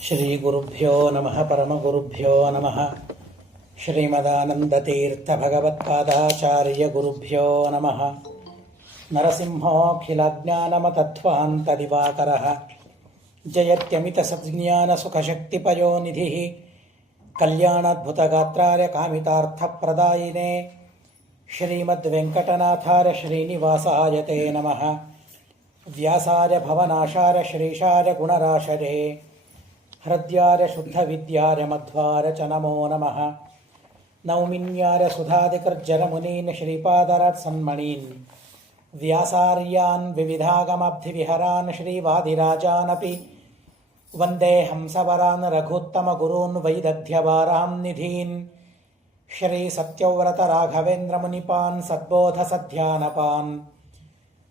ಶ್ರೀಗುರುಭ್ಯೋ ನಮಃ ಪರಮಗುರುಭ್ಯೋ ನಮಃ. ಶ್ರೀಮದಾನಂದತೀರ್ಥಭಗವತ್ಪಾದಾಚಾರ್ಯಗುರುಭ್ಯೋ ನಮಃ. ನರಸಿಂಹೋऽಖಿಲಜ್ಞಾನಮತಧ್ವಾन्तದಿವಾಕರः ಜಯತ್ಯಮಿತಸಜ್ಞಾನಸುಖಶಕ್ತಿಪಯೋನಿಧಿः ಕಲ್ಯಾಣಾದ್ಭುತಗಾತ್ರಾರ್ಯ ಕಾಮಿತಾರ್ಥಪ್ರದಾಯಿನೇ ಶ್ರೀಮದ್ವೆಂಕಟನಾಥಾರ್ಯ ಶ್ರೀನಿವಾಸಾಯ ತೇ ನಮಃ. ವ್ಯಾಸಾರ್ಯ ಭವನಾಶಾರ್ಯ ಶ್ರೀಶಾರ್ಯ ಗುಣರಾಶರೇ ಹೃದ್ಯಾರ್ಯ ಶುದ್ಧವಿದ್ಯಾರ್ಯ ಮಧ್ವಾರ್ಯ ಚ ನಮೋ ನಮಃ. ನೌಮಿನ್ಯಾರ್ಯ ಸುಧಾಧಿಕೃಜ್ಜನಮುನೀನ್ ಶ್ರೀಪಾದರಾಟ್ ಸನ್ಮಣೀನ್ ವ್ಯಾಸಾರ್ಯಾನ್ ವಿವಿಧಾಗಮಾಬ್ಧಿವಿಹರಾನ್ ಶ್ರೀವಾದಿರಾಜಾನಪಿ ವಂದೇ ಹಂಸವರಾನ್ ರಘುತ್ತಮಗುರೂನ್ ವೈದಗ್ಧ್ಯವಾರಾಂ ನಿಧೀನ್ ಶ್ರೀ ಸತ್ಯವ್ರತ ರಾಘವೇಂದ್ರ ಮುನಿಪಾನ್ ಸದ್ಬೋಧಸಧ್ಯಾನಪಾನ್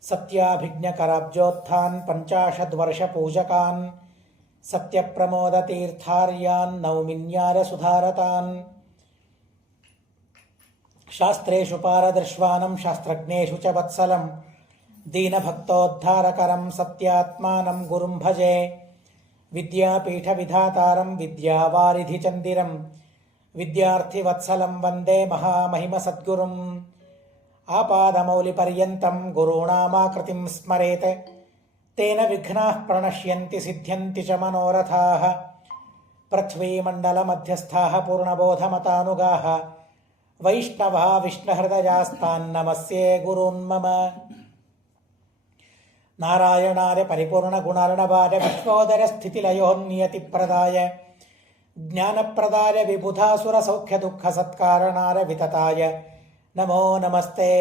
ಸತ್ಯಾಭಿಜ್ಞಕರಾಬ್ಜೋತ್ಥಾನ್ ಪಂಚಾಶದ್ವರ್ಷಪೂಜಕಾನ್ ಸತ್ಯಪ್ರಮೋದತೀರ್ಥಾರ್ಯಾನ್ ನೌಮಿನ್ಯಾರ್ಯ ಸುಧಾರತಾನ್. ಶಾಸ್ತ್ರೇಷು ಪಾರದರ್ಶ್ವಾನಂ ಶಾಸ್ತ್ರಜ್ಞೇಷು ಚ ವತ್ಸಲಂ ದೀನಭಕ್ತೋದ್ಧಾರಕರಂ ಸತ್ಯಾತ್ಮಾನಂ ಗುರುಂ ಭಜೆ. ವಿದ್ಯಾಪೀಠವಿಧಾತಾರಂ ವಿದ್ಯಾವಾರಿಧಿಚಂದಿರಂ ವಿದ್ಯಾರ್ಥಿವತ್ಸಲಂ ವಂದೇ ಮಹಾಮಹಿಮಸದ್ಗುರುಂ. ಆಪಾದಮೌಲಿಪರ್ಯಂತಂ ಗುರುಣಾಮಾಕೃತಿಂ ಸ್ಮರೇತ್ ತೇನ ವಿಘ್ನಾಃ ಪ್ರಣಶ್ಯಂತಿ ಸಿದ್ಧ್ಯಂತಿ ಚ ಮನೋರಥಾಃ. ಪೃಥ್ವೀಮಂಡಲಮಧ್ಯಸ್ಥಾಃ ಪೂರ್ಣಬೋಧಮತಾನುಗಾಃ ವೈಷ್ಣವಃ ವಿಷ್ಣುಹೃದಯಾಸ್ತಾನ್ ನಮಸ್ಯೇ ಗುರೂನ್ ಮಮ. ನಾರಾಯಣಾರ್ಯ ಪರಿಪೂರ್ಣಗುಣಾರ್ಣವಾರ್ಯ ವಿಶ್ವೋದಯ ಸ್ಥಿತಿಲಯೋನ್ನಿಯತಿಪ್ರದಾಯ ಜ್ಞಾನಪ್ರದಾಯ ವಿಬುಧಾಸುರಸೌಖ್ಯದುಃಖಸತ್ಕಾರಣಾರ್ಯ ವಿತತಾಯ ನಮೋ ನಮಸ್ತೆ.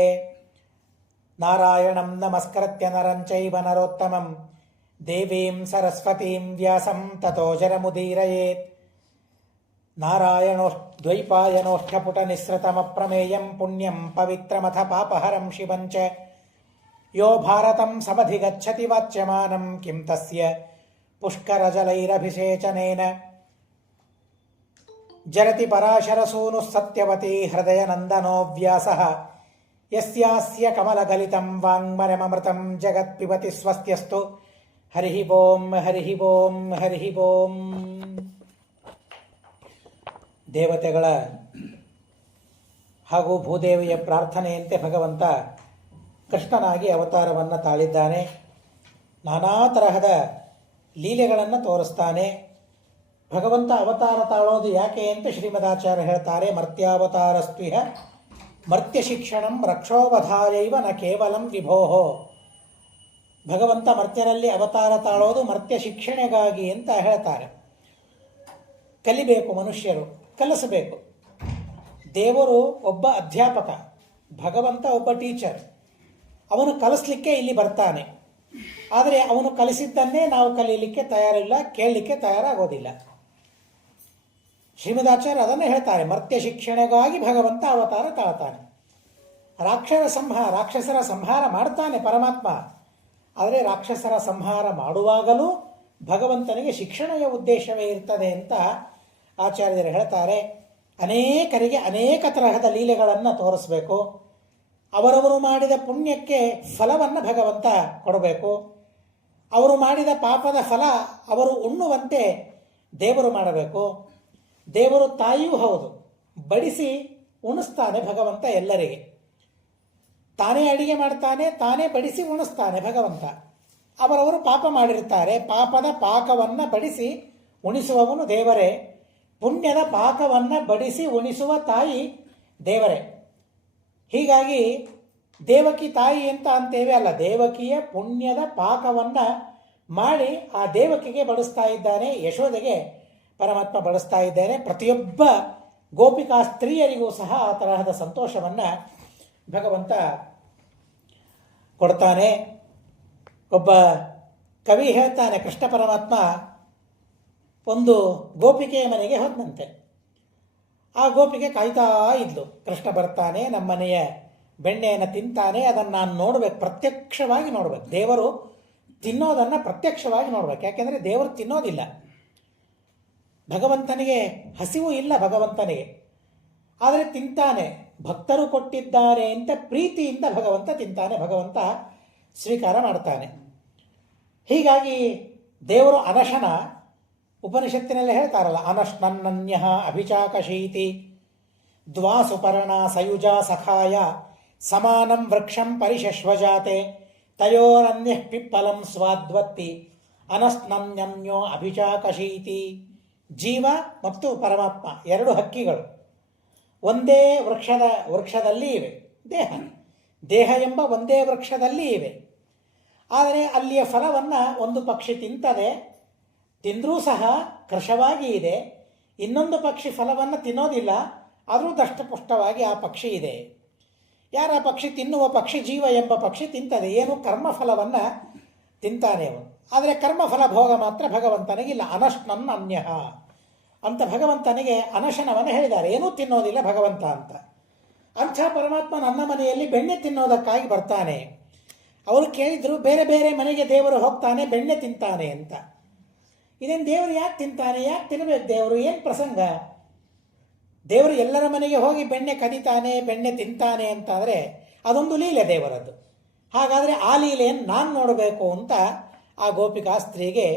ನಾರಾಯಣಂ ನಮಸ್ಕೃತ್ಯ ನರಂ ಚೈವ ನರೋತ್ತಮಂ ದೇವೀಂ ಸರಸ್ವತೀಂ ವ್ಯಾಸಂ ತತೋ ಜರಮುದೀರಯೇತ್. ನಾರಾಯಣೋ ದ್ವೈಪಾಯನೋಷ್ಠಪುಟನಿಸ್ಸೃತಮಪ್ರಮೇಯಂ ಪುಣ್ಯಂ ಪವಿತ್ರಮಥ ಪಾಪಹರಂ ಶಿವಂ ಚ ಯೋ ಭಾರತಂ ಸಮಧಿಗಚ್ಚತಿ ವಾಚ್ಯಮಾನಂ ಕಿಂ ತಸ್ಯ ಪುಷ್ಕರಜಲೈರಭಿಷೇಚನೇನ. ಜರತಿ ಪರಾಶರಸೂನುಃ ಸತ್ಯವತಿ ಹೃದಯನಂದನೋ ವ್ಯಾಸಃ ಯಸ್ಯಾಸ್ಯ ಕಮಲಗಲಿತಂ ವಾङ्ಮಯಮೃತಂ ಜಗತ್ಪಿಬತಿ ಸ್ವಸ್ತ್ಯಸ್ತು. ಹರಿಃ ಓಂ ಹರಿಃ ಓಂ ಹರಿಃ ಓಂ. ದೇವತೆಗಳ ಹಾಗೂ ಭೂದೇವಿಯ ಪ್ರಾರ್ಥನೆಯಂತೆ ಭಗವಂತ ಕೃಷ್ಣನಾಗಿ ಅವತಾರವನ್ನು ತಾಳಿದ್ದಾನೆ. ನಾನಾ ತರಹದ ಲೀಲೆಗಳನ್ನು ತೋರಿಸ್ತಾನೆ. ಭಗವಂತ ಅವತಾರ ತಾಳೋದು ಯಾಕೆ ಅಂತ ಶ್ರೀಮದಾಚಾರ್ಯ ಹೇಳ್ತಾರೆ. ಮರ್ತ್ಯಾವತಾರಸ್ತ್ವಿಹ ಮರ್ತ್ಯ ಶಿಕ್ಷಣಂ ರಕ್ಷೋವಧಾಯೈವ ನ ಕೇವಲಂ ವಿಭೋಹೋ. ಭಗವಂತ ಮರ್ತ್ಯರಲ್ಲಿ ಅವತಾರ ತಾಳೋದು ಮರ್ತ್ಯ ಶಿಕ್ಷಣೆಗಾಗಿ ಅಂತ ಹೇಳ್ತಾರೆ. ಕಲಿಬೇಕು, ಮನುಷ್ಯರು ಕಲಿಸಬೇಕು. ದೇವರು ಒಬ್ಬ ಅಧ್ಯಾಪಕ, ಭಗವಂತ ಒಬ್ಬ ಟೀಚರ್. ಅವನು ಕಲಿಸ್ಲಿಕ್ಕೆ ಇಲ್ಲಿ ಬರ್ತಾನೆ. ಆದರೆ ಅವನು ಕಲಿಸಿದ್ದನ್ನೇ ನಾವು ಕಲೀಲಿಕ್ಕೆ ತಯಾರಿಲ್ಲ, ಕೇಳಲಿಕ್ಕೆ ತಯಾರಾಗೋದಿಲ್ಲ. ಶ್ರೀಮದಾಚಾರ್ಯ ಅದನ್ನು ಹೇಳ್ತಾರೆ. ಮರ್ತ್ಯ ಶಿಕ್ಷಣೆಗಾಗಿ ಭಗವಂತ ಅವತಾರ ತಾಳ್ತಾನೆ. ರಾಕ್ಷಸರ ಸಂಹಾರ ಮಾಡ್ತಾನೆ ಪರಮಾತ್ಮ. ಆದರೆ ರಾಕ್ಷಸರ ಸಂಹಾರ ಮಾಡುವಾಗಲೂ ಭಗವಂತನಿಗೆ ಶಿಕ್ಷಣೆಯ ಉದ್ದೇಶವೇ ಇರ್ತದೆ ಅಂತ ಆಚಾರ್ಯರು ಹೇಳ್ತಾರೆ. ಅನೇಕರಿಗೆ ಅನೇಕ ತರಹದ ಲೀಲೆಗಳನ್ನು ತೋರಿಸ್ಬೇಕು. ಅವರವರು ಮಾಡಿದ ಪುಣ್ಯಕ್ಕೆ ಫಲವನ್ನು ಭಗವಂತ ಕೊಡಬೇಕು. ಅವರು ಮಾಡಿದ ಪಾಪದ ಫಲ ಅವರು ಉಣ್ಣುವಂತೆ ದೇವರು ಮಾಡಬೇಕು. ದೇವರು ತಾಯಿಯೂ ಹೌದು. ಬಡಿಸಿ ಉಣಿಸ್ತಾನೆ ಭಗವಂತ ಎಲ್ಲರಿಗೆ. ತಾನೇ ಅಡಿಗೆ ಮಾಡ್ತಾನೆ, ತಾನೇ ಬಡಿಸಿ ಉಣಿಸ್ತಾನೆ ಭಗವಂತ. ಅವರವರು ಪಾಪ ಮಾಡಿರ್ತಾರೆ. ಪಾಪದ ಪಾಕವನ್ನು ಬಡಿಸಿ ಉಣಿಸುವವನು ದೇವರೇ. ಪುಣ್ಯದ ಪಾಕವನ್ನು ಬಡಿಸಿ ಉಣಿಸುವ ತಾಯಿ ದೇವರೇ. ಹೀಗಾಗಿ ದೇವಕಿ ತಾಯಿ ಅಂತ ಅಂತೇವೆ ಅಲ್ಲ, ದೇವಕಿಯ ಪುಣ್ಯದ ಪಾಕವನ್ನು ಮಾಡಿ ಆ ದೇವಕಿಗೆ ಬಡಿಸ್ತಾ ಇದ್ದಾನೆ. ಯಶೋದೆಗೆ ಪರಮಾತ್ಮ ಬಡಿಸ್ತಾ ಇದ್ದಾನೆ. ಪ್ರತಿಯೊಬ್ಬ ಗೋಪಿಕಾ ಸ್ತ್ರೀಯರಿಗೂ ಸಹ ಆ ತರಹದ ಸಂತೋಷವನ್ನು ಭಗವಂತ ಕೊಡ್ತಾನೆ. ಒಬ್ಬ ಕವಿ ಹೇಳ್ತಾನೆ, ಕೃಷ್ಣ ಪರಮಾತ್ಮ ಒಂದು ಗೋಪಿಕೆಯ ಮನೆಗೆ ಹೋದಂತೆ. ಆ ಗೋಪಿಗೆ ಕಾಯ್ತಾ ಇದ್ಲು. ಕೃಷ್ಣ ಬರ್ತಾನೆ, ನಮ್ಮನೆಯ ಬೆಣ್ಣೆಯನ್ನು ತಿಂತಾನೆ, ಅದನ್ನು ನಾನು ನೋಡ್ಬೇಕು, ಪ್ರತ್ಯಕ್ಷವಾಗಿ ನೋಡ್ಬೇಕು. ದೇವರು ತಿನ್ನೋದನ್ನು ಪ್ರತ್ಯಕ್ಷವಾಗಿ ನೋಡ್ಬೇಕು. ಯಾಕೆಂದರೆ ದೇವರು ತಿನ್ನೋದಿಲ್ಲ. ಭಗವಂತನಿಗೆ ಹಸಿವು ಇಲ್ಲ ಭಗವಂತನಿಗೆ. ಆದರೆ ತಿಂತಾನೆ. ಭಕ್ತರು ಕೊಟ್ಟಿದ್ದಾರೆ ಅಂತ ಪ್ರೀತಿಯಿಂದ ಭಗವಂತ ತಿಂತಾನೆ, ಭಗವಂತ ಸ್ವೀಕಾರ ಮಾಡ್ತಾನೆ. ಹೀಗಾಗಿ ದೇವರು ಅನಶನ ಉಪನಿಷತ್ತಿನಲ್ಲೇ ಹೇಳ್ತಾರಲ್ಲ, ಅನಶ್ನನ್ನನ್ಯ ಅಭಿಚಾಕಶೀತಿ ದ್ವಾ ಸುಪರ್ಣ ಸಯುಜ ಸಖಾಯ ಸಮಾನಂ ವೃಕ್ಷಂ ಪರಿಶಶ್ವಜಾತೆ ತಯೋರನ್ಯ ಪಿಪ್ಪಲಂ ಸ್ವಾದ್ವತ್ತಿ ಅನಸ್ನನ್ಯನ್ಯೋ ಅಭಿಚಾಕಶೀತಿ. ಜೀವ ಮತ್ತು ಪರಮಾತ್ಮ ಎರಡು ಹಕ್ಕಿಗಳು ಒಂದೇ ವೃಕ್ಷದಲ್ಲಿ ಇವೆ. ದೇಹ ಎಂಬ ಒಂದೇ ವೃಕ್ಷದಲ್ಲಿ ಇವೆ. ಆದರೆ ಅಲ್ಲಿಯ ಫಲವನ್ನು ಒಂದು ಪಕ್ಷಿ ತಿಂತದೆ, ತಿಂದರೂ ಸಹ ಕೃಶವಾಗಿ ಇದೆ. ಇನ್ನೊಂದು ಪಕ್ಷಿ ಫಲವನ್ನು ತಿನ್ನೋದಿಲ್ಲ, ಆದರೂ ದಷ್ಟಪುಷ್ಟವಾಗಿ ಆ ಪಕ್ಷಿ ಇದೆ. ಯಾರ ಪಕ್ಷಿ ತಿನ್ನುವ ಪಕ್ಷಿ ಜೀವ ಎಂಬ ಪಕ್ಷಿ ತಿಂತದೆ, ಏನು ಕರ್ಮಫಲವನ್ನು ತಿಂತಾನೆ ಅವನು. ಆದರೆ ಕರ್ಮಫಲ ಭೋಗ ಮಾತ್ರ ಭಗವಂತನಿಗಿಲ್ಲ. ಅನಶ್ನನ್ ಅನ್ಯ ಅಂತ ಭಗವಂತನಿಗೆ ಅನಶನವನ್ನು ಹೇಳಿದ್ದಾರೆ, ಏನೂ ತಿನ್ನೋದಿಲ್ಲ ಭಗವಂತ ಅಂತ. ಅಂಥ ಪರಮಾತ್ಮ ನನ್ನ ಮನೆಯಲ್ಲಿ ಬೆಣ್ಣೆ ತಿನ್ನೋದಕ್ಕಾಗಿ ಬರ್ತಾನೆ. ಅವರು ಕೇಳಿದ್ರು, ಬೇರೆ ಬೇರೆ ಮನೆಗೆ ದೇವರು ಹೋಗ್ತಾನೆ, ಬೆಣ್ಣೆ ತಿಂತಾನೆ ಅಂತ. ಇದೇನು ದೇವರು ಯಾಕೆ ತಿಂತಾನೆ, ಯಾಕೆ ತಿನ್ನಬೇಕು ದೇವರು, ಏನು ಪ್ರಸಂಗ? ದೇವರು ಎಲ್ಲರ ಮನೆಗೆ ಹೋಗಿ ಬೆಣ್ಣೆ ಕದಿತಾನೆ, ಬೆಣ್ಣೆ ತಿಂತಾನೆ ಅಂತಾದರೆ ಅದೊಂದು ಲೀಲೆ ದೇವರದ್ದು. ಹಾಗಾದರೆ ಆ ಲೀಲೆಯನ್ನು ನಾನು ನೋಡಬೇಕು ಅಂತ ಆ ಗೋಪಿಕಾ ಸ್ತ್ರೀಗೆ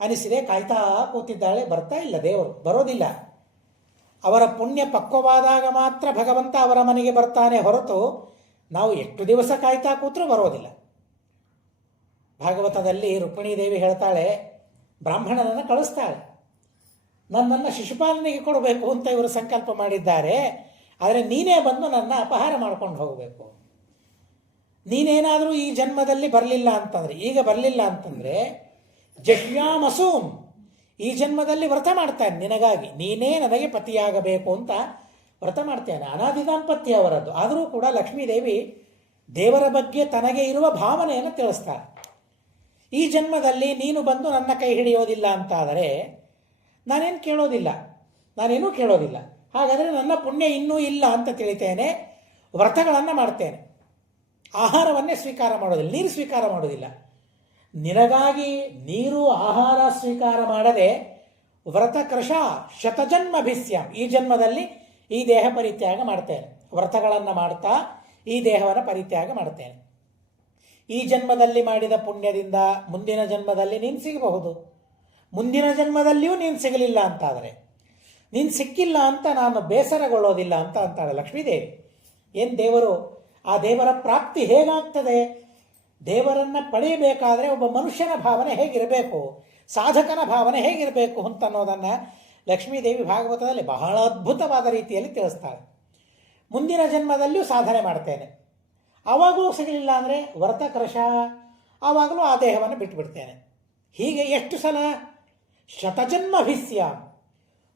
ಅನಿಸಿದೆ. ಕಾಯ್ತಾ ಕೂತಿದ್ದಾಳೆ, ಬರ್ತಾ ಇಲ್ಲ ದೇವರು, ಬರೋದಿಲ್ಲ. ಅವರ ಪುಣ್ಯ ಪಕ್ವವಾದಾಗ ಮಾತ್ರ ಭಗವಂತ ಅವರ ಮನೆಗೆ ಬರ್ತಾನೆ ಹೊರತು ನಾವು ಎಷ್ಟು ದಿವಸ ಕಾಯ್ತಾ ಕೂತ್ರೂ ಬರೋದಿಲ್ಲ. ಭಾಗವತದಲ್ಲಿ ರುಕ್ಮಿಣೀ ದೇವಿ ಹೇಳ್ತಾಳೆ, ಬ್ರಾಹ್ಮಣನನ್ನು ಕಳಿಸ್ತಾಳೆ, ನನ್ನನ್ನು ಶಿಶುಪಾಲನೆಗೆ ಕೊಡಬೇಕು ಅಂತ ಇವರು ಸಂಕಲ್ಪ ಮಾಡಿದ್ದಾರೆ, ಆದರೆ ನೀನೇ ಬಂದು ನನ್ನ ಅಪಹಾರ ಮಾಡ್ಕೊಂಡು ಹೋಗಬೇಕು. ನೀನೇನಾದರೂ ಈ ಜನ್ಮದಲ್ಲಿ ಬರಲಿಲ್ಲ ಅಂತಂದರೆ, ಈಗ ಬರಲಿಲ್ಲ ಅಂತಂದರೆ ಜಹ್ಯಾಮಸೂನ್, ಈ ಜನ್ಮದಲ್ಲಿ ವ್ರತ ಮಾಡ್ತಾನೆ ನಿನಗಾಗಿ, ನೀನೇ ನನಗೆ ಪತಿಯಾಗಬೇಕು ಅಂತ ವ್ರತ ಮಾಡ್ತೇನೆ. ಅನಾದಿ ದಾಂಪತ್ಯ ಅವರದ್ದು. ಆದರೂ ಕೂಡ ಲಕ್ಷ್ಮೀದೇವಿ ದೇವರ ಬಗ್ಗೆ ತನಗೆ ಇರುವ ಭಾವನೆಯನ್ನು ತಿಳಿಸ್ತಾರೆ. ಈ ಜನ್ಮದಲ್ಲಿ ನೀನು ಬಂದು ನನ್ನ ಕೈ ಹಿಡಿಯೋದಿಲ್ಲ ಅಂತಾದರೆ ನಾನೇನು ಕೇಳೋದಿಲ್ಲ, ನಾನೇನೂ ಕೇಳೋದಿಲ್ಲ. ಹಾಗಾದರೆ ನನ್ನ ಪುಣ್ಯ ಇನ್ನೂ ಇಲ್ಲ ಅಂತ ತಿಳಿತೇನೆ, ವ್ರತಗಳನ್ನು ಮಾಡ್ತೇನೆ, ಆಹಾರವನ್ನೇ ಸ್ವೀಕಾರ ಮಾಡೋದಿಲ್ಲ, ನೀರು ಸ್ವೀಕಾರ ಮಾಡೋದಿಲ್ಲ. ನಿನಗಾಗಿ ನೀರು ಆಹಾರ ಸ್ವೀಕಾರ ಮಾಡದೆ ವ್ರತ ಕೃಶ ಶತಜನ್ಮಭಿಸ್ಯಾಂ, ಈ ಜನ್ಮದಲ್ಲಿ ಈ ದೇಹ ಪರಿತ್ಯಾಗ ಮಾಡ್ತೇನೆ, ವ್ರತಗಳನ್ನು ಮಾಡ್ತಾ ಈ ದೇಹವನ್ನು ಪರಿತ್ಯಾಗ ಮಾಡ್ತೇನೆ. ಈ ಜನ್ಮದಲ್ಲಿ ಮಾಡಿದ ಪುಣ್ಯದಿಂದ ಮುಂದಿನ ಜನ್ಮದಲ್ಲಿ ನೀನು ಸಿಗಬಹುದು, ಮುಂದಿನ ಜನ್ಮದಲ್ಲಿಯೂ ನೀನು ಸಿಗಲಿಲ್ಲ ಅಂತಾದರೆ, ನೀನು ಸಿಕ್ಕಿಲ್ಲ ಅಂತ ನಾನು ಬೇಸರಗೊಳ್ಳೋದಿಲ್ಲ ಅಂತ ಅಂತಾಳೆ ಲಕ್ಷ್ಮೀದೇವಿ. ಏನು ದೇವರು, ಆ ದೇವರ ಪ್ರಾಪ್ತಿ ಹೇಗಾಗ್ತದೆ, ದೇವರನ್ನು ಪಡೆಯಬೇಕಾದರೆ ಒಬ್ಬ ಮನುಷ್ಯನ ಭಾವನೆ ಹೇಗಿರಬೇಕು, ಸಾಧಕನ ಭಾವನೆ ಹೇಗಿರಬೇಕು ಅಂತ ಅನ್ನೋದನ್ನು ಲಕ್ಷ್ಮೀದೇವಿ ಭಾಗವತದಲ್ಲಿ ಬಹಳ ಅದ್ಭುತವಾದ ರೀತಿಯಲ್ಲಿ ತಿಳಿಸ್ತಾಳೆ. ಮುಂದಿನ ಜನ್ಮದಲ್ಲಿಯೂ ಸಾಧನೆ ಮಾಡ್ತೇನೆ, ಆವಾಗಲೂ ಸಿಗಲಿಲ್ಲ ಅಂದರೆ ವ್ರತ ಕೃಶ, ಆವಾಗಲೂ ಆ ದೇಹವನ್ನು ಬಿಟ್ಟುಬಿಡ್ತೇನೆ. ಹೀಗೆ ಎಷ್ಟು ಸಲ, ಶತಜನ್ಮಭಿಸ್ಯ,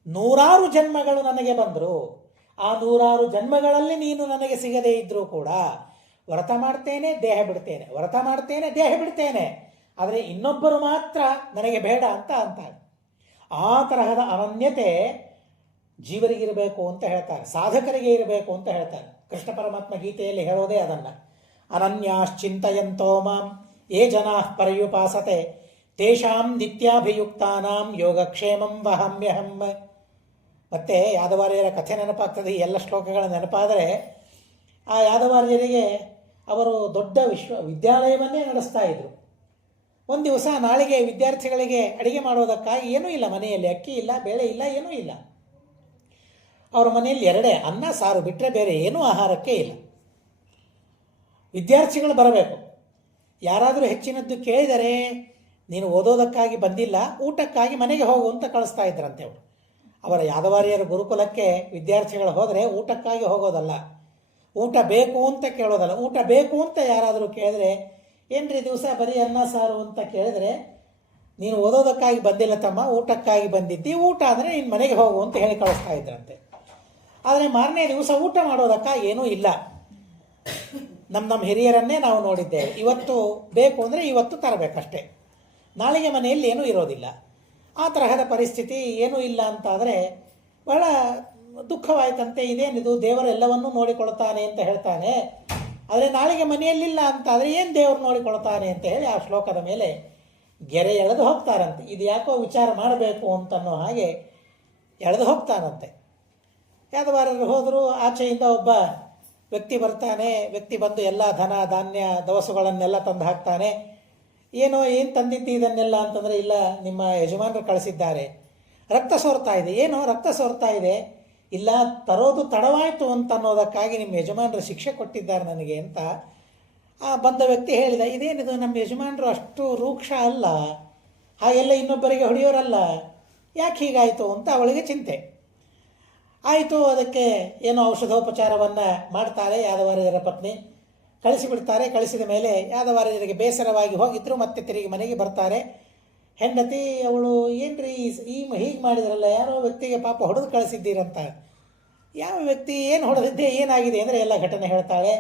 100 ಜನ್ಮಗಳು ನನಗೆ ಬಂದರು, ಆ 100 ಜನ್ಮಗಳಲ್ಲಿ ನೀನು ನನಗೆ ಸಿಗದೇ ಇದ್ದರೂ ಕೂಡ ವ್ರತ ಮಾಡ್ತೇನೆ, ದೇಹ ಬಿಡ್ತೇನೆ, ವ್ರತ ಮಾಡ್ತೇನೆ, ದೇಹ ಬಿಡ್ತೇನೆ, ಆದರೆ ಇನ್ನೊಬ್ಬರು ಮಾತ್ರ ನನಗೆ ಬೇಡ ಅಂತ ಅಂತಾಳೆ. ಆ ತರಹದ ಅನನ್ಯತೆ ಜೀವರಿಗಿರಬೇಕು ಅಂತ ಹೇಳ್ತಾರೆ, ಸಾಧಕರಿಗೆ ಇರಬೇಕು ಅಂತ ಹೇಳ್ತಾರೆ. ಕೃಷ್ಣ ಪರಮಾತ್ಮ ಗೀತೆಯಲ್ಲಿ ಹೇಳೋದೇ ಅದನ್ನು. ಅನನ್ಯಾಶ್ಚಿಂತಯಂತೋ ಮಾಂ ಯೇ ಜನಾ ಪರ್ಯುಪಾಸತೆ ತೇಷಾಂ ನಿತ್ಯಾಭಿಯುಕ್ತಾನಾಂ ಯೋಗಕ್ಷೇಮಂ ವಹಾಮ್ಯಹಂ. ಮತ್ತೆ ಯಾದವಾರ್ಯರ ಕಥೆ ನೆನಪಾಗ್ತದೆ. ಈ ಎಲ್ಲ ಶ್ಲೋಕಗಳ ನೆನಪಾದರೆ ಆ ಯಾದವಾರ್ಯರಿಗೆ ಅವರು ದೊಡ್ಡ ವಿದ್ಯಾಲಯವನ್ನೇ ನಡೆಸ್ತಾ ಇದ್ರು. ಒಂದು ದಿವಸ ನಾಳೆಗೆ ವಿದ್ಯಾರ್ಥಿಗಳಿಗೆ ಅಡಿಗೆ ಮಾಡೋದಕ್ಕಾಗಿ ಏನೂ ಇಲ್ಲ ಮನೆಯಲ್ಲಿ, ಅಕ್ಕಿ ಇಲ್ಲ, ಬೇಳೆ ಇಲ್ಲ, ಏನೂ ಇಲ್ಲ. ಅವರ ಮನೆಯಲ್ಲಿ 2 ಅನ್ನ ಸಾರು ಬಿಟ್ಟರೆ ಬೇರೆ ಏನೂ ಆಹಾರಕ್ಕೆ ಇಲ್ಲ. ವಿದ್ಯಾರ್ಥಿಗಳು ಬರಬೇಕು, ಯಾರಾದರೂ ಹೆಚ್ಚಿನದ್ದು ಕೇಳಿದರೆ ನೀನು ಓದೋದಕ್ಕಾಗಿ ಬಂದಿಲ್ಲ, ಊಟಕ್ಕಾಗಿ ಮನೆಗೆ ಹೋಗು ಅಂತ ಕಳಿಸ್ತಾ ಇದ್ರಂತೆ ಅವರು. ಅವರ ಯಾದವಾರ್ಯರ ಗುರುಕುಲಕ್ಕೆ ವಿದ್ಯಾರ್ಥಿಗಳು ಹೋದರೆ ಊಟಕ್ಕಾಗಿ ಹೋಗೋದಲ್ಲ, ಊಟ ಬೇಕು ಅಂತ ಕೇಳೋದಲ್ಲ. ಊಟ ಬೇಕು ಅಂತ ಯಾರಾದರೂ ಕೇಳಿದ್ರೆ, ಏನ್ರಿ ದಿವಸ ಬರೀ ಅನ್ನ ಸಾರು ಅಂತ ಕೇಳಿದ್ರೆ, ನೀನು ಓದೋದಕ್ಕಾಗಿ ಬಂದಿಲ್ಲ ತಮ್ಮ, ಊಟಕ್ಕಾಗಿ ಬಂದಿದ್ದಿ, ಊಟ ಅಂದರೆ ನೀನು ಮನೆಗೆ ಹೋಗು ಅಂತ ಹೇಳಿ ಕಳಿಸ್ತಾ ಇದ್ರಂತೆ. ಆದರೆ ಮಾರನೇ ದಿವಸ ಊಟ ಮಾಡೋದಕ್ಕಾಗಿ ಏನೂ ಇಲ್ಲ. ನಮ್ಮ ಹಿರಿಯರನ್ನೇ ನಾವು ನೋಡಿದ್ದೇವೆ. ಇವತ್ತು ಬೇಕು ಅಂದರೆ ಇವತ್ತು ತರಬೇಕಷ್ಟೇ, ನಾಳೆಗೆ ಮನೆಯಲ್ಲಿ ಏನೂ ಇರೋದಿಲ್ಲ. ಆ ತರಹದ ಪರಿಸ್ಥಿತಿ ಏನೂ ಇಲ್ಲ ಅಂತಾದರೆ ಬಹಳ ದುಃಖವಾಯ್ತಂತೆ. ಇದೇನಿದು, ದೇವರು ಎಲ್ಲವನ್ನೂ ನೋಡಿಕೊಳ್ತಾನೆ ಅಂತ ಹೇಳ್ತಾನೆ, ಆದರೆ ನಾಳೆಗೆ ಮನೆಯಲ್ಲಿಲ್ಲ ಅಂತಾದರೆ ಏನು ದೇವರು ನೋಡಿಕೊಳ್ತಾನೆ ಅಂತ ಹೇಳಿ ಆ ಶ್ಲೋಕದ ಮೇಲೆ ಗೆರೆ ಎಳೆದು ಹೋಗ್ತಾರಂತೆ. ಇದು ಯಾಕೋ ವಿಚಾರ ಮಾಡಬೇಕು ಅಂತನ್ನೋ ಹಾಗೆ ಎಳೆದು ಹೋಗ್ತಾರಂತೆ. ಯಾದವಾರರು ಹೋದರೂ ಆಚೆಯಿಂದ ಒಬ್ಬ ವ್ಯಕ್ತಿ ಬರ್ತಾನೆ. ವ್ಯಕ್ತಿ ಬಂದು ಎಲ್ಲ ಧನ ಧಾನ್ಯ ದವಸುಗಳನ್ನೆಲ್ಲ ತಂದು ಹಾಕ್ತಾನೆ. ಏನು ತಂದಿದ್ದಿ ಇದನ್ನೆಲ್ಲ ಅಂತಂದರೆ, ಇಲ್ಲ ನಿಮ್ಮ ಯಜಮಾನರು ಕಳಿಸಿದ್ದಾರೆ. ರಕ್ತ ಸೋರ್ತಾ ಇದೆ. ಏನೋ ರಕ್ತ ಸೋರ್ತಾ ಇದೆ, ಇಲ್ಲ ತರೋದು ತಡವಾಯಿತು ಅಂತ ಅನ್ನೋದಕ್ಕಾಗಿ ನಿಮ್ಮ ಯಜಮಾನರು ಶಿಕ್ಷೆ ಕೊಟ್ಟಿದ್ದಾರೆ ನನಗೆ ಅಂತ ಬಂದ ವ್ಯಕ್ತಿ ಹೇಳಿದ. ಇದೇನಿದು, ನಮ್ಮ ಯಜಮಾನರು ಅಷ್ಟು ರೂಕ್ಷ ಅಲ್ಲ, ಹಾಗೆಲ್ಲ ಇನ್ನೊಬ್ಬರಿಗೆ ಹೊಡೆಯೋರಲ್ಲ, ಯಾಕೆ ಹೀಗಾಯಿತು ಅಂತ ಅವಳಿಗೆ ಚಿಂತೆ ಆಯಿತು. ಅದಕ್ಕೆ ಏನೋ ಔಷಧೋಪಚಾರವನ್ನು ಮಾಡ್ತಾರೆ ಯಾದವಾರ್ಯರ ಪತ್ನಿ, ಕಳಿಸಿಬಿಡ್ತಾರೆ. ಕಳಿಸಿದ ಮೇಲೆ ಯಾದವಾರ್ಯರಿಗೆ ಬೇಸರವಾಗಿ ಹೋಗಿದ್ರು. ಮತ್ತೆ ತಿರುಗಿ ಮನೆಗೆ ಬರ್ತಾರೆ. ಹೆಂಡತಿ ಅವಳು, ಏನ್ರಿ ಹೀಗೆ ಮಾಡಿದ್ರಲ್ಲ, ಯಾರೋ ವ್ಯಕ್ತಿಗೆ ಪಾಪ ಹೊಡೆದು ಕಳಿಸಿದ್ದೀರಂತ. ಯಾವ ವ್ಯಕ್ತಿ, ಏನು ಹೊಡೆದಿದ್ದೆ, ಏನಾಗಿದೆ ಅಂದರೆ ಎಲ್ಲ ಘಟನೆ ಹೇಳ್ತಾಳೆ.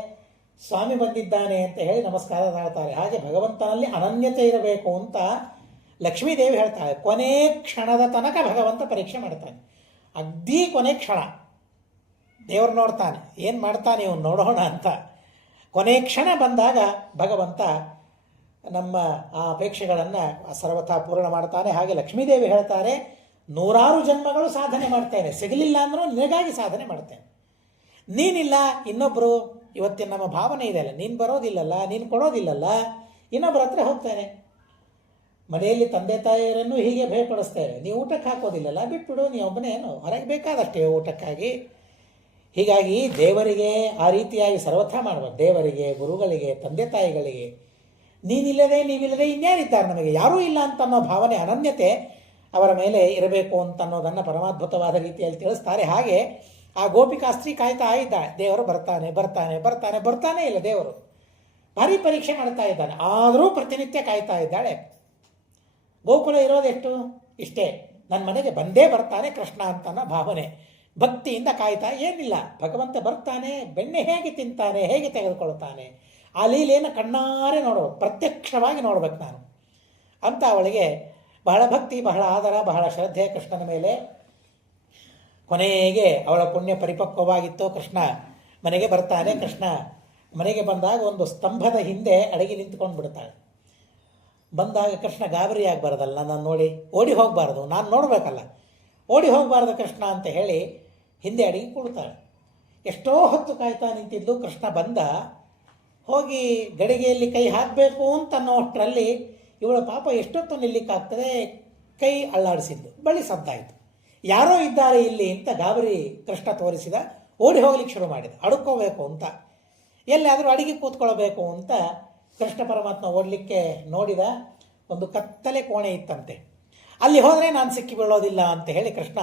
ಸ್ವಾಮಿ ಬಂದಿದ್ದಾನೆ ಅಂತ ಹೇಳಿ ನಮಸ್ಕಾರ ಮಾಡ್ತಾರೆ. ಹಾಗೆ ಭಗವಂತನಲ್ಲಿ ಅನನ್ಯತೆ ಇರಬೇಕು ಅಂತ ಲಕ್ಷ್ಮೀದೇವಿ ಹೇಳ್ತಾಳೆ. ಕೊನೆ ಕ್ಷಣದ ತನಕ ಭಗವಂತ ಪರೀಕ್ಷೆ ಮಾಡ್ತಾನೆ. ಅಗ್ದಿ ಕೊನೆ ಕ್ಷಣ ದೇವರು ನೋಡ್ತಾನೆ, ಏನು ಮಾಡ್ತಾನೆ ಇವನು ನೋಡೋಣ ಅಂತ. ಕೊನೆ ಕ್ಷಣ ಬಂದಾಗ ಭಗವಂತ ನಮ್ಮ ಆ ಅಪೇಕ್ಷೆಗಳನ್ನು ಸರ್ವಥಾ ಪೂರ್ಣ ಮಾಡ್ತಾನೆ. ಹಾಗೆ ಲಕ್ಷ್ಮೀದೇವಿ ಹೇಳ್ತಾರೆ, 100 ಜನ್ಮಗಳು ಸಾಧನೆ ಮಾಡ್ತೇನೆ, ಸಿಗಲಿಲ್ಲ ಅಂದರೂ ನಿನಗಾಗಿ ಸಾಧನೆ ಮಾಡ್ತೇನೆ. ನೀನಿಲ್ಲ, ಇನ್ನೊಬ್ಬರು, ಇವತ್ತಿನ ನಮ್ಮ ಭಾವನೆ ಇದೆಯಲ್ಲ, ನೀನು ಬರೋದಿಲ್ಲಲ್ಲ, ನೀನು ಕೊಡೋದಿಲ್ಲಲ್ಲ, ಇನ್ನೊಬ್ಬರ ಹತ್ರ ಹೋಗ್ತೇನೆ. ಮನೆಯಲ್ಲಿ ತಂದೆ ತಾಯಿಯರನ್ನು ಹೀಗೆ ಭಯಪಡಿಸ್ತೇವೆ, ನೀವು ಊಟಕ್ಕೆ ಹಾಕೋದಿಲ್ಲಲ್ಲ, ಬಿಟ್ಬಿಡು, ನೀ ಒಬ್ಬನೇನು, ಹೊರಗೆ ಬೇಕಾದಷ್ಟೇ ಊಟಕ್ಕಾಗಿ. ಹೀಗಾಗಿ ದೇವರಿಗೆ ಆ ರೀತಿಯಾಗಿ ಸರ್ವಥಾ ಮಾಡಬೇಕು. ದೇವರಿಗೆ, ಗುರುಗಳಿಗೆ, ತಂದೆ ತಾಯಿಗಳಿಗೆ ನೀನಿಲ್ಲದೆ ನೀವಿಲ್ಲದೆ ಇನ್ಯಾರಿದ್ದಾರೆ, ನಮಗೆ ಯಾರೂ ಇಲ್ಲ ಅಂತ ಅನ್ನೋ ಭಾವನೆ, ಅನನ್ಯತೆ ಅವರ ಮೇಲೆ ಇರಬೇಕು ಅಂತ ಅನ್ನೋದನ್ನು ಪರಮಾದ್ಭುತವಾದ ರೀತಿಯಲ್ಲಿ ತಿಳಿಸ್ತಾರೆ. ಹಾಗೆ ಆ ಗೋಪಿಕಾಸ್ತ್ರೀ ಕಾಯ್ತಾ ಇದ್ದಾಳೆ, ದೇವರು ಬರ್ತಾನೆ ಬರ್ತಾನೆ ಬರ್ತಾನೆ ಬರ್ತಾನೆ ಇಲ್ಲ, ದೇವರು ಭಾರಿ ಪರೀಕ್ಷೆ ಮಾಡ್ತಾ ಇದ್ದಾನೆ. ಆದರೂ ಪ್ರತಿನಿತ್ಯ ಕಾಯ್ತಾ ಇದ್ದಾಳೆ. ಗೋಕುಲ ಇರೋದೆಷ್ಟು, ಇಷ್ಟೇ, ನನ್ನ ಮನೆಗೆ ಬಂದೇ ಬರ್ತಾನೆ ಕೃಷ್ಣ ಅಂತನೋ ಭಾವನೆ, ಭಕ್ತಿಯಿಂದ ಕಾಯ್ತಾ. ಏನಿಲ್ಲ, ಭಗವಂತ ಬರ್ತಾನೆ, ಬೆಣ್ಣೆ ಹೇಗೆ ತಿಂತಾನೆ, ಹೇಗೆ ತೆಗೆದುಕೊಳ್ತಾನೆ, ಆ ಲೀಲೆಯನ್ನು ಕಣ್ಣಾರೆ ನೋಡಬೇಕು, ಪ್ರತ್ಯಕ್ಷವಾಗಿ ನೋಡ್ಬೇಕು ನಾನು ಅಂತ ಅವಳಿಗೆ ಬಹಳ ಭಕ್ತಿ, ಬಹಳ ಆದರ, ಬಹಳ ಶ್ರದ್ಧೆ ಕೃಷ್ಣನ ಮೇಲೆ. ಕೊನೆಗೆ ಅವಳ ಪುಣ್ಯ ಪರಿಪಕ್ವವಾಗಿತ್ತು. ಕೃಷ್ಣ ಮನೆಗೆ ಬರ್ತಾನೆ. ಕೃಷ್ಣ ಮನೆಗೆ ಬಂದಾಗ ಒಂದು ಸ್ತಂಭದ ಹಿಂದೆ ಅಡಗಿ ನಿಂತ್ಕೊಂಡು ಬಿಡ್ತಾಳೆ. ಬಂದಾಗ ಕೃಷ್ಣ ಗಾಬರಿ ಆಗಬಾರ್ದಲ್ಲ, ನಾನು ನೋಡಿ ಓಡಿ ಹೋಗಬಾರ್ದು, ನಾನು ನೋಡಬೇಕಲ್ಲ, ಓಡಿ ಹೋಗಬಾರ್ದು ಕೃಷ್ಣ ಅಂತ ಹೇಳಿ ಹಿಂದೆ ಅಡಗಿ ಕೂಡ್ತಾಳೆ. ಎಷ್ಟೋ ಹೊತ್ತು ಕಾಯ್ತಾ ನಿಂತಿದ್ದು. ಕೃಷ್ಣ ಬಂದ, ಹೋಗಿ ಗಡಿಗೆಯಲ್ಲಿ ಕೈ ಹಾಕಬೇಕು ಅಂತ ಅನ್ನೋಷ್ಟರಲ್ಲಿ ಇವಳ ಪಾಪ ಎಷ್ಟೊತ್ತು ನಿಲ್ಲಿಕ್ಕಾಗ್ತದೆ, ಕೈ ಅಳ್ಳಾಡಿಸಿದ್ದು, ಬಳಿ ಸದ್ದಾಯಿತು. ಯಾರೋ ಇದ್ದಾರೆ ಇಲ್ಲಿ ಅಂತ ಗಾಬರಿ ಕೃಷ್ಣ ತೋರಿಸಿದ. ಓಡಿ ಹೋಗ್ಲಿಕ್ಕೆ ಶುರು ಮಾಡಿದ, ಅಡುಕೋಬೇಕು ಅಂತ, ಎಲ್ಲಾದರೂ ಅಡಿಗೆ ಕೂತ್ಕೊಳ್ಬೇಕು ಅಂತ ಕೃಷ್ಣ ಪರಮಾತ್ಮ ಓಡಲಿಕ್ಕೆ ನೋಡಿದ. ಒಂದು ಕತ್ತಲೆ ಕೋಣೆ ಇತ್ತಂತೆ, ಅಲ್ಲಿ ಹೋದರೆ ನಾನು ಸಿಕ್ಕಿ ಬೀಳೋದಿಲ್ಲ ಅಂತ ಹೇಳಿ ಕೃಷ್ಣ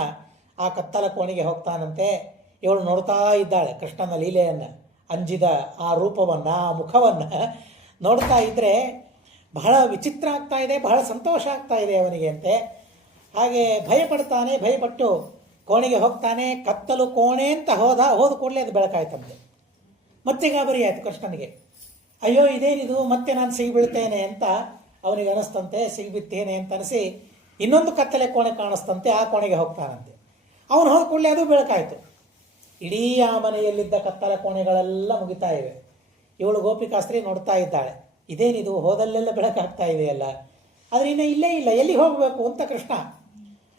ಆ ಕತ್ತಲ ಕೋಣೆಗೆ ಹೋಗ್ತಾನಂತೆ. ಇವಳು ನೋಡ್ತಾ ಇದ್ದಾಳೆ ಕೃಷ್ಣನ ಲೀಲೆಯನ್ನು, ಅಂಜಿದ ಆ ರೂಪವನ್ನು, ಆ ಮುಖವನ್ನು ನೋಡ್ತಾ ಇದ್ದರೆ ಬಹಳ ವಿಚಿತ್ರ ಆಗ್ತಾ ಇದೆ, ಬಹಳ ಸಂತೋಷ ಆಗ್ತಾ ಇದೆ ಅವನಿಗೆ ಅಂತೆ. ಹಾಗೆ ಭಯಪಡ್ತಾನೆ. ಭಯಪಟ್ಟು ಕೋಣೆಗೆ ಹೋಗ್ತಾನೆ. ಕತ್ತಲು ಕೋಣೆ ಅಂತ ಹೋದ ಕೂಡಲೇ ಅದು ಬೆಳಕಾಯ್ತಂತೆ. ಮತ್ತೆ ಗಾಬರಿ ಆಯಿತು ಕೃಷ್ಣನಿಗೆ. ಅಯ್ಯೋ ಇದೇನಿದು, ಮತ್ತೆ ನಾನು ಸಿಗಿಬೀಳ್ತೇನೆ ಅಂತ ಅವನಿಗೆ ಅನಿಸ್ತಂತೆ. ಸಿಗಿಬಿತ್ತೇನೆ ಅಂತ ಅನಿಸಿ ಇನ್ನೊಂದು ಕತ್ತಲೆ ಕೋಣೆ ಕಾಣಿಸ್ತಂತೆ, ಆ ಕೋಣೆಗೆ ಹೋಗ್ತಾನಂತೆ. ಅವನು ಹೋದ ಕೂಡಲೇ ಅದು ಬೆಳಕಾಯಿತು. ಇಡೀ ಆ ಮನೆಯಲ್ಲಿದ್ದ ಕತ್ತಲ ಕೋಣೆಗಳೆಲ್ಲ ಮುಗಿತಾ ಇವೆ. ಇವಳು ಗೋಪಿಕಾಸ್ತ್ರೀ ನೋಡ್ತಾ ಇದ್ದಾಳೆ, ಇದೇನಿದು, ಹೋದಲ್ಲೆಲ್ಲ ಬೆಳಕಾಗ್ತಾ ಇದೆಯಲ್ಲ, ಆದರೆ ಇನ್ನು ಇಲ್ಲೇ ಇಲ್ಲ, ಎಲ್ಲಿ ಹೋಗಬೇಕು ಅಂತ ಕೃಷ್ಣ.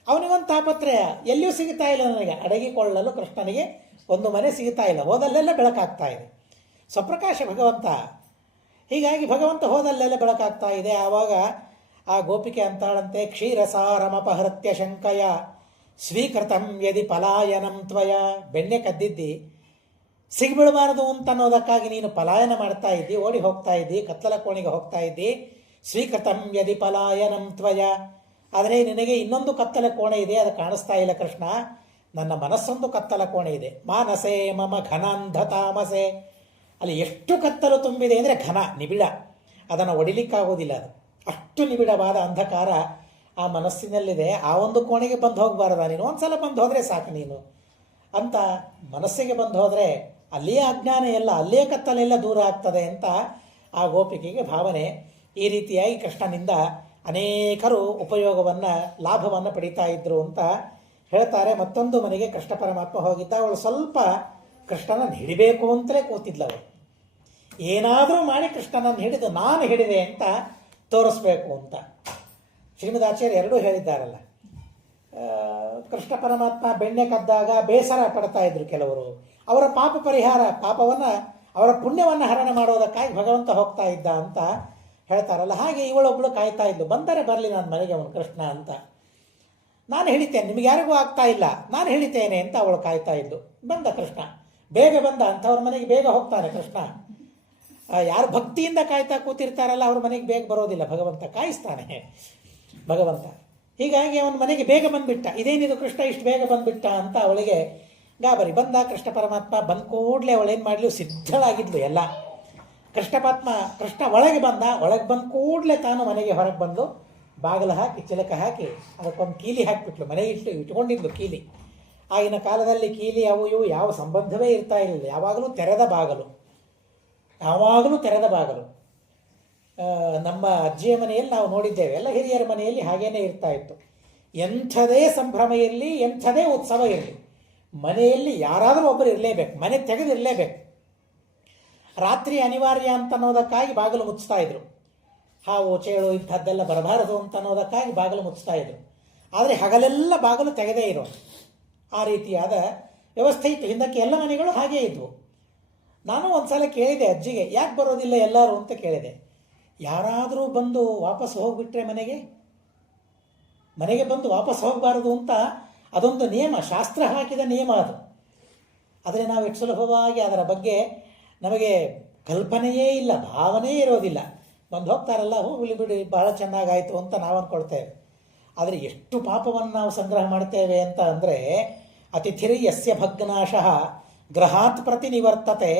ಅವನಿಗೊಂದು ತಾಪತ್ರಯ, ಎಲ್ಲಿಯೂ ಸಿಗ್ತಾ ಇಲ್ಲ ನನಗೆ, ಅಡಗಿಕೊಳ್ಳಲು ಕೃಷ್ಣನಿಗೆ ಒಂದು ಮನೆ ಸಿಗ್ತಾ ಇಲ್ಲ, ಹೋದಲ್ಲೆಲ್ಲ ಬೆಳಕಾಗ್ತಾ ಇದೆ. ಸ್ವಪ್ರಕಾಶ ಭಗವಂತ. ಹೀಗಾಗಿ ಭಗವಂತ ಹೋದಲ್ಲೆಲ್ಲ ಬೆಳಕಾಗ್ತಾ ಇದೆ. ಆವಾಗ ಆ ಗೋಪಿಕೆ ಅಂತಾಳಂತೆ, ಕ್ಷೀರಸಾರಮಪಹೃತ್ಯ ಶಂಕಯ ಸ್ವೀಕೃತಂ ಯದಿ ಪಲಾಯನಂ ತ್ವಯ. ಬೆಣ್ಣೆ ಕದ್ದಿದ್ದಿ, ಸಿಗ್ಬಿಡಬಾರದು ಅಂತ ಅನ್ನೋದಕ್ಕಾಗಿ ನೀನು ಪಲಾಯನ ಮಾಡ್ತಾ ಇದ್ದಿ, ಓಡಿ ಹೋಗ್ತಾ ಇದ್ದಿ, ಕತ್ತಲ ಕೋಣೆಗೆ ಹೋಗ್ತಾ ಇದ್ದಿ. ಸ್ವೀಕೃತಂ ಯದಿ ಪಲಾಯನಂ ತ್ವಯ. ಆದರೆ ನಿನಗೆ ಇನ್ನೊಂದು ಕತ್ತಲ ಕೋಣೆ ಇದೆ, ಅದು ಕಾಣಿಸ್ತಾ ಇಲ್ಲ ಕೃಷ್ಣ. ನನ್ನ ಮನಸ್ಸೊಂದು ಕತ್ತಲ ಕೋಣೆ ಇದೆ. ಮಾನಸೆ ಮಮ ಘನಾಂಧ ತಾಮಸೆ. ಅಲ್ಲಿ ಎಷ್ಟು ಕತ್ತಲು ತುಂಬಿದೆ ಅಂದರೆ ಘನ, ನಿಬಿಡ, ಅದನ್ನು ಒಡಿಲಿಕ್ಕಾಗೋದಿಲ್ಲ. ಅದು ಅಷ್ಟು ನಿಬಿಡವಾದ ಅಂಧಕಾರ ಆ ಮನಸ್ಸಿನಲ್ಲಿದೆ. ಆ ಒಂದು ಕೋಣೆಗೆ ಬಂದು ಹೋಗಬಾರ್ದ ನೀನು, ಒಂದು ಸಲ ಬಂದು ಹೋದರೆ ಸಾಕು ನೀನು ಅಂತ ಮನಸ್ಸಿಗೆ ಬಂದು ಹೋದರೆ ಅಲ್ಲಿಯೇ ಅಜ್ಞಾನ ಎಲ್ಲ, ಅಲ್ಲಿಯೇ ಕತ್ತಲೆಲ್ಲ ದೂರ ಆಗ್ತದೆ ಅಂತ ಆ ಗೋಪಿಕೆಗೆ ಭಾವನೆ. ಈ ರೀತಿಯಾಗಿ ಕೃಷ್ಣನಿಂದ ಅನೇಕರು ಉಪಯೋಗವನ್ನು, ಲಾಭವನ್ನು ಪಡೀತಾ ಇದ್ರು ಅಂತ ಹೇಳ್ತಾರೆ. ಮತ್ತೊಂದು ಮನೆಗೆ ಕೃಷ್ಣ ಪರಮಾತ್ಮ ಹೋಗಿದ್ದ. ಅವಳು ಸ್ವಲ್ಪ ಕೃಷ್ಣನನ್ನು ಹಿಡಿಬೇಕು ಅಂತಲೇ ಕೂತಿದ್ಲವಳು. ಏನಾದರೂ ಮಾಡಿ ಕೃಷ್ಣನನ್ನು ಹಿಡಿದು ನಾನು ಹಿಡಿದೆ ಅಂತ ತೋರಿಸ್ಬೇಕು ಅಂತ. ಶ್ರೀಮದಾಚಾರ್ಯ ಎರಡೂ ಹೇಳಿದ್ದಾರಲ್ಲ, ಕೃಷ್ಣ ಪರಮಾತ್ಮ ಬೆಣ್ಣೆ ಕದ್ದಾಗ ಬೇಸರ ಪಡ್ತಾ ಇದ್ರು ಕೆಲವರು. ಅವರ ಪಾಪ ಪರಿಹಾರ, ಪಾಪವನ್ನು, ಅವರ ಪುಣ್ಯವನ್ನು ಹರಣ ಮಾಡೋದಕ್ಕಾಗಿ ಭಗವಂತ ಹೋಗ್ತಾ ಇದ್ದ ಅಂತ ಹೇಳ್ತಾರಲ್ಲ ಹಾಗೆ ಇವಳೊಬ್ಬಳು ಕಾಯ್ತಾ ಇದ್ಲು, ಬಂದರೆ ಬರಲಿ ನನ್ನ ಮನೆಗೆ ಅವನು ಕೃಷ್ಣ ಅಂತ. ನಾನು ಹೇಳಿದ್ದೇನೆ, ನಿಮಗೆ ಯಾರಿಗೂ ಆಗ್ತಾ ಇಲ್ಲ, ನಾನು ಹೇಳಿದ್ದೇನೆ ಅಂತ ಅವಳು ಕಾಯ್ತಾ ಇದ್ಲು. ಬಂದ ಕೃಷ್ಣ, ಬೇಗ ಬಂದ. ಅಂಥವ್ರ ಮನೆಗೆ ಬೇಗ ಹೋಗ್ತಾನೆ ಕೃಷ್ಣ. ಯಾರು ಭಕ್ತಿಯಿಂದ ಕಾಯ್ತಾ ಕೂತಿರ್ತಾರಲ್ಲ ಅವ್ರ ಮನೆಗೆ ಬೇಗ ಬರೋದಿಲ್ಲ, ಭಗವಂತ ಕಾಯಿಸ್ತಾನೆ ಭಗವಂತ. ಹೀಗಾಗಿ ಅವನ ಮನೆಗೆ ಬೇಗ ಬಂದುಬಿಟ್ಟ. ಇದೇನಿದು ಕೃಷ್ಣ ಇಷ್ಟು ಬೇಗ ಬಂದುಬಿಟ್ಟ ಅಂತ ಅವಳಿಗೆ ಗಾಬರಿ. ಬಂದ ಕೃಷ್ಣ ಪರಮಾತ್ಮ. ಬಂದ ಕೂಡಲೇ ಅವಳೇನು ಮಾಡಲು ಸಿದ್ಧಳಾಗಿದ್ಲು ಎಲ್ಲ. ಕೃಷ್ಣ ಒಳಗೆ ಬಂದ. ಒಳಗೆ ಬಂದ ಕೂಡಲೇ ತಾನು ಮನೆಗೆ ಹೊರಗೆ ಬಂದು ಬಾಗಿಲು ಹಾಕಿ ಚಿಲಕ ಹಾಕಿ ಅದಕ್ಕೊಂದು ಕೀಲಿ ಹಾಕಿಬಿಟ್ಲು. ಮನೆಗೆ ಇಟ್ಕೊಂಡಿದ್ಲು ಕೀಲಿ. ಆಗಿನ ಕಾಲದಲ್ಲಿ ಕೀಲಿ ಅವು ಇವು ಯಾವ ಸಂಬಂಧವೇ ಇರ್ತಾ ಇರಲಿಲ್ಲ. ಯಾವಾಗಲೂ ತೆರೆದ ಬಾಗಲು, ಯಾವಾಗಲೂ ತೆರೆದ ಬಾಗಲು. ನಮ್ಮ ಅಜ್ಜಿಯ ಮನೆಯಲ್ಲಿ ನಾವು ನೋಡಿದ್ದೇವೆ, ಎಲ್ಲ ಹಿರಿಯರ ಮನೆಯಲ್ಲಿ ಹಾಗೇನೇ ಇರ್ತಾ ಇತ್ತು. ಎಂಥದೇ ಸಂಭ್ರಮ ಇರಲಿ, ಎಂಥದೇ ಉತ್ಸವ ಇರಲಿ, ಮನೆಯಲ್ಲಿ ಯಾರಾದರೂ ಒಬ್ಬರು ಇರಲೇಬೇಕು, ಮನೆ ತೆಗೆದಿರಲೇಬೇಕು. ರಾತ್ರಿ ಅನಿವಾರ್ಯ ಅಂತ ಅನ್ನೋದಕ್ಕಾಗಿ ಬಾಗಿಲು ಮುಚ್ಚಿಸ್ತಾ ಇದ್ರು. ಹಾವು ಚೇಳು ಇಂಥದ್ದೆಲ್ಲ ಬರಬಾರದು ಅಂತ ಅನ್ನೋದಕ್ಕಾಗಿ ಬಾಗಿಲು ಮುಚ್ಚಿಸ್ತಾ ಇದ್ರು. ಆದರೆ ಹಗಲೆಲ್ಲ ಬಾಗಿಲು ತೆಗೆದೇ ಇರೋ ಆ ರೀತಿಯಾದ ವ್ಯವಸ್ಥೆ ಇತ್ತು. ಹಿಂದಕ್ಕೆ ಎಲ್ಲ ಮನೆಗಳು ಹಾಗೇ ಇದ್ವು. ನಾನು ಒಂದು ಸಲ ಕೇಳಿದೆ ಅಜ್ಜಿಗೆ, ಯಾಕೆ ಬರೋದಿಲ್ಲ ಎಲ್ಲರೂ ಅಂತ ಕೇಳಿದೆ. ಯಾರಾದರೂ ಬಂದು ವಾಪಸ್ ಹೋಗಿಬಿಟ್ರೆ ಮನೆಗೆ ಬಂದು ವಾಪಸ್ ಹೋಗಬಾರದು ಅಂತ ಅದೊಂದು ನಿಯಮ, ಶಾಸ್ತ್ರ ಹಾಕಿದ ನಿಯಮ ಅದು. ಆದರೆ ನಾವು ಎಷ್ಟು ಸುಲಭವಾಗಿ ಅದರ ಬಗ್ಗೆ ನಮಗೆ ಕಲ್ಪನೆಯೇ ಇಲ್ಲ, ಭಾವನೆಯೇ ಇರೋದಿಲ್ಲ. ಬಂದು ಹೋಗ್ತಾರಲ್ಲ, ಹೋಗಲಿ ಬಿಡಿ ಬಹಳ ಚೆನ್ನಾಗಾಯಿತು ಅಂತ ನಾವು ಅಂದ್ಕೊಳ್ತೇವೆ. ಆದರೆ ಎಷ್ಟು ಪಾಪವನ್ನು ನಾವು ಸಂಗ್ರಹ ಮಾಡ್ತೇವೆ ಅಂತ ಅಂದರೆ, ಅತಿಥಿರಿ ಯಸ್ಯ ಭಗ್ನಾಶಃ ಗ್ರಹಾತ್ ಪ್ರತಿ ನಿವರ್ತತೆ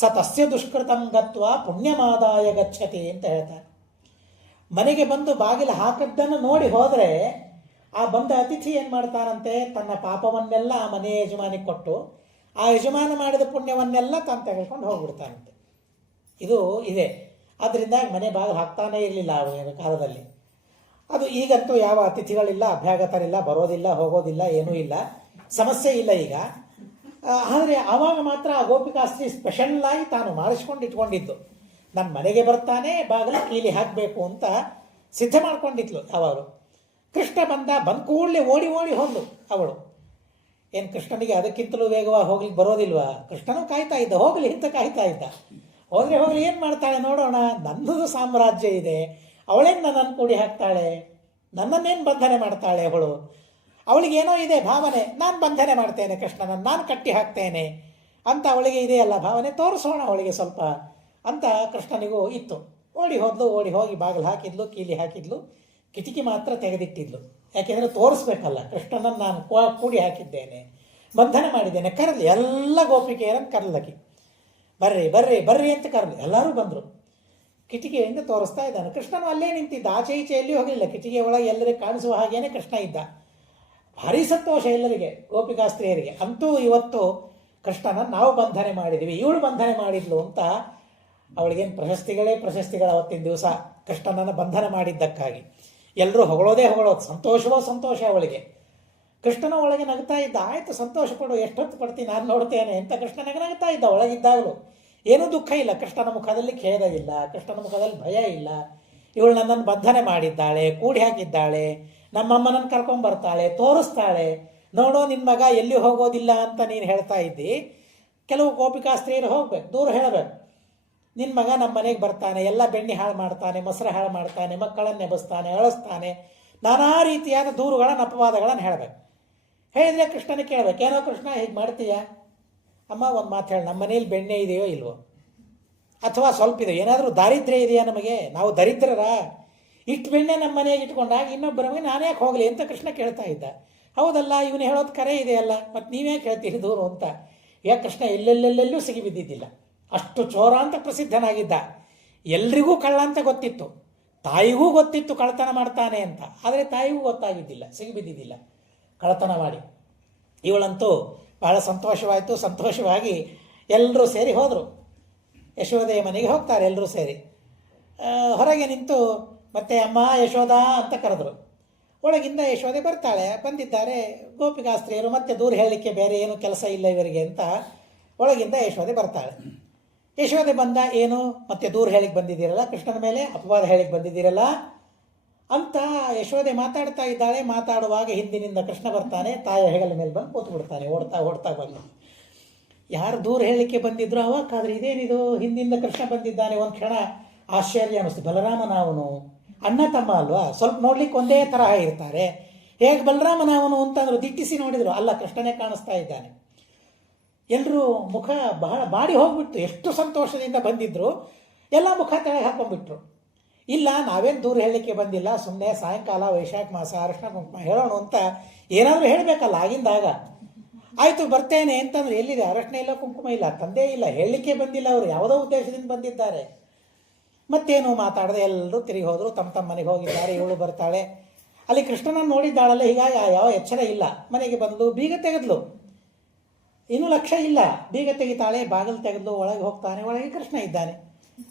ಸ ತಸ್ಯ ದುಷ್ಕೃತಂ ಗತ್ವಾ ಪುಣ್ಯಮಾದಾಯ ಗಚ್ಚತಿ ಅಂತ ಹೇಳ್ತಾರೆ. ಮನೆಗೆ ಬಂದು ಬಾಗಿಲು ಹಾಕದ್ದನ್ನು ನೋಡಿ ಹೋದರೆ ಆ ಬಂದ ಅತಿಥಿ ಏನು ಮಾಡ್ತಾನಂತೆ, ತನ್ನ ಪಾಪವನ್ನೆಲ್ಲ ಆ ಮನೆಯ ಯಜಮಾನಿಗೆ ಕೊಟ್ಟು ಆ ಯಜಮಾನ ಮಾಡಿದ ಪುಣ್ಯವನ್ನೆಲ್ಲ ತಾನು ತೆಗೆದುಕೊಂಡು ಹೋಗ್ಬಿಡ್ತಾನಂತೆ. ಇದು ಇದೆ. ಆದ್ದರಿಂದ ಮನೆ ಬಾಗಿಲು ಹಾಕ್ತಾನೇ ಇರಲಿಲ್ಲ ಆ ಕಾಲದಲ್ಲಿ. ಅದು ಈಗಂತೂ ಯಾವ ಅತಿಥಿಗಳಿಲ್ಲ, ಅಭ್ಯಾಗತರಿಲ್ಲ, ಬರೋದಿಲ್ಲ, ಹೋಗೋದಿಲ್ಲ, ಏನೂ ಇಲ್ಲ, ಸಮಸ್ಯೆ ಇಲ್ಲ ಈಗ. ಆದರೆ ಆವಾಗ ಮಾತ್ರ ಆ ಗೋಪಿಕಾಸ್ತ್ರೀ ಸ್ಪೆಷಲ್ಲಾಗಿ ತಾನು ಮಾಡಿಸ್ಕೊಂಡು ಇಟ್ಕೊಂಡಿದ್ದು. ನನ್ನ ಮನೆಗೆ ಬರ್ತಾನೆ, ಬಾಗಿಲು ಕೀಲಿ ಹಾಕಬೇಕು ಅಂತ ಸಿದ್ಧ ಮಾಡ್ಕೊಂಡಿದ್ಲು ಯಾವಾಗಲೂ. ಕೃಷ್ಣ ಬಂದ ಕೂಡಲೇ ಓಡಿ ಹೋದ್ಲು ಅವಳು. ಏನು ಕೃಷ್ಣನಿಗೆ ಅದಕ್ಕಿಂತಲೂ ವೇಗವಾಗಿ ಹೋಗ್ಲಿಕ್ಕೆ ಬರೋದಿಲ್ವಾ? ಕೃಷ್ಣನೂ ಕಾಯ್ತಾ ಇದ್ದ, ಹೋಗಲಿ ಅಂತ ಕಾಯ್ತಾ ಇದ್ದ. ಹೋಗಲಿ ಏನು ಮಾಡ್ತಾಳೆ ನೋಡೋಣ, ನನ್ನದು ಸಾಮ್ರಾಜ್ಯ ಇದೆ, ಅವಳೇನು ನನ್ನನ್ನು ಕೂಡಿ ಹಾಕ್ತಾಳೆ, ನನ್ನನ್ನೇನು ಬಂಧನೆ ಮಾಡ್ತಾಳೆ ಅವಳು, ಅವಳಿಗೇನೋ ಇದೆ ಭಾವನೆ, ನಾನು ಬಂಧನೆ ಮಾಡ್ತೇನೆ ಕೃಷ್ಣನನ್ನು, ನಾನು ಕಟ್ಟಿ ಹಾಕ್ತೇನೆ ಅಂತ ಅವಳಿಗೆ ಇದೆಯಲ್ಲ ಭಾವನೆ, ತೋರಿಸೋಣ ಅವಳಿಗೆ ಸ್ವಲ್ಪ ಅಂತ ಕೃಷ್ಣನಿಗೂ ಇತ್ತು. ಓಡಿ ಹೋಗಿ ಬಾಗಿಲು ಹಾಕಿದ್ಲು, ಕೀಲಿ ಹಾಕಿದ್ಲು, ಕಿಟಕಿ ಮಾತ್ರ ತೆಗೆದಿಟ್ಟಿದ್ಲು. ಯಾಕೆಂದರೆ ತೋರಿಸ್ಬೇಕಲ್ಲ, ಕೃಷ್ಣನನ್ನು ನಾನು ಕೂಡಿ ಹಾಕಿದ್ದೇನೆ, ಬಂಧನ ಮಾಡಿದ್ದೇನೆ. ಕರೆದ್ಲು ಎಲ್ಲ ಗೋಪಿಕೆಯರನ್ನು ಕರೆದಕಿ, ಬರ್ರಿ ಅಂತ ಕರೆದ್ಲು. ಎಲ್ಲರೂ ಬಂದರು. ಕಿಟಕಿಯಿಂದ ತೋರಿಸ್ತಾ ಇದ್ದಾನೆ. ಕೃಷ್ಣನು ಅಲ್ಲೇ ನಿಂತಿದ್ದ, ಆಚೆ ಈಚೆ ಎಲ್ಲಿ ಹೋಗಲಿಲ್ಲ. ಕಿಟಕಿಯ ಒಳಗೆ ಎಲ್ಲರಿಗೂ ಕಾಣಿಸುವ ಹಾಗೇನೆ ಕೃಷ್ಣ ಇದ್ದ. ಭಾರಿ ಸಂತೋಷ ಎಲ್ಲರಿಗೆ, ಗೋಪಿಕಾಸ್ತ್ರೀಯರಿಗೆ. ಅಂತೂ ಇವತ್ತು ಕೃಷ್ಣನನ್ನು ನಾವು ಬಂಧನೆ ಮಾಡಿದ್ದೀವಿ, ಇವಳು ಬಂಧನೆ ಮಾಡಿದ್ಲು ಅಂತ ಅವಳಿಗೇನು ಪ್ರಶಸ್ತಿಗಳು ಅವತ್ತಿನ ದಿವಸ ಕೃಷ್ಣನನ್ನು ಬಂಧನ ಮಾಡಿದ್ದಕ್ಕಾಗಿ. ಎಲ್ಲರೂ ಹೊಗಳೋದು, ಸಂತೋಷ ಅವಳಿಗೆ. ಕೃಷ್ಣನ ಒಳಗೆ ನಗ್ತಾ ಇದ್ದ. ಆಯಿತು ಸಂತೋಷ ಪಡು, ಎಷ್ಟೊತ್ತು ಪಡ್ತೀನಿ, ನಾನು ನೋಡ್ತೇನೆ ಅಂತ ಕೃಷ್ಣನಿಗೆ ನಗ್ತಾ ಇದ್ದ. ಒಳಗಿದ್ದಾಗಲೂ ಏನೂ ದುಃಖ ಇಲ್ಲ, ಕೃಷ್ಣನ ಮುಖದಲ್ಲಿ ಖೇದ ಇಲ್ಲ, ಕೃಷ್ಣನ ಮುಖದಲ್ಲಿ ಭಯ ಇಲ್ಲ. ಇವಳು ನನ್ನನ್ನು ಬಂಧನೆ ಮಾಡಿದ್ದಾಳೆ, ಕೂಡಿ ಹಾಕಿದ್ದಾಳೆ, ನಮ್ಮಮ್ಮನನ್ನು ಕರ್ಕೊಂಡ್ಬರ್ತಾಳೆ, ತೋರಿಸ್ತಾಳೆ, ನೋಡೋ ನಿನ್ನ ಮಗ ಎಲ್ಲಿ ಹೋಗೋದಿಲ್ಲ ಅಂತ ನೀನು ಹೇಳ್ತಾ ಇದ್ದಿ. ಕೆಲವು ಗೋಪಿಕಾಸ್ತ್ರೀಯರು ಹೋಗ್ಬೇಕು, ದೂರ ಹೇಳಬೇಕು, ನಿನ್ನ ಮಗ ನಮ್ಮ ಮನೆಗೆ ಬರ್ತಾನೆ, ಎಲ್ಲ ಬೆಣ್ಣೆ ಹಾಳು ಮಾಡ್ತಾನೆ, ಮೊಸರು ಹಾಳು ಮಾಡ್ತಾನೆ, ಮಕ್ಕಳನ್ನು ನೆಬಸ್ತಾನೆ, ಅಳಿಸ್ತಾನೆ, ನಾನಾ ರೀತಿಯಾದ ದೂರುಗಳನ್ನು ಅಪವಾದಗಳನ್ನು ಹೇಳಬೇಕು. ಹೇಳಿದರೆ ಕೃಷ್ಣನಿಗೆ ಕೇಳಬೇಕು, ಏನೋ ಕೃಷ್ಣ ಹೀಗೆ ಮಾಡ್ತೀಯ, ಅಮ್ಮ ಒಂದು ಮಾತು ಹೇಳಿ, ನಮ್ಮ ಮನೇಲಿ ಬೆಣ್ಣೆ ಇದೆಯೋ ಇಲ್ವೋ, ಅಥವಾ ಸ್ವಲ್ಪ ಇದೆ, ಏನಾದರೂ ದಾರಿದ್ರ್ಯ ಇದೆಯಾ ನಮಗೆ, ನಾವು ದರಿದ್ರರ, ಇಷ್ಟು ಬೆಣ್ಣೆ ನಮ್ಮ ಮನೆಗೆ ಇಟ್ಕೊಂಡಾಗ ಇನ್ನೊಬ್ಬರ ಮನೆ ನಾನು ಯಾಕೆ ಹೋಗಲಿ ಅಂತ ಕೃಷ್ಣ ಕೇಳ್ತಾ ಇದ್ದ. ಹೌದಲ್ಲ, ಇವನು ಹೇಳೋದು ಕರೆ ಇದೆಯಲ್ಲ, ಮತ್ತು ನೀವ್ಯಾಕೆ ಹೇಳ್ತೀರಿ ದೂರು ಅಂತ. ಯಾಕೆ ಕೃಷ್ಣ ಎಲ್ಲೆಲ್ಲೆಲ್ಲೂ ಸಿಗಿಬಿದ್ದಿದ್ದಿಲ್ಲ, ಅಷ್ಟು ಚೋರ ಅಂತ ಪ್ರಸಿದ್ಧನಾಗಿದ್ದ. ಎಲ್ರಿಗೂ ಕಳ್ಳ ಅಂತ ಗೊತ್ತಿತ್ತು, ತಾಯಿಗೂ ಗೊತ್ತಿತ್ತು ಕಳ್ಳತನ ಮಾಡ್ತಾನೆ ಅಂತ, ಆದರೆ ತಾಯಿಗೂ ಗೊತ್ತಾಗಿದ್ದಿಲ್ಲ, ಸಿಗಿಬಿದ್ದಿದ್ದಿಲ್ಲ ಕಳ್ಳತನ ಮಾಡಿ. ಇವಳಂತೂ ಬಹಳ ಸಂತೋಷವಾಗಿ ಎಲ್ಲರೂ ಸೇರಿ ಹೋದರು. ಯಶೋದೆಯ ಮನೆಗೆ ಹೋಗ್ತಾರೆ ಎಲ್ಲರೂ ಸೇರಿ. ಹೊರಗೆ ನಿಂತು ಮತ್ತೆ ಅಮ್ಮ ಯಶೋಧ ಅಂತ ಕರೆದ್ರು. ಒಳಗಿಂದ ಯಶೋದೆ ಬರ್ತಾಳೆ. ಬಂದಿದ್ದಾರೆ ಗೋಪಿಕಾಸ್ತ್ರೀಯರು, ಮತ್ತೆ ದೂರ ಹೇಳಲಿಕ್ಕೆ ಬೇರೆ ಏನು ಕೆಲಸ ಇಲ್ಲ ಇವರಿಗೆ ಅಂತ ಒಳಗಿಂದ ಯಶೋದೆ ಬರ್ತಾಳೆ. ಯಶೋದೆ ಬಂದ, ಏನು ಮತ್ತೆ ದೂರ ಹೇಳಿಕ್ಕೆ ಬಂದಿದ್ದೀರಲ್ಲ, ಕೃಷ್ಣನ ಮೇಲೆ ಅಪವಾದ ಹೇಳಿಕ್ಕೆ ಬಂದಿದ್ದೀರಲ್ಲ ಅಂತ ಯಶೋದೆ ಮಾತಾಡ್ತಾ ಇದ್ದಾಳೆ. ಮಾತಾಡುವಾಗ ಹಿಂದಿನಿಂದ ಕೃಷ್ಣ ಬರ್ತಾನೆ, ತಾಯಿಯ ಹೆಗಲ ಮೇಲೆ ಬಂದು ಕೂತು ಬಿಡ್ತಾನೆ. ಓಡ್ತಾ ಬಂದು ಯಾರು ದೂರ ಹೇಳಲಿಕ್ಕೆ ಬಂದಿದ್ರು ಅವಾಗಾದ್ರೆ ಇದೇನಿದು, ಹಿಂದಿಂದ ಕೃಷ್ಣ ಬಂದಿದ್ದಾನೆ, ಒಂದು ಕ್ಷಣ ಆಶ್ಚರ್ಯ ಅನ್ನಿಸ್ತು. ಬಲರಾಮನಾವನು ಅಣ್ಣ ತಮ್ಮ ಅಲ್ವಾ, ಸ್ವಲ್ಪ ನೋಡ್ಲಿಕ್ಕೆ ಒಂದೇ ತರಹ ಇರ್ತಾರೆ, ಹೇಗೆ ಬಲರಾಮನಾವನು ಅಂತಂದ್ರು ದಿಟ್ಟಿಸಿ ನೋಡಿದ್ರು, ಅಲ್ಲ ಕೃಷ್ಣನೇ ಕಾಣಿಸ್ತಾ ಇದ್ದಾನೆ. ಎಲ್ಲರೂ ಮುಖ ಬಹಳ ಬಾಡಿ ಹೋಗ್ಬಿಟ್ಟು, ಎಷ್ಟು ಸಂತೋಷದಿಂದ ಬಂದಿದ್ರು ಎಲ್ಲ ಮುಖ ತೆಳಗೆ ಹಾಕೊಂಡ್ಬಿಟ್ರು. ಇಲ್ಲ ನಾವೇನು ದೂರ ಹೇಳಲಿಕ್ಕೆ ಬಂದಿಲ್ಲ, ಸುಮ್ಮನೆ ಸಾಯಂಕಾಲ ವೈಶಾಖ ಮಾಸ ಅರಶಿನ ಕುಂಕುಮ ಹೇಳೋಣ ಅಂತ ಏನಾದರೂ ಹೇಳಬೇಕಲ್ಲ ಆಗಿಂದಾಗ. ಆಯಿತು ಬರ್ತೇನೆ ಅಂತಂದ್ರೆ ಎಲ್ಲಿದೆ ಅರಶಿನ ಇಲ್ಲ ಕುಂಕುಮ ಇಲ್ಲ, ತಂದೆ ಇಲ್ಲ, ಹೇಳಲಿಕ್ಕೆ ಬಂದಿಲ್ಲ, ಅವರು ಯಾವುದೋ ಉದ್ದೇಶದಿಂದ ಬಂದಿದ್ದಾರೆ. ಮತ್ತೇನು ಮಾತಾಡದೆ ಎಲ್ಲರೂ ತಿರುಗಿ ಹೋದರು, ತಮ್ಮ ತಮ್ಮ ಮನೆಗೆ ಹೋಗಿದ್ದಾರೆ. ಇವಳು ಬರ್ತಾಳೆ, ಅಲ್ಲಿ ಕೃಷ್ಣನನ್ನು ನೋಡಿದ್ದಾಳಲ್ಲ, ಹೀಗಾಗಿ ಯಾವ ಎಚ್ಚರ ಇಲ್ಲ. ಮನೆಗೆ ಬಂದು ಬೀಗ ತೆಗೆದ್ಲು, ಇನ್ನೂ ಲಕ್ಷ್ಯ ಇಲ್ಲ, ಬೀಗ ತೆಗಿತಾಳೆ, ಬಾಗಿಲು ತೆಗೆದ್ಲು, ಒಳಗೆ ಹೋಗ್ತಾನೆ, ಒಳಗೆ ಕೃಷ್ಣ ಇದ್ದಾನೆ.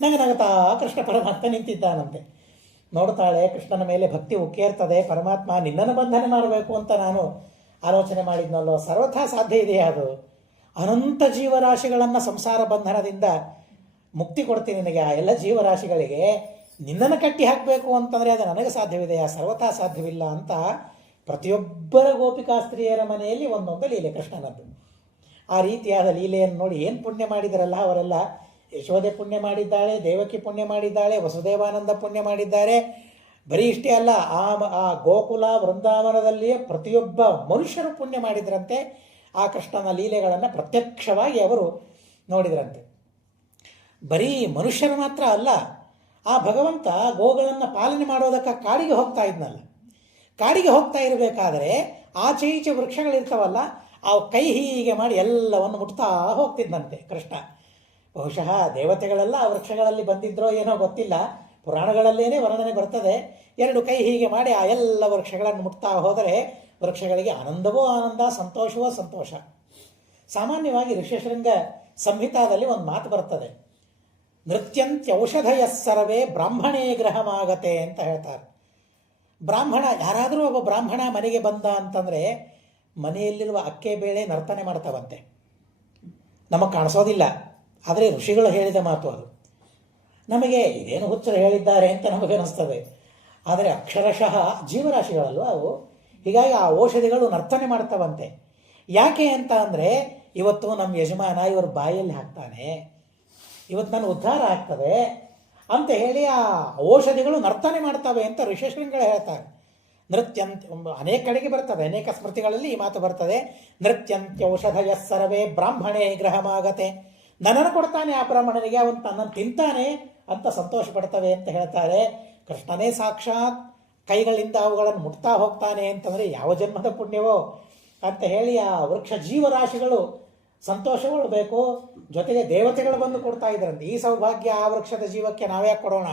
ನಗನಗುತ್ತಾ ಕೃಷ್ಣ ಪರಮಾತ್ಮ ನಿಂತಿದ್ದಾನಂತೆ. ನೋಡ್ತಾಳೆ, ಕೃಷ್ಣನ ಮೇಲೆ ಭಕ್ತಿ ಉಕ್ಕೇರ್ತದೆ. ಪರಮಾತ್ಮ ನಿನ್ನನ್ನು ಬಂಧನ ಮಾಡಬೇಕು ಅಂತ ನಾನು ಆಲೋಚನೆ ಮಾಡಿದ್ನಲ್ಲೋ, ಸರ್ವಥಾ ಸಾಧ್ಯ ಇದೆಯಾ ಅದು? ಅನಂತ ಜೀವರಾಶಿಗಳನ್ನು ಸಂಸಾರ ಬಂಧನದಿಂದ ಮುಕ್ತಿ ಕೊಡ್ತೀನಿ ನಿನಗೆ, ಆ ಎಲ್ಲ ಜೀವರಾಶಿಗಳಿಗೆ ನಿನ್ನನ್ನು ಕಟ್ಟಿ ಹಾಕಬೇಕು ಅಂತಂದರೆ ಅದು ನನಗೆ ಸಾಧ್ಯವಿದೆಯಾ? ಸರ್ವಥಾ ಸಾಧ್ಯವಿಲ್ಲ ಅಂತ ಪ್ರತಿಯೊಬ್ಬರ ಗೋಪಿಕಾ ಸ್ತ್ರೀಯರ ಮನೆಯಲ್ಲಿ ಒಂದೊಂದು ಲೀಲೆ ಕೃಷ್ಣನದ್ದು. ಆ ರೀತಿಯಾದ ಲೀಲೆಯನ್ನು ನೋಡಿ ಏನು ಪುಣ್ಯ ಮಾಡಿದರಲ್ಲ ಅವರೆಲ್ಲ. ಯಶೋದೆ ಪುಣ್ಯ ಮಾಡಿದ್ದಾಳೆ, ದೇವಕಿ ಪುಣ್ಯ ಮಾಡಿದ್ದಾಳೆ, ವಸುದೇವಾನಂದ ಪುಣ್ಯ ಮಾಡಿದ್ದಾರೆ. ಬರೀ ಇಷ್ಟೇ ಅಲ್ಲ, ಆ ಗೋಕುಲ ವೃಂದಾವನದಲ್ಲಿಯೇ ಪ್ರತಿಯೊಬ್ಬ ಮನುಷ್ಯರು ಪುಣ್ಯ ಮಾಡಿದ್ರಂತೆ. ಆ ಕೃಷ್ಣನ ಲೀಲೆಗಳನ್ನು ಪ್ರತ್ಯಕ್ಷವಾಗಿ ಅವರು ನೋಡಿದ್ರಂತೆ. ಬರೀ ಮನುಷ್ಯರು ಮಾತ್ರ ಅಲ್ಲ, ಆ ಭಗವಂತ ಗೋಗಳನ್ನು ಪಾಲನೆ ಮಾಡೋದಕ್ಕೆ ಕಾಡಿಗೆ ಹೋಗ್ತಾ ಇದ್ನಲ್ಲ, ಕಾಡಿಗೆ ಹೋಗ್ತಾ ಇರಬೇಕಾದ್ರೆ ಆಚೆ ಈಚೆ ವೃಕ್ಷಗಳಿರ್ತಾವಲ್ಲ, ಆ ಕೈ ಹೀಗೆ ಮಾಡಿ ಎಲ್ಲವನ್ನು ಮುಟ್ತಾ ಹೋಗ್ತಿದ್ದಂತೆ ಕೃಷ್ಣ. ಬಹುಶಃ ದೇವತೆಗಳೆಲ್ಲ ಆ ವೃಕ್ಷಗಳಲ್ಲಿ ಬಂದಿದ್ರೋ ಏನೋ ಗೊತ್ತಿಲ್ಲ, ಪುರಾಣಗಳಲ್ಲೇನೇ ವರ್ಣನೆ ಬರ್ತದೆ. ಎರಡು ಕೈ ಹೀಗೆ ಮಾಡಿ ಆ ಎಲ್ಲ ವೃಕ್ಷಗಳನ್ನು ಮುಟ್ತಾ ಹೋದರೆ ವೃಕ್ಷಗಳಿಗೆ ಆನಂದವೋ ಆನಂದ, ಸಂತೋಷವೋ ಸಂತೋಷ. ಸಾಮಾನ್ಯವಾಗಿ ಋಷ್ಯಶೃಂಗ ಸಂಹಿತಾದಲ್ಲಿ ಒಂದು ಮಾತು ಬರ್ತದೆ, ನೃತ್ಯಂತ್ಯೌಷಧಯ ಸರ್ವೇ ಬ್ರಾಹ್ಮಣೇ ಗ್ರಹಮಾಗತೆ ಅಂತ ಹೇಳ್ತಾರೆ. ಬ್ರಾಹ್ಮಣ, ಯಾರಾದರೂ ಒಬ್ಬ ಬ್ರಾಹ್ಮಣ ಮನೆಗೆ ಬಂದ ಅಂತಂದರೆ ಮನೆಯಲ್ಲಿರುವ ಅಕ್ಕೆ ಬೇಳೆ ನರ್ತನೆ ಮಾಡ್ತಾವಂತೆ. ನಮಗೆ ಕಾಣಿಸೋದಿಲ್ಲ, ಆದರೆ ಋಷಿಗಳು ಹೇಳಿದ ಮಾತು ಅದು. ನಮಗೆ ಇದೇನು ಹುಚ್ಚರು ಹೇಳಿದ್ದಾರೆ ಅಂತ ನಮಗೆ ಅನಿಸ್ತದೆ, ಆದರೆ ಅಕ್ಷರಶಃ ಜೀವರಾಶಿಗಳಲ್ವ ಅವು. ಹೀಗಾಗಿ ಆ ಔಷಧಿಗಳು ನರ್ತನೆ ಮಾಡ್ತಾವಂತೆ. ಯಾಕೆ ಅಂತ ಅಂದರೆ, ಇವತ್ತು ನಮ್ಮ ಯಜಮಾನ ಇವರು ಬಾಯಲ್ಲಿ ಹಾಕ್ತಾನೆ, ಇವತ್ತು ನನ್ನ ಉದ್ಧಾರ ಆಗ್ತದೆ ಅಂತ ಹೇಳಿ ಆ ಔಷಧಿಗಳು ನರ್ತನೆ ಮಾಡ್ತವೆ ಅಂತ ಋಷಿಶೃಂಗಳು ಹೇಳ್ತಾರೆ. ನೃತ್ಯಂತ್ಯ ಅನೇಕ ಕಡೆಗೆ ಬರ್ತದೆ, ಅನೇಕ ಸ್ಮೃತಿಗಳಲ್ಲಿ ಈ ಮಾತು ಬರ್ತದೆ. ನೃತ್ಯಂತ್ಯೌಷಧಯ ಸರ್ವೇ ಬ್ರಾಹ್ಮಣೇ ಗ್ರಹಮಾಗತೆ. ನನ್ನನ್ನು ಕೊಡ್ತಾನೆ ಆ ಬ್ರಾಹ್ಮಣನಿಗೆ, ಅವನು ತನ್ನನ್ನು ತಿಂತಾನೆ ಅಂತ ಸಂತೋಷ ಪಡ್ತವೆ ಅಂತ ಹೇಳ್ತಾರೆ. ಕೃಷ್ಣನೇ ಸಾಕ್ಷಾತ್ ಕೈಗಳಿಂದ ಅವುಗಳನ್ನು ಮುಟ್ತಾ ಹೋಗ್ತಾನೆ ಅಂತಂದರೆ ಯಾವ ಜನ್ಮದ ಪುಣ್ಯವೋ ಅಂತ ಹೇಳಿ ಆ ವೃಕ್ಷ ಜೀವರಾಶಿಗಳು ಸಂತೋಷಗೊಳ್ಳಬೇಕು. ಜೊತೆಗೆ ದೇವತೆಗಳು ಬಂದು ಕೊಡ್ತಾ ಇದ್ರಂತೆ. ಈ ಸೌಭಾಗ್ಯ ಆ ವೃಕ್ಷದ ಜೀವಕ್ಕೆ ನಾವ್ಯಾಕೆ ಕೊಡೋಣ?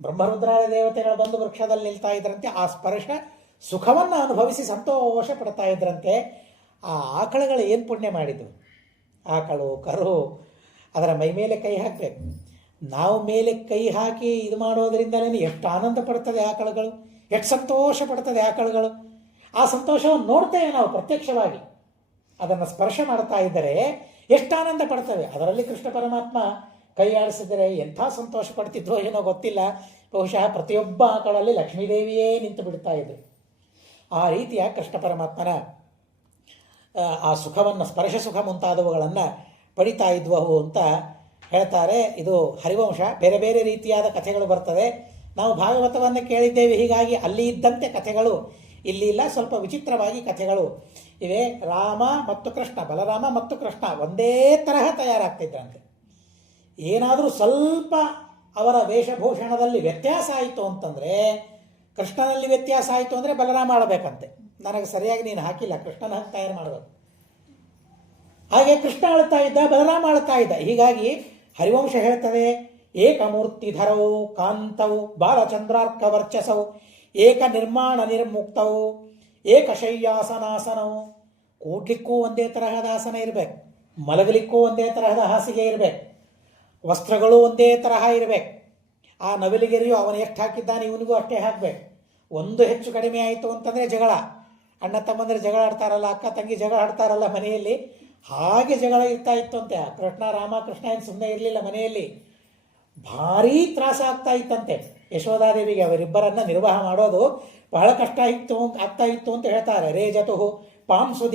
ಬ್ರಹ್ಮರುದ್ರಾದಿ ದೇವತೆಗಳು ಬಂದು ವೃಕ್ಷದಲ್ಲಿ ನಿಲ್ತಾ ಇದ್ರಂತೆ. ಆ ಸ್ಪರ್ಶ ಸುಖವನ್ನು ಅನುಭವಿಸಿ ಸಂತೋಷ ಪಡ್ತಾ ಇದ್ರಂತೆ. ಆ ಆಕಳುಗಳು ಏನು ಪುಣ್ಯ ಮಾಡಿದ್ವು? ಆಕಳು ಕರು ಅದರ ಮೈ ಮೇಲೆ ಕೈ ಹಾಕಬೇಕು. ನಾವು ಮೇಲೆ ಕೈ ಹಾಕಿ ಇದು ಮಾಡೋದ್ರಿಂದಲೇ ಎಷ್ಟು ಆನಂದ ಪಡ್ತದೆ ಆಕಳುಗಳು, ಎಷ್ಟು ಸಂತೋಷ ಪಡ್ತದೆ ಆಕಳುಗಳು. ಆ ಸಂತೋಷವನ್ನು ನೋಡ್ತೇವೆ ನಾವು ಪ್ರತ್ಯಕ್ಷವಾಗಿ. ಅದನ್ನು ಸ್ಪರ್ಶ ಮಾಡ್ತಾ ಇದ್ದರೆ ಎಷ್ಟು ಆನಂದ ಪಡ್ತವೆ. ಅದರಲ್ಲಿ ಕೃಷ್ಣ ಪರಮಾತ್ಮ ಕೈ ಆಡಿಸಿದರೆ ಎಂಥ ಸಂತೋಷ ಪಡ್ತಿದ್ರೋ ಏನೋ ಗೊತ್ತಿಲ್ಲ. ಬಹುಶಃ ಪ್ರತಿಯೊಬ್ಬ ಆಕಳಲ್ಲಿ ಲಕ್ಷ್ಮೀದೇವಿಯೇ ನಿಂತು ಬಿಡ್ತಾ ಇದ್ರು. ಆ ರೀತಿಯ ಕೃಷ್ಣ ಪರಮಾತ್ಮನ ಆ ಸುಖವನ್ನು, ಸ್ಪರ್ಶ ಸುಖ ಮುಂತಾದವುಗಳನ್ನು ಪಡಿತಾ ಇದ್ವವು ಅಂತ ಹೇಳ್ತಾರೆ. ಇದು ಹರಿವಂಶ. ಬೇರೆ ಬೇರೆ ರೀತಿಯಾದ ಕಥೆಗಳು ಬರ್ತದೆ. ನಾವು ಭಾಗವತವನ್ನು ಕೇಳಿದ್ದೇವೆ, ಹೀಗಾಗಿ ಅಲ್ಲಿ ಇದ್ದಂತೆ ಕಥೆಗಳು ಇಲ್ಲಿ ಇಲ್ಲ. ಸ್ವಲ್ಪ ವಿಚಿತ್ರವಾಗಿ ಕಥೆಗಳು ಇವೆ. ರಾಮ ಮತ್ತು ಕೃಷ್ಣ, ಬಲರಾಮ ಮತ್ತು ಕೃಷ್ಣ ಒಂದೇ ತರಹ ತಯಾರಾಗ್ತಿದ್ರಂತೆ. ಏನಾದರೂ ಸ್ವಲ್ಪ ಅವರ ವೇಷಭೂಷಣದಲ್ಲಿ ವ್ಯತ್ಯಾಸ ಆಯಿತು ಅಂತಂದರೆ, ಕೃಷ್ಣನಲ್ಲಿ ವ್ಯತ್ಯಾಸ ಆಯಿತು ಅಂದರೆ ಬಲರಾಮ ಆಡಬೇಕಂತೆ. ನನಗೆ ಸರಿಯಾಗಿ ನೀನು ಹಾಕಿಲ್ಲ, ಕೃಷ್ಣನ ಹಾಕಿ ತಯಾರು ಮಾಡಬೇಕು. ಹಾಗೆ ಕೃಷ್ಣ ಆಳ್ತಾ ಇದ್ದ, ಬಲರಾಮ ಆಳ್ತಾ ಇದ್ದ. ಹೀಗಾಗಿ ಹರಿವಂಶ ಹೇಳ್ತದೆ, ಏಕಮೂರ್ತಿಧರವು ಕಾಂತವು ಬಾಲಚಂದ್ರಾರ್ಕ ವರ್ಚಸವು ಏಕ ನಿರ್ಮಾಣ ನಿರ್ಮುಕ್ತವು ಏಕಶಯ್ಯಾಸನಾಸನವು. ಕೂಡ್ಲಿಕ್ಕೂ ಒಂದೇ ತರಹದ ಆಸನ ಇರಬೇಕು, ಮಲಗಲಿಕ್ಕೂ ಒಂದೇ ತರಹದ ಹಾಸಿಗೆ ಇರಬೇಕು, ವಸ್ತ್ರಗಳು ಒಂದೇ ತರಹ ಇರಬೇಕು. ಆ ನವಿಲಿಗೆರೆಯು ಅವನು ಎಷ್ಟು ಹಾಕಿದ್ದಾನೆ ಇವನಿಗೂ ಅಷ್ಟೇ ಹಾಕಬೇಕು. ಒಂದು ಹೆಚ್ಚು ಕಡಿಮೆ ಆಯಿತು ಅಂತಂದರೆ ಜಗಳ. ಅಣ್ಣ ತಮ್ಮಂದರೆ ಜಗಳ ಆಡ್ತಾರಲ್ಲ, ಅಕ್ಕ ತಂಗಿ ಜಗಳ ಆಡ್ತಾರಲ್ಲ ಮನೆಯಲ್ಲಿ, ಹಾಗೆ ಜಗಳ ಇರ್ತಾ ಇತ್ತು ಅಂತೆ. ಕೃಷ್ಣ ರಾಮಕೃಷ್ಣ ಏನು ಸುಮ್ಮನೆ ಇರಲಿಲ್ಲ ಮನೆಯಲ್ಲಿ, ಭಾರೀ ತ್ರಾಸ ಆಗ್ತಾ ಇತ್ತಂತೆ ಯಶೋಧಾದೇವಿಗೆ. ಅವರಿಬ್ಬರನ್ನು ನಿರ್ವಾಹ ಮಾಡೋದು ಬಹಳ ಕಷ್ಟ ಆಗ್ತಾ ಇತ್ತು ಅಂತ ಹೇಳ್ತಾರೆ. ರೇಜತು ಪಾಂಸು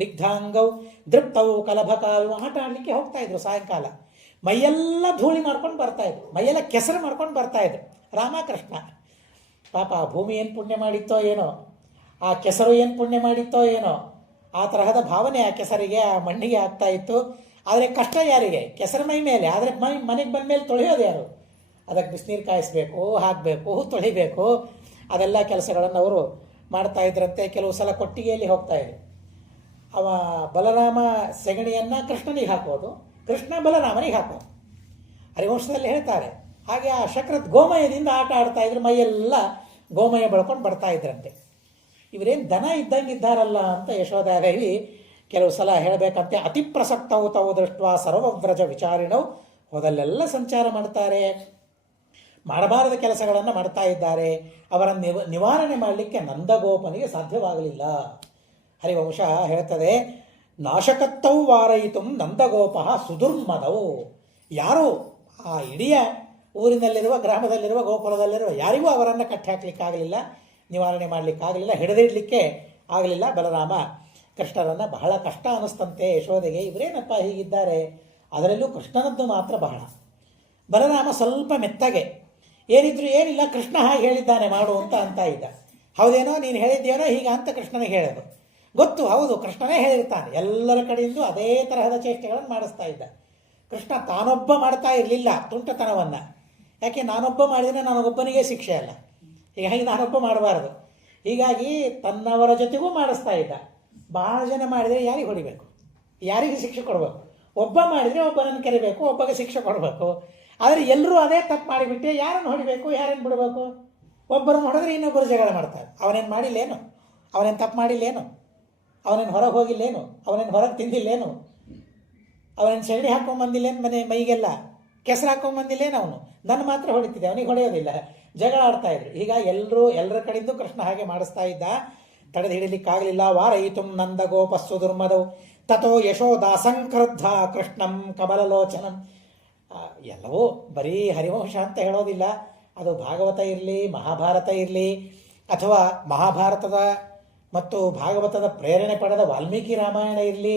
ದಿಗ್ಧಾಂಗೌ ದೃಪ್ತವು ಕಲಭಕಾವು. ಆಟ ಆಡಲಿಕ್ಕೆ ಹೋಗ್ತಾ ಇದ್ರು ಸಾಯಂಕಾಲ. ಮೈಯೆಲ್ಲ ಧೂಳಿ ಮಾಡ್ಕೊಂಡು ಬರ್ತಾಯಿದ್ರು, ಮೈಯೆಲ್ಲ ಕೆಸರು ಮಾಡ್ಕೊಂಡು ಬರ್ತಾಯಿದ್ರು ರಾಮಕೃಷ್ಣ. ಪಾಪ ಆ ಭೂಮಿ ಏನು ಪುಣ್ಯ ಮಾಡಿತ್ತೋ ಏನೋ, ಆ ಕೆಸರು ಏನು ಪುಣ್ಯ ಮಾಡಿತ್ತೋ ಏನೋ, ಆ ತರಹದ ಭಾವನೆ ಆ ಕೆಸರಿಗೆ, ಆ ಮಣ್ಣಿಗೆ ಆಗ್ತಾ ಇತ್ತು. ಆದರೆ ಕಷ್ಟ ಯಾರಿಗೆ? ಕೆಸರು ಮೈ ಮೇಲೆ. ಆದರೆ ಮನೆಗೆ ಬಂದ ಮೇಲೆ ತೊಳೆಯೋದು ಯಾರು? ಅದಕ್ಕೆ ಬಿಸಿನೀರು ಕಾಯಿಸ್ಬೇಕು, ಹಾಕಬೇಕು, ತೊಳಿಬೇಕು, ಅದೆಲ್ಲ ಕೆಲಸಗಳನ್ನು ಅವರು ಮಾಡ್ತಾ ಇದ್ರಂತೆ. ಕೆಲವು ಸಲ ಕೊಟ್ಟಿಗೆಯಲ್ಲಿ ಹೋಗ್ತಾಯಿದ್ರು. ಅವ ಬಲರಾಮ ಸೆಗಣಿಯನ್ನು ಕೃಷ್ಣನಿಗೆ ಹಾಕೋದು, ಕೃಷ್ಣ ಬಲರಾಮನಿಗೆ ಹಾಕೋದು. ಹರಿವಂಶದಲ್ಲಿ ಹೇಳ್ತಾರೆ. ಹಾಗೆ ಆ ಶಕ್ರತ್ ಗೋಮಯದಿಂದ ಆಟ ಆಡ್ತಾ ಇದ್ರು, ಮೈಯೆಲ್ಲ ಗೋಮಯ ಬೆಳ್ಕೊಂಡು ಬರ್ತಾ ಇದ್ರಂತೆ. ಇವರೇನು ದನ ಇದ್ದಂಗೆ ಇದ್ದಾರಲ್ಲ ಅಂತ ಯಶೋಧಾದೇವಿ ಕೆಲವು ಸಲ ಹೇಳಬೇಕಂತೆ. ಅತಿ ಪ್ರಸಕ್ತವು ತವು ದೃಷ್ಟ ಸರ್ವವ್ರಜ ವಿಚಾರಿಣವು, ಹೋದಲ್ಲೆಲ್ಲ ಸಂಚಾರ ಮಾಡ್ತಾರೆ, ಮಾಡಬಾರದ ಕೆಲಸಗಳನ್ನು ಮಾಡ್ತಾ ಇದ್ದಾರೆ. ಅವರನ್ನು ನಿವಾರಣೆ ಮಾಡಲಿಕ್ಕೆ ನಂದಗೋಪನಿಗೆ ಸಾಧ್ಯವಾಗಲಿಲ್ಲ. ಹರಿವಂಶ ಹೇಳ್ತದೆ, ನಾಶಕತ್ತವು ವಾರಯಿತು ನಂದಗೋಪ ಸುದುರ್ಮದವು. ಯಾರು ಆ ಇಡೀ ಊರಿನಲ್ಲಿರುವ, ಗ್ರಾಮದಲ್ಲಿರುವ, ಗೋಕುಲದಲ್ಲಿರುವ ಯಾರಿಗೂ ಅವರನ್ನು ಕಟ್ಟಿ ಹಾಕಲಿಕ್ಕಾಗಲಿಲ್ಲ, ನಿವಾರಣೆ ಮಾಡಲಿಕ್ಕಾಗಲಿಲ್ಲ, ಹಿಡಿದಿಡಲಿಕ್ಕೆ ಆಗಲಿಲ್ಲ. ಬಲರಾಮ ಕೃಷ್ಣರನ್ನು ಬಹಳ ಕಷ್ಟ ಅನ್ನಿಸ್ತಂತೆ ಯಶೋದೆಗೆ. ಇವರೇನಪ್ಪ ಹೀಗಿದ್ದಾರೆ? ಅದರಲ್ಲೂ ಕೃಷ್ಣನದ್ದು ಮಾತ್ರ ಬಹಳ. ಬಲರಾಮ ಸ್ವಲ್ಪ ಮೆತ್ತಗೆ, ಏನಿದ್ರು ಏನಿಲ್ಲ, ಕೃಷ್ಣ ಹಾಗೆ ಹೇಳಿದ್ದಾನೆ ಮಾಡು ಅಂತ ಇದ್ದ. ಹೌದೇನೋ, ನೀನು ಹೇಳಿದ್ದೇನೋ ಹೀಗ ಅಂತ ಕೃಷ್ಣನಿಗೆ ಹೇಳೋದು ಗೊತ್ತು. ಹೌದು, ಕೃಷ್ಣನೇ ಹೇಳಿರ್ತಾನೆ. ಎಲ್ಲರ ಕಡೆಯಿಂದ ಅದೇ ತರಹದ ಚೇಷ್ಟೆಗಳನ್ನು ಮಾಡಿಸ್ತಾ ಇದ್ದ. ಕೃಷ್ಣ ತಾನೊಬ್ಬ ಮಾಡ್ತಾ ಇರಲಿಲ್ಲ ತುಂಟತನವನ್ನು. ಯಾಕೆ? ನಾನೊಬ್ಬ ಮಾಡಿದರೆ ನನಗೊಬ್ಬನಿಗೆ ಶಿಕ್ಷೆ ಅಲ್ಲ, ಹೀಗಾಗಿ ನಾನೊಬ್ಬ ಮಾಡಬಾರ್ದು. ಹೀಗಾಗಿ ತನ್ನವರ ಜೊತೆಗೂ ಮಾಡಿಸ್ತಾ ಇದ್ದ. ಭಾಳ ಜನ ಮಾಡಿದರೆ ಯಾರಿಗೆ ಹೊಡಿಬೇಕು? ಯಾರಿಗೆ ಶಿಕ್ಷೆ ಕೊಡಬೇಕು? ಒಬ್ಬ ಮಾಡಿದರೆ ಒಬ್ಬನನ್ನು ಕರಿಬೇಕು, ಒಬ್ಬಗೆ ಶಿಕ್ಷೆ ಕೊಡಬೇಕು. ಆದರೆ ಎಲ್ಲರೂ ಅದೇ ತಪ್ಪು ಮಾಡಿಬಿಟ್ಟೆ ಯಾರನ್ನು ಹೊಡಿಬೇಕು, ಯಾರನ್ನು ಬಿಡಬೇಕು? ಒಬ್ಬರನ್ನು ಹೊಡೆದ್ರೆ ಇನ್ನೊಬ್ಬರು ಜಗಳ ಮಾಡ್ತಾರೆ. ಅವನೇನು ಮಾಡಿಲ್ಲೇನು? ಅವನೇನು ತಪ್ಪು ಮಾಡಿಲ್ಲೇನು? ಅವನೇನು ಹೊರಗೆ ಹೋಗಿಲ್ಲೇನು? ಅವನೇನು ಹೊರಗೆ ತಿಂದಿಲ್ಲೇನು? ಅವನೇನು ಸಗಣಿ ಹಾಕ್ಕೊಂಬಂದಿಲ್ಲೇನು? ಮೈಗೆಲ್ಲ ಕೆಸರು ಹಾಕ್ಕೊಂಬಂದಿಲ್ಲೇನು? ಅವನು ನನ್ನ ಮಾತ್ರ ಹೊಡಿತಿದ್ದೆ, ಅವನಿಗೆ ಹೊಡೆಯೋದಿಲ್ಲ. ಜಗಳ ಆಡ್ತಾ ಇದ್ರು. ಈಗ ಎಲ್ಲರ ಕಡೆಯಿಂದ ಕೃಷ್ಣ ಹಾಗೆ ಮಾಡಿಸ್ತಾ ಇದ್ದ. ತಡೆದು ಹಿಡಿಲಿಕ್ಕಾಗಲಿಲ್ಲ. ವಾರಯಿತು ನಂದಗೋಪಸ್ಸು ದುರ್ಮದವು ತಥೋ ಯಶೋದಾಸಂಕ್ರುದ್ಧ ಕೃಷ್ಣಂ ಕಮಲಲೋಚನಂ. ಎಲ್ಲವೂ ಬರೀ ಹರಿವಂಶ ಅಂತ ಹೇಳೋದಿಲ್ಲ. ಅದು ಭಾಗವತ ಇರಲಿ, ಮಹಾಭಾರತ ಇರಲಿ, ಅಥವಾ ಮಹಾಭಾರತದ ಮತ್ತು ಭಾಗವತದ ಪ್ರೇರಣೆ ಪಡೆದ ವಾಲ್ಮೀಕಿ ರಾಮಾಯಣ ಇರಲಿ,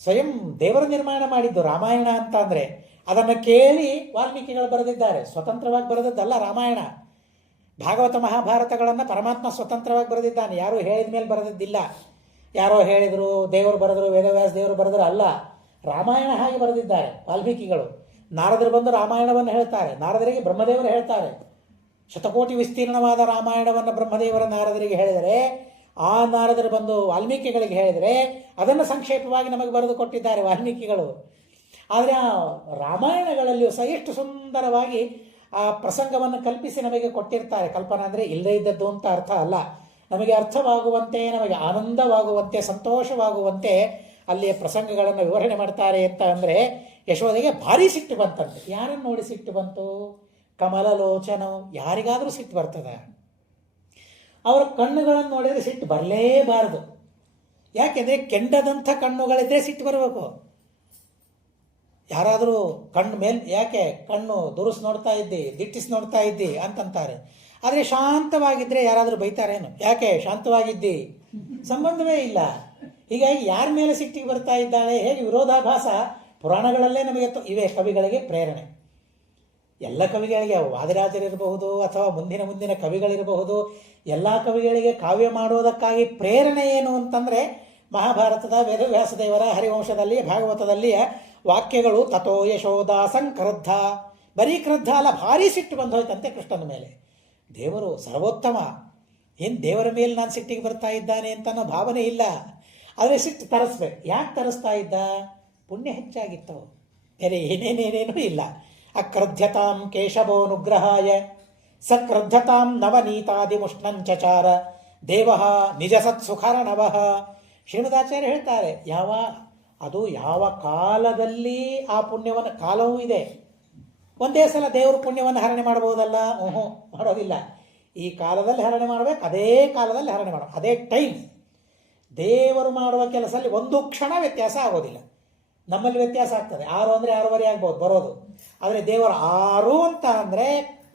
ಸ್ವಯಂ ದೇವರ ನಿರ್ಮಾಣ ಮಾಡಿದ್ದು ರಾಮಾಯಣ ಅಂತ ಅಂದರೆ ಅದನ್ನು ಕೇಳಿ ವಾಲ್ಮೀಕಿಗಳು ಬರೆದಿದ್ದಾರೆ. ಸ್ವತಂತ್ರವಾಗಿ ಬರೆದದ್ದಲ್ಲ ರಾಮಾಯಣ. ಭಾಗವತ ಮಹಾಭಾರತಗಳನ್ನು ಪರಮಾತ್ಮ ಸ್ವತಂತ್ರವಾಗಿ ಬರೆದಿದ್ದಾನೆ. ಯಾರು ಹೇಳಿದ ಮೇಲೆ ಬರೆದಿದ್ದಿಲ್ಲ. ಯಾರೋ ಹೇಳಿದರು, ದೇವರು ಬರೆದರು, ವೇದವ್ಯಾಸ ದೇವರು ಬರೆದರು ಅಲ್ಲ. ರಾಮಾಯಣ ಹಾಗೆ ಬರೆದಿದ್ದಾರೆ ವಾಲ್ಮೀಕಿಗಳು. ನಾರದರು ಬಂದು ರಾಮಾಯಣವನ್ನು ಹೇಳ್ತಾರೆ. ನಾರದರಿಗೆ ಬ್ರಹ್ಮದೇವರು ಹೇಳ್ತಾರೆ. ಶತಕೋಟಿ ವಿಸ್ತೀರ್ಣವಾದ ರಾಮಾಯಣವನ್ನು ಬ್ರಹ್ಮದೇವರ ನಾರದರಿಗೆ ಹೇಳಿದರೆ, ಆ ನಾರದರು ಬಂದು ವಾಲ್ಮೀಕಿಗಳಿಗೆ ಹೇಳಿದರೆ ಅದನ್ನು ಸಂಕ್ಷೇಪವಾಗಿ ನಮಗೆ ಬರೆದು ಕೊಟ್ಟಿದ್ದಾರೆ ವಾಲ್ಮೀಕಿಗಳು. ಆದರೆ ಆ ರಾಮಾಯಣಗಳಲ್ಲಿಯೂ ಸಹ ಎಷ್ಟು ಸುಂದರವಾಗಿ ಆ ಪ್ರಸಂಗವನ್ನು ಕಲ್ಪಿಸಿ ನಮಗೆ ಕೊಟ್ಟಿರ್ತಾರೆ. ಕಲ್ಪನಾ ಅಂದರೆ ಇಲ್ಲದೇ ಇದ್ದದ್ದು ಅಂತ ಅರ್ಥ ಅಲ್ಲ. ನಮಗೆ ಅರ್ಥವಾಗುವಂತೆ, ನಮಗೆ ಆನಂದವಾಗುವಂತೆ, ಸಂತೋಷವಾಗುವಂತೆ ಅಲ್ಲಿಯ ಪ್ರಸಂಗಗಳನ್ನು ವಿವರಣೆ ಮಾಡ್ತಾರೆ ಅಂತ ಅಂದರೆ ಯಶೋದೆಗೆ ಭಾರಿ ಸಿಟ್ಟು ಬಂತಂತೆ. ಯಾರನ್ನು ನೋಡಿ ಸಿಟ್ಟು ಬಂತು? ಕಮಲಲೋಚನ. ಯಾರಿಗಾದರೂ ಸಿಟ್ಟು ಬರ್ತದೆ? ಅವರ ಕಣ್ಣುಗಳನ್ನು ನೋಡಿದರೆ ಸಿಟ್ಟು ಬರಲೇಬಾರದು. ಯಾಕೆಂದರೆ ಕೆಂಡದಂಥ ಕಣ್ಣುಗಳಿದ್ದರೆ ಸಿಟ್ಟು ಬರಬೇಕು. ಯಾರಾದರೂ ಕಣ್ಣು ಮೇಲೆ ಯಾಕೆ ಕಣ್ಣು ದುರುಸ್ ನೋಡ್ತಾ ಇದ್ದಿ, ದಿಟ್ಟಿಸಿ ನೋಡ್ತಾ ಇದ್ದಿ ಅಂತಂತಾರೆ. ಆದರೆ ಶಾಂತವಾಗಿದ್ದರೆ ಯಾರಾದರೂ ಬೈತಾರೇನು? ಯಾಕೆ ಶಾಂತವಾಗಿದ್ದಿ? ಸಂಬಂಧವೇ ಇಲ್ಲ. ಹೀಗಾಗಿ ಯಾರ ಮೇಲೆ ಸಿಟ್ಟಿಗೆ ಬರ್ತಾ ಇದ್ದಾಳೆ? ಹೇಗೆ ವಿರೋಧಾಭಾಸ ಪುರಾಣಗಳಲ್ಲೇ ನಮಗೆ ಇವೆ ಕವಿಗಳಿಗೆ ಪ್ರೇರಣೆ. ಎಲ್ಲ ಕವಿಗಳಿಗೆ, ವಾದಿರಾಜರಿರಬಹುದು ಅಥವಾ ಮುಂದಿನ ಕವಿಗಳಿರಬಹುದು, ಎಲ್ಲ ಕವಿಗಳಿಗೆ ಕಾವ್ಯ ಮಾಡೋದಕ್ಕಾಗಿ ಪ್ರೇರಣೆ ಏನು ಅಂತಂದರೆ ಮಹಾಭಾರತದ ವೇದವ್ಯಾಸದೇವರ ಹರಿವಂಶದಲ್ಲಿ, ಭಾಗವತದಲ್ಲಿಯ ವಾಕ್ಯಗಳು. ತಥೋ ಯಶೋದಾಸಂ ಕ್ರುದ್ಧ. ಬರೀ ಕ್ರುದ್ಧ ಅಲ್ಲ, ಭಾರಿ ಸಿಟ್ಟು ಬಂದು ಹೋಯ್ತಂತೆ ಕೃಷ್ಣನ ಮೇಲೆ. ದೇವರು ಸರ್ವೋತ್ತಮ, ಏನು ದೇವರ ಮೇಲೆ ನಾನು ಸಿಟ್ಟಿಗೆ ಬರ್ತಾ ಇದ್ದಾನೆ ಅಂತ ಅನ್ನೋ ಭಾವನೆ ಇಲ್ಲ. ಆದರೆ ಸಿಟ್ಟು ತರಿಸ್ಬೇಕು. ಯಾಕೆ ತರಿಸ್ತಾ ಇದ್ದ? ಪುಣ್ಯ ಹೆಚ್ಚಾಗಿತ್ತು, ಬೇರೆ ಏನೇನೇನೇನೂ ಇಲ್ಲ. ಅಕ್ರಧ್ಯತಾಂ ಕೇಶವೋನುಗ್ರಹಾಯ ಸಕ್ರಧ್ಯತಾಂ ನವನೀತಾದಿಮುಷ್ಣಂಚಚಾರ ದೇವ ನಿಜ ಸತ್ಸುಖರ್ಣವಃ. ಶ್ರೀಮದಾಚಾರ್ಯ ಹೇಳ್ತಾರೆ, ಯಾವ ಕಾಲದಲ್ಲಿ ಆ ಪುಣ್ಯವನ್ನು, ಕಾಲವೂ ಇದೆ. ಒಂದೇ ಸಲ ದೇವರು ಪುಣ್ಯವನ್ನು ಹರಣೆ ಮಾಡಬಹುದಲ್ಲ? ಮಾಡೋದಿಲ್ಲ. ಈ ಕಾಲದಲ್ಲಿ ಹರಣೆ ಮಾಡಬೇಕು, ಅದೇ ಕಾಲದಲ್ಲಿ ಹರಣೆ ಮಾಡಬೇಕು, ಅದೇ ಟೈಮ್. ದೇವರು ಮಾಡುವ ಕೆಲಸದಲ್ಲಿ ಒಂದು ಕ್ಷಣ ವ್ಯತ್ಯಾಸ ಆಗೋದಿಲ್ಲ. ನಮ್ಮಲ್ಲಿ ವ್ಯತ್ಯಾಸ ಆಗ್ತದೆ. 6 ಅಂದರೆ 6:30 ಆಗ್ಬೋದು ಬರೋದು. ಆದರೆ ದೇವರು 6 ಅಂತ ಅಂದರೆ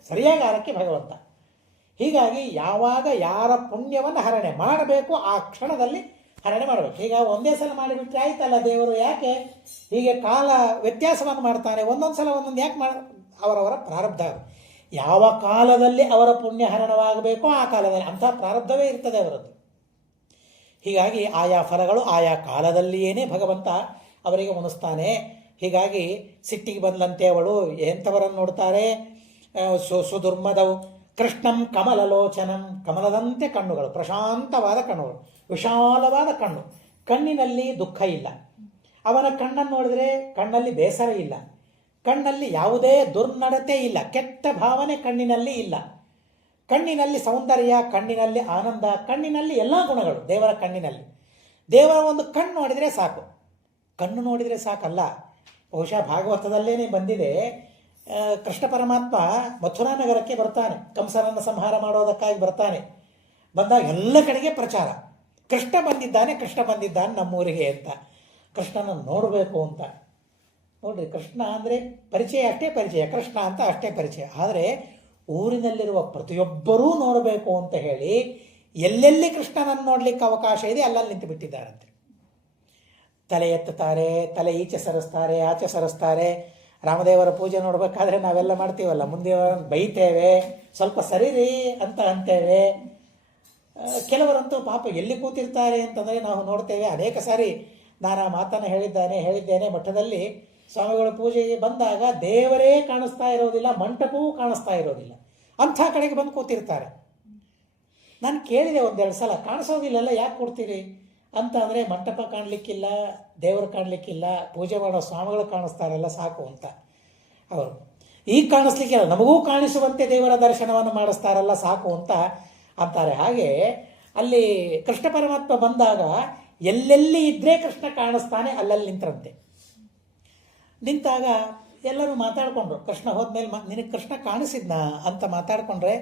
ಸರಿಯಾಗಿ 6ಕ್ಕೆ ಭಗವಂತ. ಹೀಗಾಗಿ ಯಾವಾಗ ಯಾರ ಪುಣ್ಯವನ್ನು ಹರಣೆ ಮಾಡಬೇಕು ಆ ಕ್ಷಣದಲ್ಲಿ ಹರಣೆ ಮಾಡಬೇಕು. ಈಗ ಒಂದೇ ಸಲ ಮಾಡಿಬಿಟ್ರೆ ಆಯ್ತಲ್ಲ ದೇವರು, ಯಾಕೆ ಹೀಗೆ ಕಾಲ ವ್ಯತ್ಯಾಸವನ್ನು ಮಾಡ್ತಾನೆ? ಒಂದೊಂದು ಸಲ ಒಂದೊಂದು ಯಾಕೆ ಅವರವರ ಪ್ರಾರಬ್ಧ. ಯಾವ ಕಾಲದಲ್ಲಿ ಅವರ ಪುಣ್ಯ ಹರಣವಾಗಬೇಕೋ ಆ ಕಾಲದಲ್ಲಿ ಅಂಥ ಪ್ರಾರಬ್ಧವೇ ಇರ್ತದೆ ಅವರದ್ದು. ಹೀಗಾಗಿ ಆಯಾ ಫಲಗಳು ಆಯಾ ಕಾಲದಲ್ಲಿಯೇ ಭಗವಂತ ಅವರಿಗೆ ಉಣಿಸ್ತಾನೆ. ಹೀಗಾಗಿ ಸಿಟ್ಟಿಗೆ ಬಂದಂತೆ ಅವಳು ಎಂಥವರನ್ನು ನೋಡ್ತಾರೆ? ಸುದುರ್ಮದವು ಕೃಷ್ಣಂ ಕಮಲಲೋಚನಂ, ಕಮಲದಂತೆ ಕಣ್ಣುಗಳು, ಪ್ರಶಾಂತವಾದ ಕಣ್ಣುಗಳು, ವಿಶಾಲವಾದ ಕಣ್ಣು, ಕಣ್ಣಿನಲ್ಲಿ ದುಃಖ ಇಲ್ಲ. ಅವನ ಕಣ್ಣನ್ನು ನೋಡಿದರೆ ಕಣ್ಣಲ್ಲಿ ಬೇಸರ ಇಲ್ಲ, ಕಣ್ಣಲ್ಲಿ ಯಾವುದೇ ದುರ್ನಡತೆ ಇಲ್ಲ, ಕೆಟ್ಟ ಭಾವನೆ ಕಣ್ಣಿನಲ್ಲಿ ಇಲ್ಲ. ಕಣ್ಣಿನಲ್ಲಿ ಸೌಂದರ್ಯ, ಕಣ್ಣಿನಲ್ಲಿ ಆನಂದ, ಕಣ್ಣಿನಲ್ಲಿ ಎಲ್ಲ ಗುಣಗಳು ದೇವರ ಕಣ್ಣಿನಲ್ಲಿ. ದೇವರ ಒಂದು ಕಣ್ಣು ನೋಡಿದರೆ ಸಾಕು. ಕಣ್ಣು ನೋಡಿದರೆ ಸಾಕಲ್ಲ, ಬಹುಶಃ ಭಾಗವತದಲ್ಲೇನೆ ಬಂದಿದೆ. ಕೃಷ್ಣ ಪರಮಾತ್ಮ ಮಥುರಾ ನಗರಕ್ಕೆ ಬರ್ತಾನೆ, ಕಂಸನನ್ನು ಸಂಹಾರ ಮಾಡೋದಕ್ಕಾಗಿ ಬರ್ತಾನೆ. ಬಂದಾಗ ಎಲ್ಲ ಕಡೆಗೆ ಪ್ರಚಾರ, ಕೃಷ್ಣ ಬಂದಿದ್ದಾನೆ, ಕೃಷ್ಣ ಬಂದಿದ್ದಾನೆ ನಮ್ಮೂರಿಗೆ ಅಂತ, ಕೃಷ್ಣನನ್ನು ನೋಡಬೇಕು ಅಂತ. ನೋಡ್ರಿ, ಕೃಷ್ಣ ಅಂದರೆ ಪರಿಚಯ ಅಷ್ಟೇ ಪರಿಚಯ, ಕೃಷ್ಣ ಅಂತ ಅಷ್ಟೇ ಪರಿಚಯ. ಆದರೆ ಊರಿನಲ್ಲಿರುವ ಪ್ರತಿಯೊಬ್ಬರೂ ನೋಡಬೇಕು ಅಂತ ಹೇಳಿ ಎಲ್ಲೆಲ್ಲಿ ಕೃಷ್ಣನನ್ನು ನೋಡಲಿಕ್ಕೆ ಅವಕಾಶ ಇದೆ ಅಲ್ಲಲ್ಲಿ ನಿಂತು ಬಿಟ್ಟಿದ್ದಾರಂತೆ. ತಲೆ ಎತ್ತುತ್ತಾರೆ, ತಲೆ ಈಚೆ ಸರಿಸ್ತಾರೆ, ಆಚೆ ಸರಿಸ್ತಾರೆ. ರಾಮದೇವರ ಪೂಜೆ ನೋಡಬೇಕಾದ್ರೆ ನಾವೆಲ್ಲ ಮಾಡ್ತೀವಲ್ಲ, ಮುಂದೆ ಬೈತೇವೆ, ಸ್ವಲ್ಪ ಸರಿರಿ ಅಂತ ಅಂತೇವೆ. ಕೆಲವರಂತೂ ಪಾಪ ಎಲ್ಲಿ ಕೂತಿರ್ತಾರೆ ಅಂತಂದರೆ ನಾವು ನೋಡ್ತೇವೆ. ಅನೇಕ ಸಾರಿ ನಾನು ಆ ಮಾತನ್ನು ಹೇಳಿದ್ದೇನೆ ಮಠದಲ್ಲಿ. ಸ್ವಾಮಿಗಳ ಪೂಜೆಗೆ ಬಂದಾಗ ದೇವರೇ ಕಾಣಿಸ್ತಾ ಇರೋದಿಲ್ಲ, ಮಂಟಪವೂ ಕಾಣಿಸ್ತಾ ಇರೋದಿಲ್ಲ, ಅಂಥ ಕಡೆಗೆ ಬಂದು ಕೂತಿರ್ತಾರೆ. ನಾನು ಕೇಳಿದೆ ಒಂದೆರಡು ಸಲ, ಕಾಣಿಸೋದಿಲ್ಲಲ್ಲ ಯಾಕೆ ಕೊಡ್ತೀರಿ ಅಂತ. ಅಂದರೆ ಮಂಟಪ ಕಾಣಲಿಕ್ಕಿಲ್ಲ, ದೇವರು ಕಾಣಲಿಕ್ಕಿಲ್ಲ, ಪೂಜೆ ಮಾಡೋ ಸ್ವಾಮಿಗಳು ಕಾಣಿಸ್ತಾರಲ್ಲ ಸಾಕು ಅಂತ. ಅವರು ಈಗ ಕಾಣಿಸ್ಲಿಕ್ಕಿಲ್ಲ, ನಮಗೂ ಕಾಣಿಸುವಂತೆ ದೇವರ ದರ್ಶನವನ್ನು ಮಾಡಿಸ್ತಾರಲ್ಲ ಸಾಕು ಅಂತ ಅಂತಾರೆ. ಹಾಗೆ ಅಲ್ಲಿ ಕೃಷ್ಣ ಪರಮಾತ್ಮ ಬಂದಾಗ ಎಲ್ಲೆಲ್ಲಿ ಇದ್ದರೆ ಕೃಷ್ಣ ಕಾಣಿಸ್ತಾನೆ ಅಲ್ಲಲ್ಲಿ ನಿಂತರಂತೆ. ನಿಂತಾಗ ಎಲ್ಲರೂ ಮಾತಾಡಿಕೊಂಡ್ರು. ಕೃಷ್ಣ ಹೋದ್ಮೇಲೆ ನಿನಗೆ ಕೃಷ್ಣ ಕಾಣಿಸಿದ್ನ ಅಂತ ಮಾತಾಡಿಕೊಂಡ್ರೆ,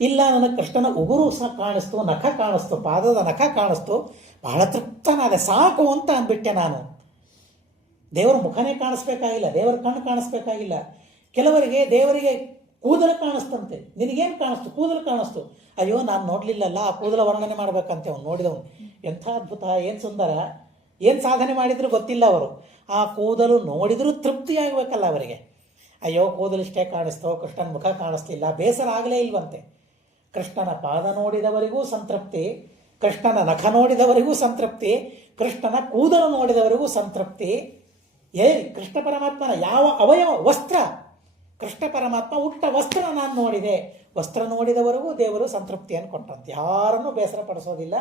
ಇಲ್ಲ ನನಗೆ ಕೃಷ್ಣನ ಉಗುರು ಸಹ ಕಾಣಿಸ್ತು, ನಖ ಕಾಣಿಸ್ತು, ಪಾದದ ನಖ ಕಾಣಿಸ್ತು, ಬಹಳ ತೃಪ್ತನಾದ, ಸಾಕು ಅಂತ ಅಂದ್ಬಿಟ್ಟೆ ನಾನು. ದೇವರ ಮುಖನೇ ಕಾಣಿಸ್ಬೇಕಾಗಿಲ್ಲ, ದೇವರ ಕಣ್ಣು ಕಾಣಿಸ್ಬೇಕಾಗಿಲ್ಲ. ಕೆಲವರಿಗೆ ದೇವರಿಗೆ ಕೂದಲು ಕಾಣಿಸ್ತಂತೆ. ನಿನಗೇನು ಕಾಣಿಸ್ತು? ಕೂದಲು ಕಾಣಿಸ್ತು. ಅಯ್ಯೋ ನಾನು ನೋಡಲಿಲ್ಲಲ್ಲ, ಆ ಕೂದಲ ವರ್ಣನೆ ಮಾಡಬೇಕಂತೆ ಅವನು. ನೋಡಿದವನು ಎಂಥ ಅದ್ಭುತ, ಏನು ಸುಂದರ, ಏನು ಸಾಧನೆ ಮಾಡಿದರೂ ಗೊತ್ತಿಲ್ಲ ಅವರು. ಆ ಕೂದಲು ನೋಡಿದರೂ ತೃಪ್ತಿಯಾಗಬೇಕಲ್ಲ ಅವರಿಗೆ. ಅಯ್ಯೋ ಕೂದಲಿಷ್ಟೇ ಕಾಣಿಸ್ತೋ, ಕೃಷ್ಣನ ಮುಖ ಕಾಣಿಸ್ಲಿಲ್ಲ, ಬೇಸರ ಆಗಲೇ ಇಲ್ವಂತೆ. ಕೃಷ್ಣನ ಪಾದ ನೋಡಿದವರಿಗೂ ಸಂತೃಪ್ತಿ, ಕೃಷ್ಣನ ನಖ ನೋಡಿದವರಿಗೂ ಸಂತೃಪ್ತಿ, ಕೃಷ್ಣನ ಕೂದಲು ನೋಡಿದವರಿಗೂ ಸಂತೃಪ್ತಿ. ಕೃಷ್ಣ ಪರಮಾತ್ಮನ ಯಾವ ಅವಯವ? ವಸ್ತ್ರ. ಕೃಷ್ಣ ಪರಮಾತ್ಮ ಉಟ್ಟ ವಸ್ತ್ರ ನಾನು ನೋಡಿದೆ, ವಸ್ತ್ರ ನೋಡಿದವರೆಗೂ ದೇವರು ಸಂತೃಪ್ತಿಯನ್ನು ಕೊಟ್ಟಂತೆ. ಯಾರನ್ನೂ ಬೇಸರ ಪಡಿಸೋದಿಲ್ಲ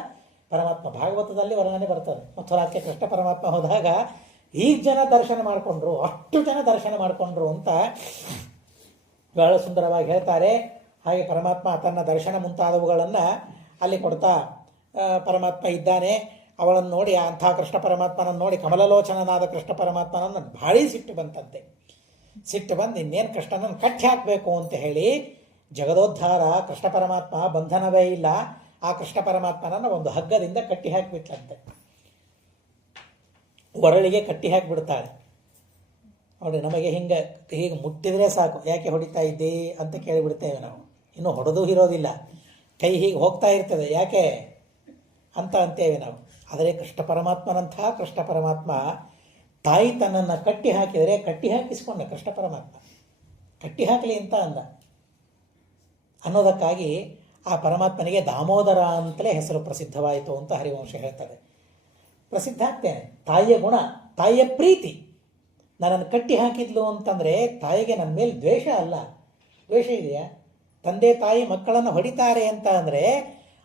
ಪರಮಾತ್ಮ. ಭಾಗವತದಲ್ಲಿ ವರ್ಣನೆ ಬರ್ತದೆ. ಮಥುರಾಕ್ಕೆ ಕೃಷ್ಣ ಪರಮಾತ್ಮ ಹೋದಾಗ ಈಗ ಜನ ದರ್ಶನ ಮಾಡಿಕೊಂಡ್ರು, ಅಷ್ಟು ಜನ ದರ್ಶನ ಮಾಡಿಕೊಂಡ್ರು ಅಂತ ಬಹಳ ಸುಂದರವಾಗಿ ಹೇಳ್ತಾರೆ. ಹಾಗೆ ಪರಮಾತ್ಮ ತನ್ನ ದರ್ಶನ ಮುಂತಾದವುಗಳನ್ನು ಅಲ್ಲಿ ಕೊಡ್ತಾ ಪರಮಾತ್ಮ ಇದ್ದಾನೆ. ಅವಳನ್ನು ನೋಡಿ, ಅಂಥ ಕೃಷ್ಣ ಪರಮಾತ್ಮನನ್ನು ನೋಡಿ, ಕಮಲಲೋಚನನಾದ ಕೃಷ್ಣ ಪರಮಾತ್ಮನನ್ನು ಭಾರಿ ಸಿಟ್ಟು ಬಂತಂತೆ. ಸಿಟ್ಟು ಬಂದು ಇನ್ನೇನು ಕೃಷ್ಣನನ್ನು ಕಟ್ಟಿ ಹಾಕಬೇಕು ಅಂತ ಹೇಳಿ, ಜಗದೋದ್ಧಾರ ಕೃಷ್ಣ ಪರಮಾತ್ಮ, ಬಂಧನವೇ ಇಲ್ಲ, ಆ ಕೃಷ್ಣ ಪರಮಾತ್ಮನನ್ನು ಒಂದು ಹಗ್ಗದಿಂದ ಕಟ್ಟಿ ಹಾಕಿಬಿಟ್ಲಂತೆ. ಒರಳಿಗೆ ಕಟ್ಟಿ ಹಾಕಿಬಿಡ್ತಾಳೆ. ನೋಡಿ, ನಮಗೆ ಹೀಗೆ ಮುಟ್ಟಿದರೆ ಸಾಕು, ಯಾಕೆ ಹೊಡಿತಾ ಇದ್ದಿ ಅಂತ ಕೇಳಿಬಿಡ್ತೇವೆ ನಾವು. ಇನ್ನೂ ಹೊಡೆದು ಇರೋದಿಲ್ಲ, ಕೈ ಹೀಗೆ ಹೋಗ್ತಾ ಇರ್ತದೆ, ಯಾಕೆ ಅಂತ ಅಂತೇವೆ ನಾವು. ಆದರೆ ಕೃಷ್ಣ ಪರಮಾತ್ಮನಂಥ ಕೃಷ್ಣ ಪರಮಾತ್ಮ ತಾಯಿ ತನ್ನನ್ನು ಕಟ್ಟಿ ಹಾಕಿದರೆ ಕಟ್ಟಿ ಹಾಕಿಸ್ಕೊಂಡೆ. ಕೃಷ್ಣ ಪರಮಾತ್ಮ ಕಟ್ಟಿ ಹಾಕಲಿ ಅಂತ ಅಂದ ಅನ್ನೋದಕ್ಕಾಗಿ ಆ ಪರಮಾತ್ಮನಿಗೆ ದಾಮೋದರ ಅಂತಲೇ ಹೆಸರು ಪ್ರಸಿದ್ಧವಾಯಿತು ಅಂತ ಹರಿವಂಶ ಹೇಳ್ತದೆ. ಪ್ರಸಿದ್ಧ ಆಗ್ತೇನೆ. ತಾಯಿಯ ಗುಣ, ತಾಯಿಯ ಪ್ರೀತಿ. ನನ್ನನ್ನು ಕಟ್ಟಿ ಹಾಕಿದ್ಲು ಅಂತಂದರೆ ತಾಯಿಗೆ ನನ್ನ ಮೇಲೆ ದ್ವೇಷ ಅಲ್ಲ. ದ್ವೇಷ ಇದೆಯಾ? ತಂದೆ ತಾಯಿ ಮಕ್ಕಳನ್ನು ಹೊಡಿತಾರೆ ಅಂತ ಅಂದರೆ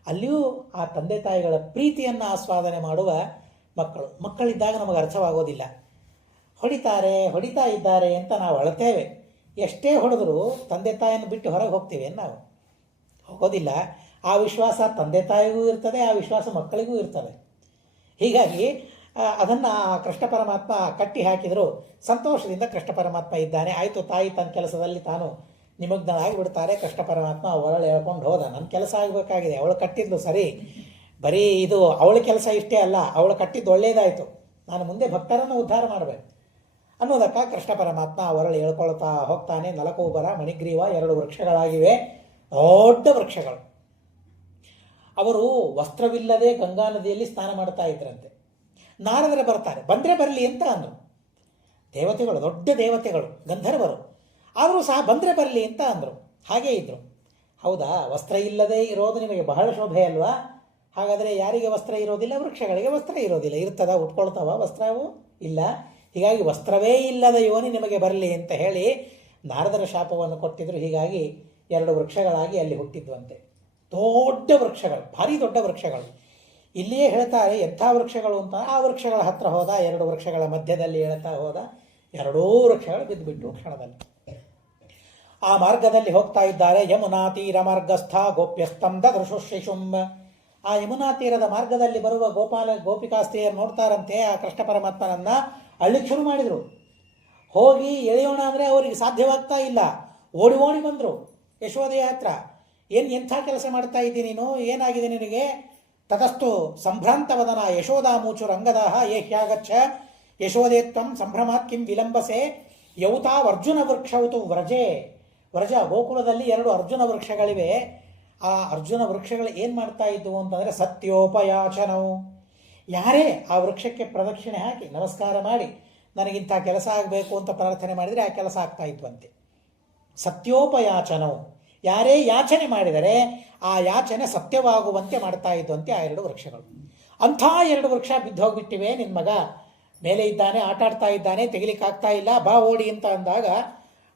ಅಲ್ಲಿಯೂ ಆ ತಂದೆ ತಾಯಿಗಳ ಪ್ರೀತಿಯನ್ನು ಆಸ್ವಾದನೆ ಮಾಡುವ ಮಕ್ಕಳಿದ್ದಾಗ ನಮಗೆ ಅರ್ಥವಾಗೋದಿಲ್ಲ. ಹೊಡಿತಾ ಇದ್ದಾರೆ ಅಂತ ನಾವು ಅಳ್ತೇವೆ. ಎಷ್ಟೇ ಹೊಡೆದರೂ ತಂದೆ ತಾಯಿಯನ್ನು ಬಿಟ್ಟು ಹೊರಗೆ ಹೋಗ್ತೀವಿ ನಾವು? ಹೋಗೋದಿಲ್ಲ. ಆ ವಿಶ್ವಾಸ ತಂದೆ ತಾಯಿಗೂ ಇರ್ತದೆ, ಆ ವಿಶ್ವಾಸ ಮಕ್ಕಳಿಗೂ ಇರ್ತದೆ. ಹೀಗಾಗಿ ಅದನ್ನು ಕೃಷ್ಣ ಪರಮಾತ್ಮ ಕಟ್ಟಿ ಹಾಕಿದರೂ ಸಂತೋಷದಿಂದ ಕೃಷ್ಣ ಪರಮಾತ್ಮ ಇದ್ದಾನೆ. ಆಯಿತು, ತಾಯಿ ತನ್ನ ಕೆಲಸದಲ್ಲಿ ತಾನು ನಿಮಗ್ನಾಗಿಬಿಡ್ತಾರೆ. ಕೃಷ್ಣ ಪರಮಾತ್ಮ ಒರಳು ಹೇಳ್ಕೊಂಡು ಹೋದ. ನನ್ನ ಕೆಲಸ ಆಗಬೇಕಾಗಿದೆ, ಅವಳು ಕಟ್ಟಿದ್ಲು ಸರಿ, ಬರೀ ಇದು ಅವಳ ಕೆಲಸ ಇಷ್ಟೇ ಅಲ್ಲ, ಅವಳು ಕಟ್ಟಿದ್ದು ಒಳ್ಳೆಯದಾಯಿತು, ನಾನು ಮುಂದೆ ಭಕ್ತರನ್ನು ಉದ್ಧಾರ ಮಾಡಬೇಕು ಅನ್ನೋದಕ್ಕೆ ಕೃಷ್ಣ ಪರಮಾತ್ಮ ಒರಳು ಹೇಳ್ಕೊಳ್ತಾ ಹೋಗ್ತಾನೆ. ನಲಕೂಬರ, ಮಣಿಗ್ರೀವ 2 ವೃಕ್ಷಗಳಾಗಿವೆ, ದೊಡ್ಡ ವೃಕ್ಷಗಳು. ಅವರು ವಸ್ತ್ರವಿಲ್ಲದೆ ಗಂಗಾ ನದಿಯಲ್ಲಿ ಸ್ನಾನ ಮಾಡ್ತಾ ಇದ್ರಂತೆ. ನಾರದರು ಬರ್ತಾರೆ, ಬಂದರೆ ಬರಲಿ ಅಂತ ಅಂದರು. ದೇವತೆಗಳು, ದೊಡ್ಡ ದೇವತೆಗಳು, ಗಂಧರ್ವರು, ಆದರೂ ಸಹ ಬಂದರೆ ಬರಲಿ ಅಂತ ಅಂದರು. ಹಾಗೇ ಇದ್ದರು. ಹೌದಾ, ವಸ್ತ್ರ ಇಲ್ಲದೆ ಇರೋದು ನಿಮಗೆ ಬಹಳ ಶೋಭೆ ಅಲ್ವಾ? ಹಾಗಾದರೆ ಯಾರಿಗೆ ವಸ್ತ್ರ ಇರೋದಿಲ್ಲ? ವೃಕ್ಷಗಳಿಗೆ ವಸ್ತ್ರ ಇರೋದಿಲ್ಲ. ಇರ್ತದ, ಉಟ್ಕೊಳ್ತಾವ ವಸ್ತ್ರವು? ಇಲ್ಲ. ಹೀಗಾಗಿ ವಸ್ತ್ರವೇ ಇಲ್ಲದ ಯೋನಿ ನಿಮಗೆ ಬರಲಿ ಅಂತ ಹೇಳಿ ನಾರದರ ಶಾಪವನ್ನು ಕೊಟ್ಟಿದ್ರು. ಹೀಗಾಗಿ 2 ವೃಕ್ಷಗಳಾಗಿ ಅಲ್ಲಿ ಹುಟ್ಟಿದ್ವಂತೆ. ದೊಡ್ಡ ವೃಕ್ಷಗಳು, ಭಾರಿ ದೊಡ್ಡ ವೃಕ್ಷಗಳು. ಇಲ್ಲಿಯೇ ಹೇಳ್ತಾರೆ ಎಂಥ ವೃಕ್ಷಗಳು ಅಂತ. ಆ ವೃಕ್ಷಗಳ ಹತ್ರ ಹೋದ, 2 ವೃಕ್ಷಗಳ ಮಧ್ಯದಲ್ಲಿ ಹೇಳ್ತಾ ಹೋದ, 2 ವೃಕ್ಷಗಳು ಬಿದ್ದುಬಿಟ್ಟು ಕ್ಷಣದಲ್ಲಿ. ಆ ಮಾರ್ಗದಲ್ಲಿ ಹೋಗ್ತಾ ಇದ್ದಾರೆ. ಯಮುನಾ ತೀರ ಮಾರ್ಗಸ್ಥ ಗೋಪ್ಯಸ್ತಂ ದದೃಶು ಶಿಶುಂ. ಆ ಯಮುನಾ ತೀರದ ಮಾರ್ಗದಲ್ಲಿ ಬರುವ ಗೋಪಿಕಾಸ್ತ್ರೀಯರು ನೋಡ್ತಾರಂತೆ ಆ ಕೃಷ್ಣ ಪರಮಾತ್ಮನನ್ನ. ಅಳ್ಳಿಕ್ಕೆ ಶುರು ಮಾಡಿದರು. ಹೋಗಿ ಎಳೆಯೋಣ ಅಂದರೆ ಅವರಿಗೆ ಸಾಧ್ಯವಾಗ್ತಾ ಇಲ್ಲ. ಓಡಿ ಓಡಿ ಬಂದರು ಯಶೋದೆಯ ಹತ್ರ. ಎಂಥ ಕೆಲಸ ಮಾಡ್ತಾ ಇದ್ದೀನಿ ನೀನು, ಏನಾಗಿದೆ ನಿನಗೆ? ತತಸ್ತು ಸಂಭ್ರಾಂತವದನ ಯಶೋದಾಮೂಚು ರಂಗದಾಹ ಏಹ್ಯಾಗಚ್ಚ ಯಶೋದೇ ತ್ವಂ ಸಂಭ್ರಮಾತ್ ಕಿಂ ವಿಲಂಬಸೆ ಯೌತಾವರ್ಜುನ ವೃಕ್ಷೌತು ವ್ರಜೆ. ವ್ರಜ, ಗೋಕುಲದಲ್ಲಿ 2 ಅರ್ಜುನ ವೃಕ್ಷಗಳಿವೆ. ಆ ಅರ್ಜುನ ವೃಕ್ಷಗಳು ಏನು ಮಾಡ್ತಾ ಇದ್ದವು ಅಂತಂದರೆ ಸತ್ಯೋಪಯಾಚನವು. ಯಾರೇ ಆ ವೃಕ್ಷಕ್ಕೆ ಪ್ರದಕ್ಷಿಣೆ ಹಾಕಿ ನಮಸ್ಕಾರ ಮಾಡಿ ನನಗಿಂಥ ಕೆಲಸ ಆಗಬೇಕು ಅಂತ ಪ್ರಾರ್ಥನೆ ಮಾಡಿದರೆ ಆ ಕೆಲಸ ಆಗ್ತಾ ಇದ್ವಂತೆ. ಸತ್ಯೋಪಯಾಚನವು, ಯಾರೇ ಯಾಚನೆ ಮಾಡಿದರೆ ಆ ಯಾಚನೆ ಸತ್ಯವಾಗುವಂತೆ ಮಾಡ್ತಾ ಇದ್ವಂತೆ ಆ 2 ವೃಕ್ಷಗಳು. ಅಂಥ 2 ವೃಕ್ಷ ಬಿದ್ದೋಗ್ಬಿಟ್ಟಿವೆ. ನಿನ್ನ ಮಗ ಮೇಲೆ ಇದ್ದಾನೆ, ಆಟಾಡ್ತಾ ಇದ್ದಾನೆ, ತೆಗಿಲಿಕ್ಕಾಗ್ತಾ ಇಲ್ಲ, ಬಾ ಓಡಿ ಅಂತ ಅಂದಾಗ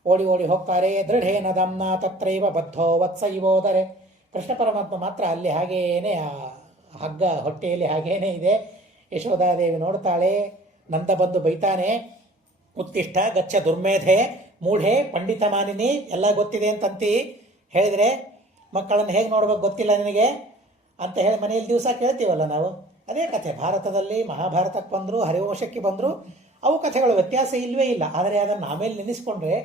ಓಡಿ ಓಡಿ ಹೋಗ್ತಾರೆ. ದೃಢೇನ ದಮ್ನ ತತ್ರೈವ ಬದ್ಧೋ ವತ್ಸ ಇವೋದರೆ. ಕೃಷ್ಣ ಪರಮಾತ್ಮ ಮಾತ್ರ ಅಲ್ಲಿ ಹಾಗೇನೆ ಆ ಹಗ್ಗ ಹೊಟ್ಟೆಯಲ್ಲಿ ಹಾಗೇನೇ ಇದೆ. ಯಶೋಧಾದೇವಿ ನೋಡ್ತಾಳೆ. ನಂದ ಬಂದು ಬೈತಾನೆ, ಉತ್ತಿಷ್ಠ ಗಚ್ಚ ದುರ್ಮೇಧೆ ಮೂಢೆ ಪಂಡಿತ ಮಾನಿನಿ. ಎಲ್ಲ ಗೊತ್ತಿದೆ ಅಂತಂತಿ ಹೇಳಿದರೆ ಮಕ್ಕಳನ್ನು ಹೇಗೆ ನೋಡ್ಬೇಕು ಗೊತ್ತಿಲ್ಲ ನಿನಗೆ ಅಂತ ಹೇಳಿ ಮನೆಯಲ್ಲಿ ದಿವಸ ಕೇಳ್ತೀವಲ್ಲ ನಾವು. ಅದೇ ಕಥೆ ಭಾರತದಲ್ಲಿ ಮಹಾಭಾರತಕ್ಕೆ ಬಂದರು, ಹರಿವಂಶಕ್ಕೆ ಬಂದರು, ಅವು ಕಥೆಗಳು ವ್ಯತ್ಯಾಸ ಇಲ್ಲವೇ ಇಲ್ಲ. ಆದರೆ ಅದನ್ನು ಆಮೇಲೆ ನೆನೆಸ್ಕೊಂಡ್ರೆ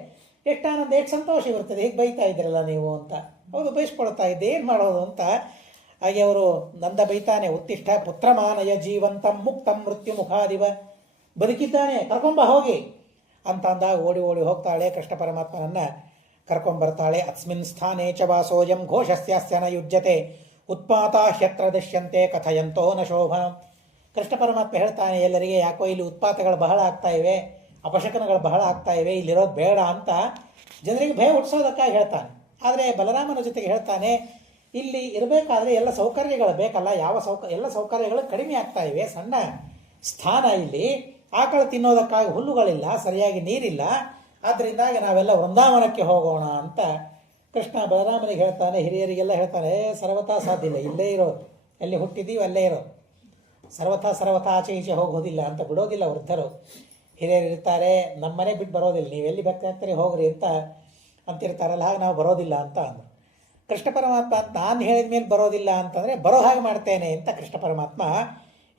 ಎಷ್ಟು ಆನಂದ, ಎಷ್ಟು ಸಂತೋಷ ಇರ್ತದೆ. ಹೇಗೆ ಬೈತಾ ಇದ್ರಲ್ಲ ನೀವು ಅಂತ. ಹೌದು, ಬಯಸ್ಕೊಳ್ತಾ ಇದ್ದೆ, ಏನು ಮಾಡೋದು ಅಂತ. ಹಾಗೆ ಅವರು ನಂದ ಬೈತಾನೆ, ಉತ್ತಿಷ್ಠ ಪುತ್ರಮಾನಯ ಜೀವಂತಂ ಮುಕ್ತಂ ಮೃತ್ಯು ಮುಖಾದಿವ. ಬದುಕಿದ್ದಾನೆ, ಕರ್ಕೊಂಬ ಹೋಗಿ ಅಂತ ಅಂದಾಗ ಓಡಿ ಓಡಿ ಹೋಗ್ತಾಳೆ. ಕೃಷ್ಣ ಪರಮಾತ್ಮನನ್ನು ಕರ್ಕೊಂಬರ್ತಾಳೆ. ಅಸ್ಮಿನ್ ಸ್ಥಾನೇ ಚ ವಾಸೋಯಂ ಘೋಷಸ್ಯಾಸ್ಯನ ಯುಜ್ಯತೆ ಉತ್ಪಾತ ಹ್ಯತ್ರ ದೃಶ್ಯಂತೆ ಕಥಯಂತೋ ನ ಶೋಭ. ಕೃಷ್ಣ ಪರಮಾತ್ಮ ಹೇಳ್ತಾನೆ ಎಲ್ಲರಿಗೆ, ಯಾಕೋ ಇಲ್ಲಿ ಉತ್ಪಾತಗಳು ಬಹಳ ಆಗ್ತಾ ಇವೆ, ಅಪಶಕನಗಳು ಬಹಳ ಆಗ್ತಾ ಇವೆ, ಇಲ್ಲಿರೋದು ಬೇಡ ಅಂತ ಜನರಿಗೆ ಭಯ ಹುಟ್ಟಿಸೋದಕ್ಕಾಗಿ ಹೇಳ್ತಾನೆ. ಆದರೆ ಬಲರಾಮನ ಜೊತೆಗೆ ಹೇಳ್ತಾನೆ, ಇಲ್ಲಿ ಇರಬೇಕಾದ್ರೆ ಎಲ್ಲ ಸೌಕರ್ಯಗಳು ಬೇಕಲ್ಲ. ಎಲ್ಲ ಸೌಕರ್ಯಗಳು ಕಡಿಮೆ ಆಗ್ತಾ ಇವೆ. ಸಣ್ಣ ಸ್ಥಾನ ಇಲ್ಲಿ. ಆಕಳು ತಿನ್ನೋದಕ್ಕಾಗಿ ಹುಲ್ಲುಗಳಿಲ್ಲ, ಸರಿಯಾಗಿ ನೀರಿಲ್ಲ. ಆದ್ದರಿಂದಾಗಿ ನಾವೆಲ್ಲ ವೃಂದಾವನಕ್ಕೆ ಹೋಗೋಣ ಅಂತ ಕೃಷ್ಣ ಬಲರಾಮನಿಗೆ ಹೇಳ್ತಾನೆ. ಹಿರಿಯರಿಗೆಲ್ಲ ಹೇಳ್ತಾನೆ, ಸರ್ವತಾ ಸಾಧ್ಯ ಇಲ್ಲ, ಇಲ್ಲೇ ಇರೋ, ಎಲ್ಲಿ ಹುಟ್ಟಿದ್ದೀವಿ ಅಲ್ಲೇ ಇರೋ, ಸರ್ವತಾ ಆಚೆ ಈಚೆ ಹೋಗೋದಿಲ್ಲ ಅಂತ ಬಿಡೋದಿಲ್ಲ ವೃದ್ಧರು. ಹಿರಿಯರು ಇರ್ತಾರೆ, ನಮ್ಮನೆ ಬಿಟ್ಟು ಬರೋದಿಲ್ಲ, ನೀವೆಲ್ಲಿ ಬೇಕಾಗ್ತಾರೆ ಹೋಗ್ರಿ ಅಂತ ಅಂತಿರ್ತಾರಲ್ಲ, ಹಾಗೆ ನಾವು ಬರೋದಿಲ್ಲ ಅಂತ ಅಂದರು. ಕೃಷ್ಣ ಪರಮಾತ್ಮ ನಾನು ಹೇಳಿದ ಮೇಲೆ ಬರೋದಿಲ್ಲ ಅಂತಂದರೆ ಬರೋ ಹಾಗೆ ಮಾಡ್ತೇನೆ ಅಂತ ಕೃಷ್ಣ ಪರಮಾತ್ಮ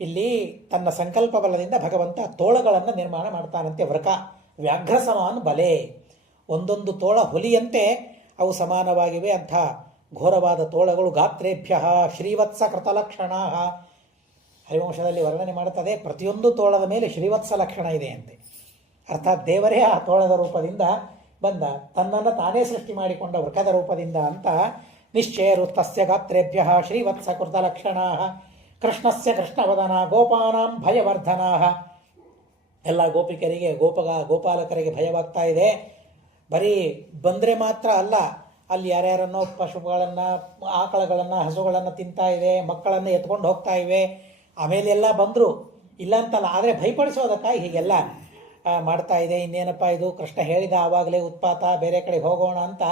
ಇಲ್ಲಿ ತನ್ನ ಸಂಕಲ್ಪ ಬಲದಿಂದ ಭಗವಂತ ತೋಳಗಳನ್ನು ನಿರ್ಮಾಣ ಮಾಡ್ತಾನಂತೆ. ವ್ರಕ ವ್ಯಾಘ್ರ ಸಮಾನ ಬಲೆ, ಒಂದೊಂದು ತೋಳ ಹುಲಿಯಂತೆ ಅವು ಸಮಾನವಾಗಿವೆ. ಅಂಥ ಘೋರವಾದ ತೋಳಗಳು. ಗಾತ್ರೇಭ್ಯ ಶ್ರೀವತ್ಸ ಕೃತಲಕ್ಷಣ. ಹರಿವಂಶದಲ್ಲಿ ವರ್ಣನೆ ಮಾಡುತ್ತದೆ, ಪ್ರತಿಯೊಂದು ತೋಳದ ಮೇಲೆ ಶ್ರೀವತ್ಸ ಲಕ್ಷಣ ಇದೆ ಅಂತೆ. ಅರ್ಥಾತ್ ದೇವರೇ ಆ ತೋಳದ ರೂಪದಿಂದ ಬಂದ, ತನ್ನನ್ನು ತಾನೇ ಸೃಷ್ಟಿ ಮಾಡಿಕೊಂಡ ವೃಕದ ರೂಪದಿಂದ ಅಂತ. ನಿಶ್ಚಯರು ತಸ್ಯ ಗಾತ್ರೇಭ್ಯ ಶ್ರೀವತ್ಸ ಕೃತಲಕ್ಷಣ ಕೃಷ್ಣಸ್ಯ ಕೃಷ್ಣವದನ ಗೋಪಾನಾಂ ಭಯವರ್ಧನಾ. ಎಲ್ಲ ಗೋಪಿಕರಿಗೆ ಗೋಪಾಲಕರಿಗೆ ಭಯವಾಗ್ತಾ ಇದೆ. ಬರೀ ಬಂದರೆ ಮಾತ್ರ ಅಲ್ಲ, ಅಲ್ಲಿ ಯಾರ್ಯಾರನ್ನೋ ಪಶುಗಳನ್ನು, ಆಕಳಗಳನ್ನು, ಹಸುಗಳನ್ನು ತಿಂತಾ ಇದೆ, ಮಕ್ಕಳನ್ನು ಎತ್ಕೊಂಡು ಹೋಗ್ತಾ ಇವೆ. ಆಮೇಲೆ ಎಲ್ಲ ಬಂದರು, ಇಲ್ಲ ಅಂತಲ್ಲ, ಆದರೆ ಭಯಪಡಿಸೋದಕ್ಕಾಗಿ ಹೀಗೆಲ್ಲ ಮಾಡ್ತಾ ಇದೆ. ಇನ್ನೇನಪ್ಪ ಇದು, ಕೃಷ್ಣ ಹೇಳಿದ ಆವಾಗಲೇ ಉತ್ಪಾತ, ಬೇರೆ ಕಡೆ ಹೋಗೋಣ ಅಂತ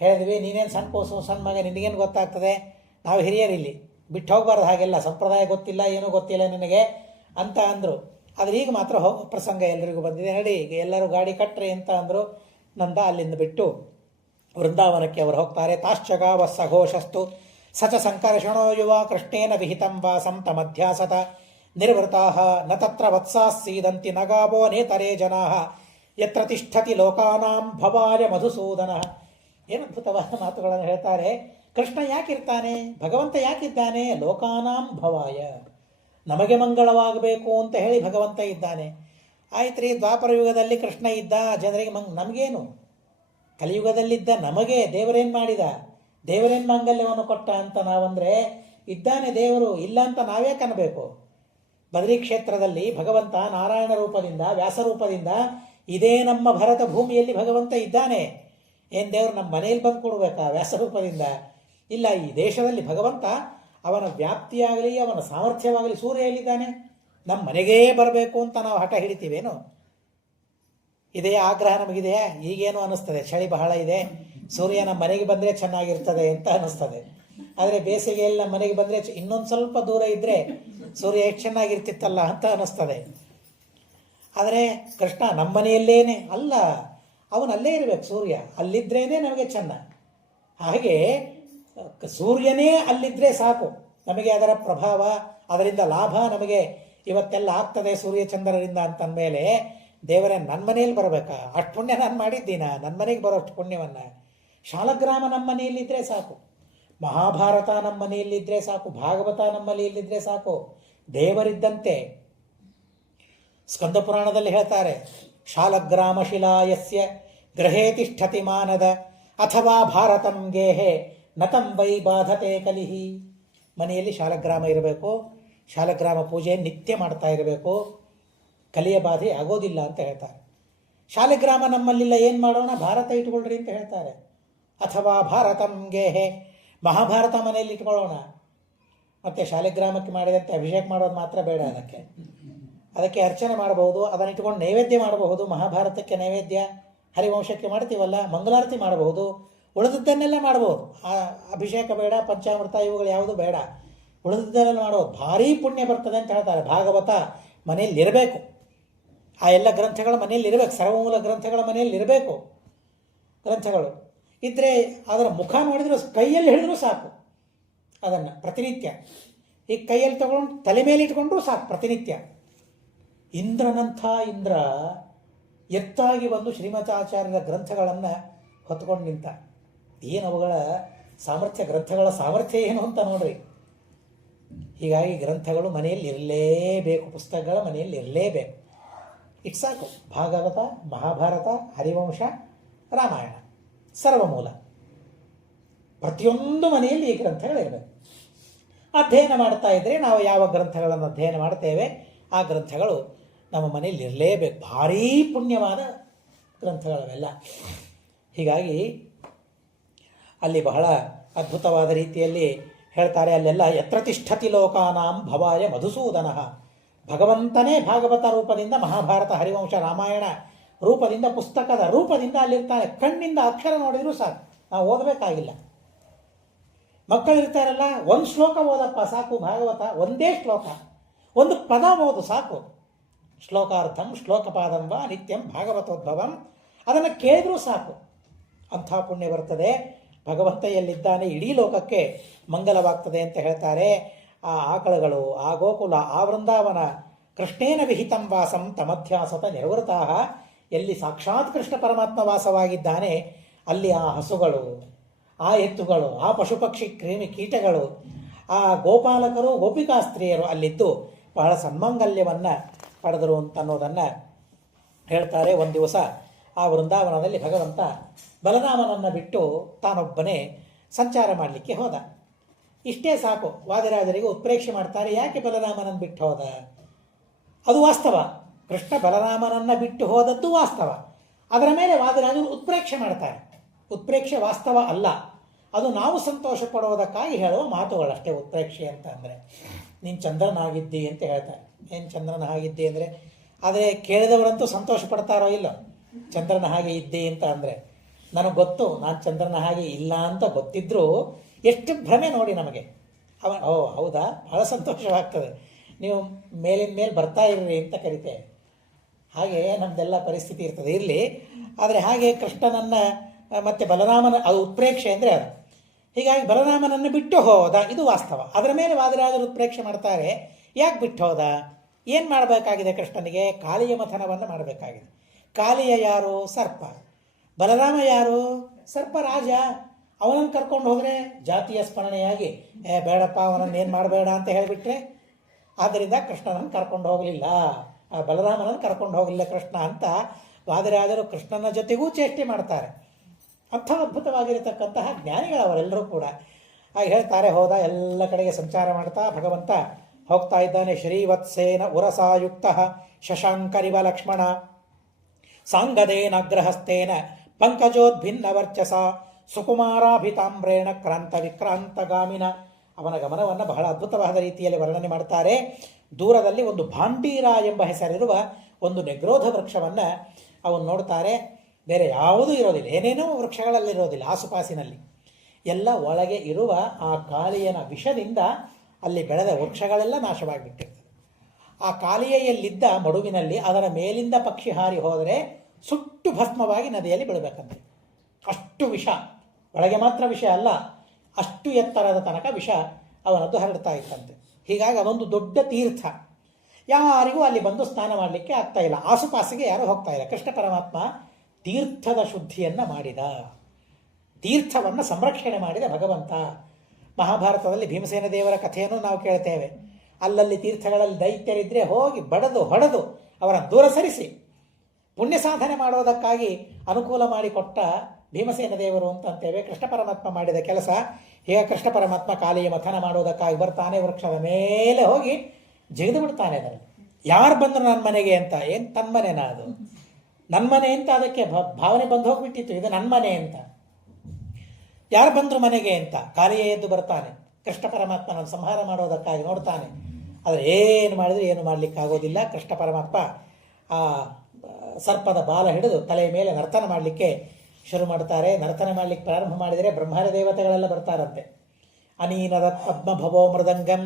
ಹೇಳಿದ್ವಿ. ನೀನೇನು ಸಣ್ಣ ಕೋಸು, ಸಣ್ಣ ಮಗ, ನಿನಗೇನು ಗೊತ್ತಾಗ್ತದೆ, ನಾವು ಹಿರಿಯರಿಲ್ಲಿ ಬಿಟ್ಟು ಹೋಗಬಾರ್ದು, ಹಾಗೆಲ್ಲ ಸಂಪ್ರದಾಯ ಗೊತ್ತಿಲ್ಲ, ಏನೂ ಗೊತ್ತಿಲ್ಲ ನಿನಗೆ ಅಂತ ಅಂದರು. ಆದರೆ ಈಗ ಮಾತ್ರ ಹೋಗೋ ಪ್ರಸಂಗ ಎಲ್ಲರಿಗೂ ಬಂದಿದೆ, ನಡಿ ಈಗ ಎಲ್ಲರೂ ಗಾಡಿ ಕಟ್ಟ್ರಿ ಅಂತ ಅಂದರು. ನಂದ ಅಲ್ಲಿಂದ ಬಿಟ್ಟು ವೃಂದಾವನಕ್ಕೆ ಅವರು ಹೋಗ್ತಾರೆ. ತಾಶ್ಚಗಾವ ಸಘೋಷಸ್ತು ಸಚ ಸಂಕರ್ಷಣೋ ಯುವ ಕೃಷ್ಣೇನ ವಿಹಿತಂ ವಾಸಂ ತಮಧ್ಯಾಸತ ನಿರ್ವೃತಾ ನ ತತ್ರ ವತ್ಸಾಸೀದಂತಿ ನಗಾವೋ ನೇತರೇ ಜನಾ ಯತ್ರ ತಿಷ್ಠತಿ ಲೋಕಾನಾಂ ಭವಾಯ ಮಧುಸೂದನ. ಏನು ಅದ್ಭುತವಾದ ಮಾತುಗಳನ್ನು ಹೇಳ್ತಾರೆ. ಕೃಷ್ಣ ಯಾಕಿರ್ತಾನೆ, ಭಗವಂತ ಯಾಕಿದ್ದಾನೆ? ಲೋಕಾನಾಂ ಭವಾಯ, ನಮಗೆ ಮಂಗಳವಾಗಬೇಕು ಅಂತ ಹೇಳಿ ಭಗವಂತ ಇದ್ದಾನೆ. ಆಯ್ತು ರೀ, ದ್ವಾಪರ ಯುಗದಲ್ಲಿ ಕೃಷ್ಣ ಇದ್ದ, ಜನರಿಗೆ ನಮಗೇನು? ಕಲಿಯುಗದಲ್ಲಿದ್ದ ನಮಗೆ ದೇವರೇನು ಮಾಡಿದ, ದೇವರೇನು ಮಾಂಗಲ್ಯವನ್ನು ಕೊಟ್ಟ ಅಂತ ನಾವಂದರೆ ಇದ್ದಾನೆ ದೇವರು, ಇಲ್ಲ ಅಂತ ನಾವೇ ಕನ್ನಬೇಕು. ಬದರಿ ಕ್ಷೇತ್ರದಲ್ಲಿ ಭಗವಂತ ನಾರಾಯಣ ರೂಪದಿಂದ, ವ್ಯಾಸ ರೂಪದಿಂದ ಇದೇ ನಮ್ಮ ಭರತ ಭೂಮಿಯಲ್ಲಿ ಭಗವಂತ ಇದ್ದಾನೆ. ಏನು ದೇವರು ನಮ್ಮ ಮನೆಯಲ್ಲಿ ಬಂದು ಕೊಡಬೇಕಾ ವ್ಯಾಸ ರೂಪದಿಂದ? ಇಲ್ಲ, ಈ ದೇಶದಲ್ಲಿ ಭಗವಂತ ಅವನ ವ್ಯಾಪ್ತಿಯಾಗಲಿ ಅವನ ಸಾಮರ್ಥ್ಯವಾಗಲಿ ಸೂರ್ಯ ಎಲ್ಲಿದ್ದಾನೆ? ನಮ್ಮ ಮನೆಗೇ ಬರಬೇಕು ಅಂತ ನಾವು ಹಠ ಹಿಡಿತೀವೇನು? ಇದೇ ಆಗ್ರಹ ನಮಗಿದೆಯಾ? ಈಗೇನು ಅನ್ನಿಸ್ತದೆ, ಚಳಿ ಬಹಳ ಇದೆ, ಸೂರ್ಯ ನಮ್ಮ ಮನೆಗೆ ಬಂದರೆ ಚೆನ್ನಾಗಿರ್ತದೆ ಅಂತ ಅನ್ನಿಸ್ತದೆ. ಆದರೆ ಬೇಸಿಗೆಯಲ್ಲಿ ನಮ್ಮ ಮನೆಗೆ ಬಂದರೆ ಇನ್ನೊಂದು ಸ್ವಲ್ಪ ದೂರ ಇದ್ದರೆ ಸೂರ್ಯ ಎಷ್ಟು ಚೆನ್ನಾಗಿರ್ತಿತ್ತಲ್ಲ ಅಂತ ಅನ್ನಿಸ್ತದೆ. ಆದರೆ ಕೃಷ್ಣ ನಮ್ಮ ಮನೆಯಲ್ಲೇನೆ ಅಲ್ಲ, ಅವನಲ್ಲೇ ಇರಬೇಕು ಸೂರ್ಯ, ಅಲ್ಲಿದ್ರೇ ನಮಗೆ ಚೆನ್ನ. ಹಾಗೆ ಸೂರ್ಯನೇ ಅಲ್ಲಿದ್ದರೆ ಸಾಕು, ನಮಗೆ ಅದರ ಪ್ರಭಾವ, ಅದರಿಂದ ಲಾಭ ನಮಗೆ ಇವತ್ತೆಲ್ಲ ಆಗ್ತದೆ ಸೂರ್ಯಚಂದ್ರರಿಂದ ಅಂತಂದಮೇಲೆ ದೇವರೇ ನನ್ನ ಮನೆಯಲ್ಲಿ ಬರಬೇಕಾ? ಅಷ್ಟು ಪುಣ್ಯ ನಾನು ಮಾಡಿದ್ದೀನ? ನನ್ನ ಮನೆಗೆ ಬರೋ ಅಷ್ಟು ಪುಣ್ಯವನ್ನು. ಶಾಲಗ್ರಾಮ ನಮ್ಮ ಮನೆಯಲ್ಲಿದ್ದರೆ ಸಾಕು, ಮಹಾಭಾರತ ನಮ್ಮ ಮನೆಯಲ್ಲಿದ್ದರೆ ಸಾಕು, ಭಾಗವತ ನಮ್ಮ ಮನೆಯಲ್ಲಿದ್ದರೆ ಸಾಕು, ದೇವರಿದ್ದಂತೆ. ಸ್ಕಂದ ಪುರಾಣದಲ್ಲಿ ಹೇಳ್ತಾರೆ, ಶಾಲಗ್ರಾಮ ಶಿಲಾಯಸ್ಯ ಗ್ರಹೇ ತಿಷ್ಠತಿ ಮಾನದ ಅಥವಾ ಭಾರತಂ ಗೇಹೆ ನತಂ ವೈ ಬಾಧತೆ ಕಲಿಹಿ. ಮನೆಯಲ್ಲಿ ಶಾಲಗ್ರಾಮ ಇರಬೇಕು, ಶಾಲಗ್ರಾಮ ಪೂಜೆ ನಿತ್ಯ ಮಾಡ್ತಾ ಇರಬೇಕು, ಕಲಿಯ ಬಾಧೆ ಆಗೋದಿಲ್ಲ ಅಂತ ಹೇಳ್ತಾರೆ. ಶಾಲಗ್ರಾಮ ನಮ್ಮಲ್ಲಿಲ್ಲ, ಏನು ಮಾಡೋಣ? ಭಾರತ ಇಟ್ಕೊಳ್ರಿ ಅಂತ ಹೇಳ್ತಾರೆ. ಅಥವಾ ಭಾರತಂ ಗೇಹೆ, ಮಹಾಭಾರತ ಮನೆಯಲ್ಲಿ ಇಟ್ಕೊಳ್ಳೋಣ. ಮತ್ತು ಶಾಲಗ್ರಾಮಕ್ಕೆ ಮಾಡಿದಂತೆ ಅಭಿಷೇಕ ಮಾಡೋದು ಮಾತ್ರ ಬೇಡ, ಅದಕ್ಕೆ ಅರ್ಚನೆ ಮಾಡಬಹುದು, ಅದನ್ನು ಇಟ್ಕೊಂಡು ನೈವೇದ್ಯ ಮಾಡಬಹುದು. ಮಹಾಭಾರತಕ್ಕೆ ನೈವೇದ್ಯ ಹರಿವಂಶಕ್ಕೆ ಮಾಡ್ತೀವಲ್ಲ, ಮಂಗಳಾರತಿ ಮಾಡಬಹುದು, ಉಳಿದದ್ದನ್ನೆಲ್ಲ ಮಾಡ್ಬೋದು. ಅಭಿಷೇಕ ಬೇಡ, ಪಂಚಾಮೃತ ಇವುಗಳು ಯಾವುದು ಬೇಡ, ಉಳಿದದ್ದನ್ನೆಲ್ಲ ಮಾಡೋದು. ಭಾರೀ ಪುಣ್ಯ ಬರ್ತದೆ ಅಂತ ಹೇಳ್ತಾರೆ. ಭಾಗವತ ಮನೆಯಲ್ಲಿ ಇರಬೇಕು, ಆ ಎಲ್ಲ ಗ್ರಂಥಗಳ ಮನೆಯಲ್ಲಿ ಇರಬೇಕು, ಸರ್ವಮೂಲ ಗ್ರಂಥಗಳ ಮನೆಯಲ್ಲಿ ಇರಬೇಕು. ಗ್ರಂಥಗಳು ಇದ್ದರೆ ಅದರ ಮುಖ ನೋಡಿದರೂ ಕೈಯಲ್ಲಿ ಹಿಡಿದ್ರೂ ಸಾಕು, ಅದನ್ನು ಪ್ರತಿನಿತ್ಯ ಈ ಕೈಯಲ್ಲಿ ತಗೊಂಡು ತಲೆ ಮೇಲೆ ಇಟ್ಕೊಂಡ್ರೂ ಸಾಕು ಪ್ರತಿನಿತ್ಯ. ಇಂದ್ರನಂಥ ಇಂದ್ರ ಎತ್ತಾಗಿ ಬಂದು ಶ್ರೀಮತಾಚಾರ್ಯರ ಗ್ರಂಥಗಳನ್ನು ಹೊತ್ಕೊಂಡು ನಿಂತ. ಏನು ಅವುಗಳ ಸಾಮರ್ಥ್ಯ, ಗ್ರಂಥಗಳ ಸಾಮರ್ಥ್ಯ ಏನು ಅಂತ ನೋಡ್ರಿ. ಹೀಗಾಗಿ ಗ್ರಂಥಗಳು ಮನೆಯಲ್ಲಿ ಇರಲೇಬೇಕು, ಪುಸ್ತಕಗಳ ಮನೆಯಲ್ಲಿ ಇರಲೇಬೇಕು. ಇಟ್ಟು ಸಾಕು. ಭಾಗವತ, ಮಹಾಭಾರತ, ಹರಿವಂಶ, ರಾಮಾಯಣ, ಸರ್ವಮೂಲ, ಪ್ರತಿಯೊಂದು ಮನೆಯಲ್ಲಿ ಈ ಗ್ರಂಥಗಳಿರಬೇಕು. ಅಧ್ಯಯನ ಮಾಡ್ತಾ ಇದ್ದರೆ ನಾವು ಯಾವ ಗ್ರಂಥಗಳನ್ನು ಅಧ್ಯಯನ ಮಾಡ್ತೇವೆ ಆ ಗ್ರಂಥಗಳು ನಮ್ಮ ಮನೆಯಲ್ಲಿ ಇರಲೇಬೇಕು. ಭಾರೀ ಪುಣ್ಯವಾದ ಗ್ರಂಥಗಳವೆಲ್ಲ. ಹೀಗಾಗಿ ಅಲ್ಲಿ ಬಹಳ ಅದ್ಭುತವಾದ ರೀತಿಯಲ್ಲಿ ಹೇಳ್ತಾರೆ. ಅಲ್ಲೆಲ್ಲ ಯತ್ರ ತಿಷ್ಠತಿ ಲೋಕಾನಾಂ ಭವಾಯ ಮಧುಸೂದನ. ಭಗವಂತನೇ ಭಾಗವತ ರೂಪದಿಂದ, ಮಹಾಭಾರತ, ಹರಿವಂಶ, ರಾಮಾಯಣ ರೂಪದಿಂದ, ಪುಸ್ತಕದ ರೂಪದಿಂದ ಅಲ್ಲಿರ್ತಾನೆ. ಕಣ್ಣಿಂದ ಅಕ್ಷರ ನೋಡಿದರೂ ಸಾಕು, ನಾವು ಓದಬೇಕಾಗಿಲ್ಲ. ಮಕ್ಕಳಿರ್ತಾರಲ್ಲ, ಒಂದು ಶ್ಲೋಕ ಓದಪ್ಪ ಸಾಕು, ಭಾಗವತ ಒಂದೇ ಶ್ಲೋಕ, ಒಂದು ಪದ ಓದು ಸಾಕು. ಶ್ಲೋಕಾರ್ಥಂ ಶ್ಲೋಕಪಾದಂ ವಾ ನಿತ್ಯಂ ಭಾಗವತೋದ್ಭವಂ, ಅದನ್ನು ಕೇಳಿದ್ರೂ ಸಾಕು, ಅಂಥ ಪುಣ್ಯ ಬರ್ತದೆ. ಭಗವಂತ ಎಲ್ಲಿದ್ದಾನೆ ಇಡೀ ಲೋಕಕ್ಕೆ ಮಂಗಲವಾಗ್ತದೆ ಅಂತ ಹೇಳ್ತಾರೆ. ಆ ಆಕಳುಗಳು, ಆ ಗೋಕುಲ, ಆ ವೃಂದಾವನ, ಕೃಷ್ಣೇನ ವಿಹಿತಂ ವಾಸಂ ತಮಧ್ಯಾಸತ ನಿರ್ವೃತಾ. ಎಲ್ಲಿ ಸಾಕ್ಷಾತ್ ಕೃಷ್ಣ ಪರಮಾತ್ಮ ವಾಸವಾಗಿದ್ದಾನೆ ಅಲ್ಲಿ ಆ ಹಸುಗಳು, ಆ ಎತ್ತುಗಳು, ಆ ಪಶು ಪಕ್ಷಿ ಕ್ರಿಮಿ ಕೀಟಗಳು, ಆ ಗೋಪಾಲಕರು, ಗೋಪಿಕಾಸ್ತ್ರೀಯರು ಅಲ್ಲಿದ್ದು ಬಹಳ ಸನ್ಮಾಂಗಲ್ಯವನ್ನು ಪಡೆದರು ಅಂತನ್ನೋದನ್ನು ಹೇಳ್ತಾರೆ. ಒಂದು ದಿವಸ ಆ ವೃಂದಾವನದಲ್ಲಿ ಭಗವಂತ ಬಲರಾಮನನ್ನು ಬಿಟ್ಟು ತಾನೊಬ್ಬನೇ ಸಂಚಾರ ಮಾಡಲಿಕ್ಕೆ ಹೋದ. ಇಷ್ಟೇ ಸಾಕು, ವಾದಿರಾಜರಿಗೆ ಉತ್ಪ್ರೇಕ್ಷೆ ಮಾಡ್ತಾರೆ, ಯಾಕೆ ಬಲರಾಮನನ್ನು ಬಿಟ್ಟು ಹೋದ? ಅದು ವಾಸ್ತವ, ಕೃಷ್ಣ ಬಲರಾಮನನ್ನು ಬಿಟ್ಟು ಹೋದದ್ದು ವಾಸ್ತವ. ಅದರ ಮೇಲೆ ವಾದಿರಾಜರು ಉತ್ಪ್ರೇಕ್ಷೆ ಮಾಡ್ತಾರೆ. ಉತ್ಪ್ರೇಕ್ಷೆ ವಾಸ್ತವ ಅಲ್ಲ, ಅದು ನಾವು ಸಂತೋಷ ಪಡುವುದಕ್ಕಾಗಿ ಹೇಳುವ ಮಾತುಗಳಷ್ಟೇ. ಉತ್ಪ್ರೇಕ್ಷೆ ಅಂತ ಅಂದರೆ ನೀನು ಚಂದ್ರನಾಗಿದ್ದಿ ಅಂತ ಹೇಳ್ತಾರೆ. ಏನು ಚಂದ್ರನ ಹಾಗಿದ್ದಿ ಅಂದರೆ? ಆದರೆ ಕೇಳಿದವರಂತೂ ಸಂತೋಷ ಪಡ್ತಾರೋ ಇಲ್ಲೋ, ಚಂದ್ರನ ಹಾಗೆ ಇದ್ದೆ ಅಂತ ಅಂದರೆ. ನನಗೆ ಗೊತ್ತು ನಾನು ಚಂದ್ರನ ಹಾಗೆ ಇಲ್ಲ ಅಂತ ಗೊತ್ತಿದ್ದರೂ ಎಷ್ಟು ಭ್ರಮೆ ನೋಡಿ ನಮಗೆ. ಓ ಹೌದಾ, ಬಹಳ ಸಂತೋಷವಾಗ್ತದೆ, ನೀವು ಮೇಲಿನ ಮೇಲೆ ಬರ್ತಾ ಇರ್ರಿ ಅಂತ ಕರಿತೇವೆ. ಹಾಗೆ ನಮ್ಮದೆಲ್ಲ ಪರಿಸ್ಥಿತಿ ಇರ್ತದೆ, ಇರಲಿ. ಆದರೆ ಹಾಗೆ ಕೃಷ್ಣನನ್ನು ಮತ್ತು ಬಲರಾಮನ, ಅದು ಉತ್ಪ್ರೇಕ್ಷೆ ಅಂದರೆ ಅದು. ಹೀಗಾಗಿ ಬಲರಾಮನನ್ನು ಬಿಟ್ಟು ಹೋದ, ಇದು ವಾಸ್ತವ. ಅದರ ಮೇಲೆ ವಾದಿರಾಜರು ಉತ್ಪ್ರೇಕ್ಷೆ ಮಾಡ್ತಾರೆ, ಯಾಕೆ ಬಿಟ್ಟು ಹೋದ? ಏನು ಮಾಡಬೇಕಾಗಿದೆ ಕೃಷ್ಣನಿಗೆ? ಕಾಳಿಯ ಮಥನವನ್ನು ಮಾಡಬೇಕಾಗಿದೆ. ಕಾಳಿಯ ಯಾರು? ಸರ್ಪ. ಬಲರಾಮ ಯಾರು? ಸರ್ಪ ರಾಜ. ಅವನನ್ನು ಕರ್ಕೊಂಡು ಹೋದರೆ ಜಾತಿಯ ಸ್ಮರಣೆಯಾಗಿ ಬೇಡಪ್ಪ ಅವನನ್ನು ಏನು ಮಾಡಬೇಡ ಅಂತ ಹೇಳಿಬಿಟ್ರೆ, ಆದ್ದರಿಂದ ಕೃಷ್ಣನನ್ನು ಕರ್ಕೊಂಡು ಹೋಗಲಿಲ್ಲ, ಬಲರಾಮನನ್ನು ಕರ್ಕೊಂಡು ಹೋಗಲಿಲ್ಲ ಕೃಷ್ಣ ಅಂತ ವಾದಿರಾಜರು ಕೃಷ್ಣನ ಜೊತೆಗೂ ಚೇಷ್ಟೆ ಮಾಡ್ತಾರೆ. ಅಂಥ ಅದ್ಭುತವಾಗಿರತಕ್ಕಂತಹ ಜ್ಞಾನಿಗಳವರೆಲ್ಲರೂ ಕೂಡ. ಹಾಗೆ ಹೇಳ್ತಾರೆ. ಹೋದ, ಎಲ್ಲ ಕಡೆಗೆ ಸಂಚಾರ ಮಾಡ್ತಾ ಭಗವಂತ ಹೋಗ್ತಾ ಇದ್ದಾನೆ. ಶ್ರೀವತ್ಸೇನ ಉರಸಾಯುಕ್ತ ಶಶಾಂಕರಿವ ಲಕ್ಷ್ಮಣ ಸಾಂಗದೇನಗ್ರಹಸ್ಥೇನ ಪಂಕಜೋದ್ಭಿನ್ನ ವರ್ಚಸ ಸುಕುಮಾರಾಭಿತಾಮ್ರೇಣ ಕ್ರಾಂತ ವಿಕ್ರಾಂತಗಾಮಿನ. ಅವನ ಗಮನವನ್ನು ಬಹಳ ಅದ್ಭುತವಾದ ರೀತಿಯಲ್ಲಿ ವರ್ಣನೆ ಮಾಡ್ತಾರೆ. ದೂರದಲ್ಲಿ ಒಂದು ಭಾಂಡೀರ ಎಂಬ ಹೆಸರಿರುವ ಒಂದು ನೆಗ್ರೋಧ ವೃಕ್ಷವನ್ನು ಅವನು ನೋಡ್ತಾರೆ. ಬೇರೆ ಯಾವುದೂ ಇರೋದಿಲ್ಲ, ಏನೇನೋ ವೃಕ್ಷಗಳಲ್ಲಿರೋದಿಲ್ಲ ಆಸುಪಾಸಿನಲ್ಲಿ, ಎಲ್ಲ ಒಳಗೆ ಇರುವ ಆ ಕಾಳಿಯನ ವಿಷದಿಂದ ಅಲ್ಲಿ ಬೆಳೆದ ವೃಕ್ಷಗಳೆಲ್ಲ ನಾಶವಾಗಿಬಿಟ್ಟಿರ್ತದೆ. ಆ ಕಾಲಿಯಲ್ಲಿದ್ದ ಮಡುವಿನಲ್ಲಿ ಅದರ ಮೇಲಿಂದ ಪಕ್ಷಿ ಹಾರಿ ಹೋದರೆ ಸುಟ್ಟು ಭಸ್ಮವಾಗಿ ನದಿಯಲ್ಲಿ ಬೀಳಬೇಕಂತೆ. ಅಷ್ಟು ವಿಷ, ಒಳಗೆ ಮಾತ್ರ ವಿಷ ಅಲ್ಲ, ಅಷ್ಟು ಎತ್ತರದ ತನಕ ವಿಷ ಅವನದ್ದು ಹರಡ್ತಾ ಇತ್ತಂತೆ. ಹೀಗಾಗಿ ಅದೊಂದು ದೊಡ್ಡ ತೀರ್ಥ. ಯಾರಿಗೂ ಅಲ್ಲಿ ಬಂದು ಸ್ನಾನ ಮಾಡಲಿಕ್ಕೆ ಆಗ್ತಾ ಇಲ್ಲ, ಆಸುಪಾಸಿಗೆ ಯಾರೂ ಹೋಗ್ತಾ ಇಲ್ಲ. ಕೃಷ್ಣ ಪರಮಾತ್ಮ ತೀರ್ಥದ ಶುದ್ಧಿಯನ್ನು ಮಾಡಿದ, ತೀರ್ಥವನ್ನು ಸಂರಕ್ಷಣೆ ಮಾಡಿದ ಭಗವಂತ. ಮಹಾಭಾರತದಲ್ಲಿ ಭೀಮಸೇನ ದೇವರ ಕಥೆಯನ್ನು ನಾವು ಕೇಳ್ತೇವೆ. ಅಲ್ಲಲ್ಲಿ ತೀರ್ಥಗಳಲ್ಲಿ ದೈತ್ಯರಿದ್ದರೆ ಹೋಗಿ ಬಡದು ಹೊಡೆದು ಅವರನ್ನು ದೂರ ಸರಿಸಿ ಪುಣ್ಯ ಸಾಧನೆ ಮಾಡೋದಕ್ಕಾಗಿ ಅನುಕೂಲ ಮಾಡಿಕೊಟ್ಟ ಭೀಮಸೇನ ದೇವರು ಅಂತಂತೇವೆ. ಕೃಷ್ಣ ಪರಮಾತ್ಮ ಮಾಡಿದ ಕೆಲಸ. ಈಗ ಕೃಷ್ಣ ಪರಮಾತ್ಮ ಕಾಲಿಯ ಮಥನ ಮಾಡೋದಕ್ಕಾಗಿ ಬರ್ತಾನೆ, ವೃಕ್ಷದ ಮೇಲೆ ಹೋಗಿ ಜಿಗಿದು ಬಿಡ್ತಾನೆ. ಅದರಲ್ಲಿ ಯಾರು ಬಂದರು ನನ್ನ ಮನೆಗೆ ಅಂತ. ಏನು ತನ್ನ ಮನೆನಾ ಅದು? ನನ್ನ ಮನೆ ಅಂತ ಅದಕ್ಕೆ ಭಾವನೆ ಬಂದು ಹೋಗ್ಬಿಟ್ಟಿತ್ತು, ಇದು ನನ್ನ ಮನೆ ಅಂತ. ಯಾರು ಬಂದರು ಮನೆಗೆ ಅಂತ ಕಾಲಿಯ ಎದ್ದು ಬರ್ತಾನೆ. ಕೃಷ್ಣ ಪರಮಾತ್ಮನ ಸಂಹಾರ ಮಾಡೋದಕ್ಕಾಗಿ ನೋಡ್ತಾನೆ. ಆದರೆ ಏನು ಮಾಡಿದ್ರು ಏನು ಮಾಡಲಿಕ್ಕಾಗೋದಿಲ್ಲ. ಕೃಷ್ಣ ಪರಮಾತ್ಮ ಆ ಸರ್ಪದ ಬಾಲ ಹಿಡಿದು ತಲೆಯ ಮೇಲೆ ನರ್ತನ ಮಾಡಲಿಕ್ಕೆ ಶುರು ಮಾಡ್ತಾರೆ. ನರ್ತನ ಮಾಡಲಿಕ್ಕೆ ಪ್ರಾರಂಭ ಮಾಡಿದರೆ ಬ್ರಹ್ಮಾಂಡ ದೇವತೆಗಳೆಲ್ಲ ಬರ್ತಾರಂತೆ. ಅನೀನದ ಪದ್ಮಭವೋ ಮೃದಂಗಂ,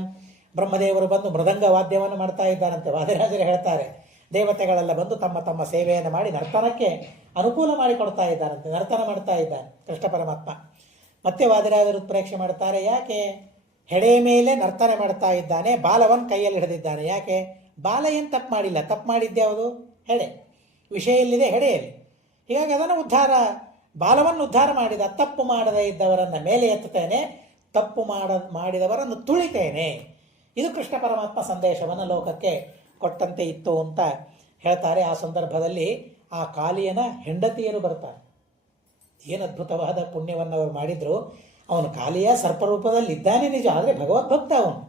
ಬ್ರಹ್ಮದೇವರು ಬಂದು ಮೃದಂಗ ವಾದ್ಯವನ್ನು ಮಾಡ್ತಾ ಇದ್ದಾರಂತೆ. ವಾದಿರಾಜರು ಹೇಳ್ತಾರೆ, ದೇವತೆಗಳೆಲ್ಲ ಬಂದು ತಮ್ಮ ತಮ್ಮ ಸೇವೆಯನ್ನು ಮಾಡಿ ನರ್ತನಕ್ಕೆ ಅನುಕೂಲ ಮಾಡಿಕೊಡ್ತಾ ಇದ್ದಾರಂತೆ. ನರ್ತನ ಮಾಡ್ತಾ ಇದ್ದಾನೆ ಕೃಷ್ಣ ಪರಮಾತ್ಮ. ಮತ್ತೆ ವಾದಿರಾಜರು ಪರೀಕ್ಷೆ ಮಾಡ್ತಾರೆ, ಯಾಕೆ ಹೆಡೆ ಮೇಲೆ ನರ್ತನೆ ಮಾಡ್ತಾ ಇದ್ದಾನೆ, ಬಾಲವನ್ನು ಕೈಯಲ್ಲಿ ಹಿಡಿದಿದ್ದಾನೆ, ಯಾಕೆ? ಬಾಲ ಏನು ತಪ್ಪು ಮಾಡಿಲ್ಲ, ತಪ್ಪು ಮಾಡಿದ್ದ್ಯಾವುದು? ಹೆಡೆ. ವಿಷಯ ಎಲ್ಲಿದೆ? ಹೆಡೆಯಲ್ಲಿ. ಹೀಗಾಗಿ ಅದನ್ನು ಬಾಲವನ್ನು ಉದ್ಧಾರ ಮಾಡಿದ. ತಪ್ಪು ಮಾಡದೇ ಇದ್ದವರನ್ನು ಮೇಲೆ ಎತ್ತುತ್ತೇನೆ, ತಪ್ಪು ಮಾಡಿದವರನ್ನು ತುಳಿತೇನೆ. ಇದು ಕೃಷ್ಣ ಪರಮಾತ್ಮ ಸಂದೇಶವನ್ನು ಲೋಕಕ್ಕೆ ಕೊಟ್ಟಂತೆ ಇತ್ತು ಅಂತ ಹೇಳ್ತಾರೆ. ಆ ಸಂದರ್ಭದಲ್ಲಿ ಆ ಕಾಲಿಯನ ಹೆಂಡತಿಯರು ಬರ್ತಾರೆ. ಏನು ಅದ್ಭುತವಾದ ಪುಣ್ಯವನ್ನು ಅವರು ಮಾಡಿದ್ರು. ಅವನು ಕಾಲಿಯ ಸರ್ಪರೂಪದಲ್ಲಿ ಇದ್ದಾನೆ ನಿಜ, ಆದರೆ ಭಗವದ್ಭಕ್ತ ಅವನು.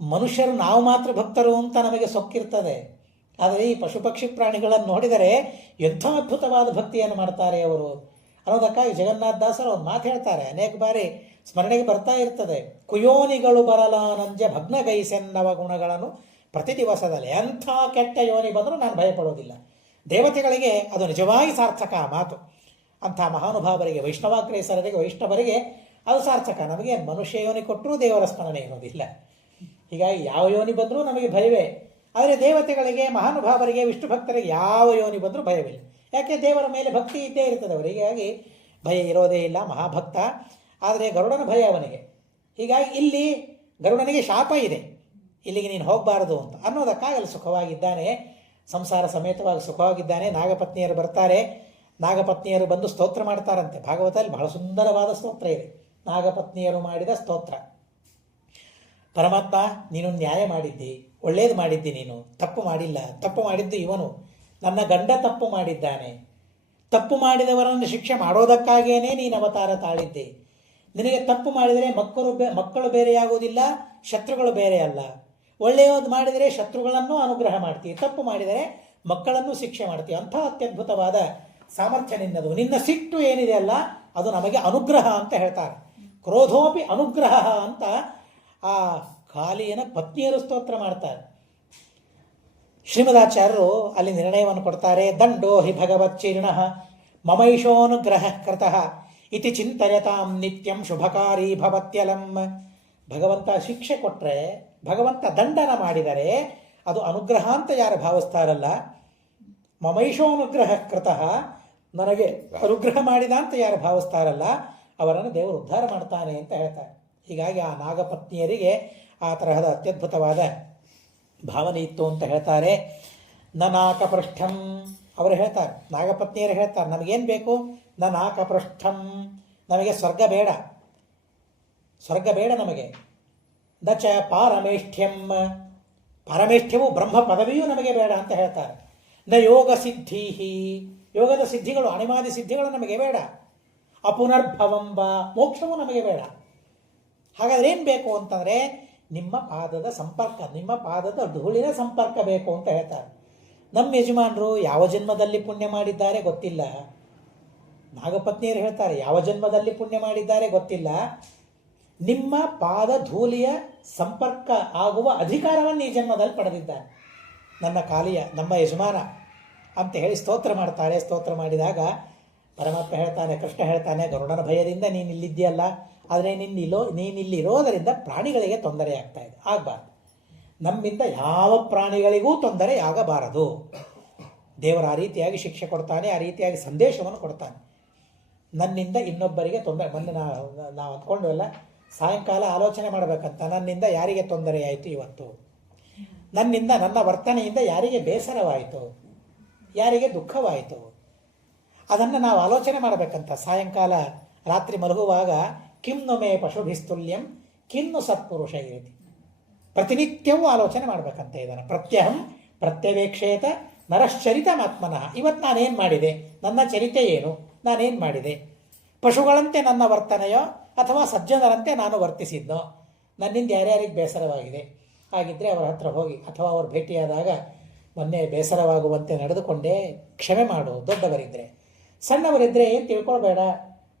ಮನುಷ್ಯರು ನಾವು ಮಾತ್ರ ಭಕ್ತರು ಅಂತ ನಮಗೆ ಸೊಕ್ಕಿರ್ತದೆ, ಆದರೆ ಈ ಪಶು ಪಕ್ಷಿ ಪ್ರಾಣಿಗಳನ್ನು ನೋಡಿದರೆ ಎಂಥ ಅದ್ಭುತವಾದ ಭಕ್ತಿಯನ್ನು ಮಾಡ್ತಾರೆ ಅವರು ಅನ್ನೋದಕ್ಕಾಗಿ ಜಗನ್ನಾಥದಾಸರು ಒಂದು ಮಾತು ಹೇಳ್ತಾರೆ, ಅನೇಕ ಬಾರಿ ಸ್ಮರಣೆಗೆ ಬರ್ತಾ ಇರ್ತದೆ. ಕುಯೋನಿಗಳು ಬರಲಾನಂಜ ಭಗ್ನಗೈಸೆನ್ನವ ಗುಣಗಳನ್ನು ಪ್ರತಿ ದಿವಸದಲ್ಲಿ. ಎಂಥ ಕೆಟ್ಟ ಯೋನಿ ಬಂದರೂ ನಾನು ಭಯಪಡೋದಿಲ್ಲ. ದೇವತೆಗಳಿಗೆ ಅದು ನಿಜವಾಗಿ ಸಾರ್ಥಕ ಆ ಮಾತು. ಅಂಥ ಮಹಾನುಭಾವರಿಗೆ, ವೈಷ್ಣವಾಗ್ರೇಸರರಿಗೆ, ವೈಷ್ಣವರಿಗೆ ಅದು ಸಾರ್ಥಕ. ನಮಗೆ ಮನುಷ್ಯ ಯೋನಿ ಕೊಟ್ಟರೂ ದೇವರ ಸ್ಮರಣೆ ಇರೋದಿಲ್ಲ. ಹೀಗಾಗಿ ಯಾವ ಯೋನಿ ಬಂದರೂ ನಮಗೆ ಭಯವೇ. ಆದರೆ ದೇವತೆಗಳಿಗೆ, ಮಹಾನುಭಾವರಿಗೆ, ವಿಷ್ಣು ಭಕ್ತರಿಗೆ ಯಾವ ಯೋನಿ ಬಂದರೂ ಭಯವಿಲ್ಲ. ಯಾಕೆ? ದೇವರ ಮೇಲೆ ಭಕ್ತಿ ಇದ್ದೇ ಇರ್ತದೆ ಅವರಿಗೆ. ಹೀಗಾಗಿ ಭಯ ಇರೋದೇ ಇಲ್ಲ. ಮಹಾಭಕ್ತ. ಆದರೆ ಗರುಡನ ಭಯ ಅವನಿಗೆ. ಹೀಗಾಗಿ ಇಲ್ಲಿ ಗರುಡನಿಗೆ ಶಾಪ ಇದೆ, ಇಲ್ಲಿಗೆ ನೀನು ಹೋಗಬಾರದು ಅಂತ ಅನ್ನೋದಕ್ಕಾಗಲಿ ಸುಖವಾಗಿದ್ದಾನೆ, ಸಂಸಾರ ಸಮೇತವಾಗಿ ಸುಖವಾಗಿದ್ದಾನೆ. ನಾಗಪತ್ನಿಯರು ಬರ್ತಾರೆ. ನಾಗಪತ್ನಿಯರು ಬಂದು ಸ್ತೋತ್ರ ಮಾಡ್ತಾರಂತೆ. ಭಾಗವತದಲ್ಲಿ ಬಹಳ ಸುಂದರವಾದ ಸ್ತೋತ್ರ ಇದೆ, ನಾಗಪತ್ನಿಯರು ಮಾಡಿದ ಸ್ತೋತ್ರ. ಪರಮಾತ್ಮ, ನೀನು ನ್ಯಾಯ ಮಾಡಿದ್ದಿ, ಒಳ್ಳೇದು ಮಾಡಿದ್ದಿ, ನೀನು ತಪ್ಪು ಮಾಡಿಲ್ಲ. ತಪ್ಪು ಮಾಡಿದ್ದು ಇವನು, ನನ್ನ ಗಂಡ ತಪ್ಪು ಮಾಡಿದ್ದಾನೆ. ತಪ್ಪು ಮಾಡಿದವರನ್ನು ಶಿಕ್ಷೆ ಮಾಡೋದಕ್ಕಾಗೇನೆ ನೀನು ಅವತಾರ ತಾಳಿದ್ದೆ. ನಿನಗೆ ತಪ್ಪು ಮಾಡಿದರೆ ಮಕ್ಕಳು ಬೇರೆಯಾಗುವುದಿಲ್ಲ, ಶತ್ರುಗಳು ಬೇರೆ ಅಲ್ಲ. ಒಳ್ಳೆಯದು ಮಾಡಿದರೆ ಶತ್ರುಗಳನ್ನು ಅನುಗ್ರಹ ಮಾಡ್ತೀವಿ, ತಪ್ಪು ಮಾಡಿದರೆ ಮಕ್ಕಳನ್ನು ಶಿಕ್ಷೆ ಮಾಡ್ತೀವಿ. ಅಂಥ ಅತ್ಯದ್ಭುತವಾದ ಸಾಮರ್ಥ್ಯ ನಿನ್ನದು. ನಿನ್ನ ಸಿಟ್ಟು ಏನಿದೆ ಅಲ್ಲ, ಅದು ನಮಗೆ ಅನುಗ್ರಹ ಅಂತ ಹೇಳ್ತಾರೆ. ಕ್ರೋಧೋಪಿ ಅನುಗ್ರಹ ಅಂತ ಆ ಕಾಲಿಯನ ಪತ್ನಿಯರು ಸ್ತೋತ್ರ ಮಾಡ್ತಾರೆ. ಶ್ರೀಮದಾಚಾರ್ಯರು ಅಲ್ಲಿ ನಿರ್ಣಯವನ್ನು ಕೊಡ್ತಾರೆ. ದಂಡೋ ಹಿ ಭಗವಚ್ಚೀರ್ಣ ಮಮೈಷೋನುಗ್ರಹ ಕೃತಃ ಇತಿ ಚಿಂತಯತಾಂ ನಿತ್ಯಂ ಶುಭಕಾರಿ ಭವತ್ಯಲಂ. ಭಗವಂತ ಶಿಕ್ಷೆ ಕೊಟ್ಟರೆ, ಭಗವಂತ ದಂಡನ ಮಾಡಿದರೆ ಅದು ಅನುಗ್ರಹ ಅಂತ ಯಾರು ಭಾವಿಸ್ತಾರಲ್ಲ, ಮಮೈಷೋನುಗ್ರಹ ಕೃತಃ, ನನಗೆ ಅನುಗ್ರಹ ಮಾಡಿದ ಅಂತ ಯಾರು ಭಾವಿಸ್ತಾರಲ್ಲ, ಅವರನ್ನು ದೇವರು ಉದ್ಧಾರ ಮಾಡ್ತಾನೆ ಅಂತ ಹೇಳ್ತಾರೆ. ಹೀಗಾಗಿ ಆ ನಾಗಪತ್ನಿಯರಿಗೆ ಆ ತರಹದ ಅತ್ಯದ್ಭುತವಾದ ಭಾವನೆ ಇತ್ತು ಅಂತ ಹೇಳ್ತಾರೆ. ನಾಕಪೃಷ್ಠಂ ಅವರು ಹೇಳ್ತಾರೆ, ನಾಗಪತ್ನಿಯರು ಹೇಳ್ತಾರೆ, ನಮಗೇನು ಬೇಕು? ನಾಕಪೃಷ್ಠಂ, ನಮಗೆ ಸ್ವರ್ಗ ಬೇಡ, ಸ್ವರ್ಗ ಬೇಡ ನಮಗೆ. ದಚ ಪಾರಮೇಷ್ಠ್ಯಂ, ಪಾರಮೇಷ್ಠ್ಯವು ಬ್ರಹ್ಮ ಪದವಿಯೂ ನಮಗೆ ಬೇಡ ಅಂತ ಹೇಳ್ತಾರೆ. ನ ಯೋಗ ಸಿದ್ಧಿ, ಯೋಗದ ಸಿದ್ಧಿಗಳು, ಅಣಿಮಾದಿ ಸಿದ್ಧಿಗಳು ನಮಗೆ ಬೇಡ. ಅಪುನರ್ಭವಂಬ, ಮೋಕ್ಷವೂ ನಮಗೆ ಬೇಡ. ಹಾಗಾದ್ರೆ ಏನು ಬೇಕು ಅಂತಂದರೆ ನಿಮ್ಮ ಪಾದದ ಸಂಪರ್ಕ, ನಿಮ್ಮ ಪಾದದ ಧೂಳಿನ ಸಂಪರ್ಕ ಬೇಕು ಅಂತ ಹೇಳ್ತಾರೆ. ನಮ್ಮ ಯಜಮಾನರು ಯಾವ ಜನ್ಮದಲ್ಲಿ ಪುಣ್ಯ ಮಾಡಿದ್ದಾರೆ ಗೊತ್ತಿಲ್ಲ. ನಾಗಪತ್ನಿಯರು ಹೇಳ್ತಾರೆ ಯಾವ ಜನ್ಮದಲ್ಲಿ ಪುಣ್ಯ ಮಾಡಿದ್ದಾರೆ ಗೊತ್ತಿಲ್ಲ, ನಿಮ್ಮ ಪಾದ ಧೂಳಿಯ ಸಂಪರ್ಕ ಆಗುವ ಅಧಿಕಾರವನ್ನು ಈ ಜನ್ಮದಲ್ಲಿ ಪಡೆದಿದ್ದಾರೆ ನನ್ನ ಕಾಲಿಯ ನಮ್ಮ ಯಜಮಾನ ಅಂತ ಹೇಳಿ ಸ್ತೋತ್ರ ಮಾಡ್ತಾರೆ. ಸ್ತೋತ್ರ ಮಾಡಿದಾಗ ಪರಮಾತ್ಮ ಹೇಳ್ತಾನೆ, ಕೃಷ್ಣ ಹೇಳ್ತಾನೆ, ಗರುಡನ ಭಯದಿಂದ ನೀನು ಇಲ್ಲಿದ್ದೀಯಲ್ಲ, ಆದರೆ ನೀನಿಲ್ಲಿರೋದರಿಂದ ಪ್ರಾಣಿಗಳಿಗೆ ತೊಂದರೆ ಆಗ್ತಾ ಇದೆ, ಆಗಬಾರ್ದು. ನಮ್ಮಿಂದ ಯಾವ ಪ್ರಾಣಿಗಳಿಗೂ ತೊಂದರೆ ಆಗಬಾರದು. ದೇವರು ಆ ರೀತಿಯಾಗಿ ಶಿಕ್ಷೆ ಕೊಡ್ತಾನೆ, ಆ ರೀತಿಯಾಗಿ ಸಂದೇಶವನ್ನು ಕೊಡ್ತಾನೆ. ನನ್ನಿಂದ ಇನ್ನೊಬ್ಬರಿಗೆ ತೊಂದರೆ, ಮೊನ್ನೆ ನಾವು ಅಂದ್ಕೊಂಡ್ವಲ್ಲ ಸಾಯಂಕಾಲ ಆಲೋಚನೆ ಮಾಡಬೇಕಂತ, ನನ್ನಿಂದ ಯಾರಿಗೆ ತೊಂದರೆ ಆಯಿತು ಇವತ್ತು, ನನ್ನಿಂದ ನನ್ನ ವರ್ತನೆಯಿಂದ ಯಾರಿಗೆ ಬೇಸರವಾಯಿತು, ಯಾರಿಗೆ ದುಃಖವಾಯಿತು, ಅದನ್ನು ನಾವು ಆಲೋಚನೆ ಮಾಡಬೇಕಂತ. ಸಾಯಂಕಾಲ ರಾತ್ರಿ ಮಲಗುವಾಗ ಕಿಮ್ನು ಮೇ ಪಶುಭಿಸ್ತುಲ್ಯಂ ಕಿನ್ನು ಸತ್ಪುರುಷ ಇರಿತಿ, ಪ್ರತಿನಿತ್ಯವೂ ಆಲೋಚನೆ ಮಾಡಬೇಕಂತ. ಇದನ್ನು ಪ್ರತ್ಯಹಂ ಪ್ರತ್ಯವೇಕ್ಷೇತ ನರಶ್ಚರಿತಮಾತ್ಮನಃ. ಇವತ್ತು ನಾನೇನು ಮಾಡಿದೆ, ನನ್ನ ಚರಿತೆ ಏನು, ನಾನೇನು ಮಾಡಿದೆ, ಪಶುಗಳಂತೆ ನನ್ನ ವರ್ತನೆಯೋ ಅಥವಾ ಸಜ್ಜನರಂತೆ ನಾನು ವರ್ತಿಸಿದ್ನೋ, ನನ್ನಿಂದ ಯಾರ್ಯಾರಿಗೆ ಬೇಸರವಾಗಿದೆ, ಹಾಗಿದ್ದರೆ ಅವರ ಹತ್ರ ಹೋಗಿ ಅಥವಾ ಅವರು ಭೇಟಿಯಾದಾಗ ಮೊನ್ನೆ ಬೇಸರವಾಗುವಂತೆ ನಡೆದುಕೊಂಡೇ ಕ್ಷಮೆ ಮಾಡು. ದೊಡ್ಡವರಿದ್ದರೆ, ಸಣ್ಣವರಿದ್ದರೆ ಏನು ತಿಳ್ಕೊಳ್ಬೇಡ,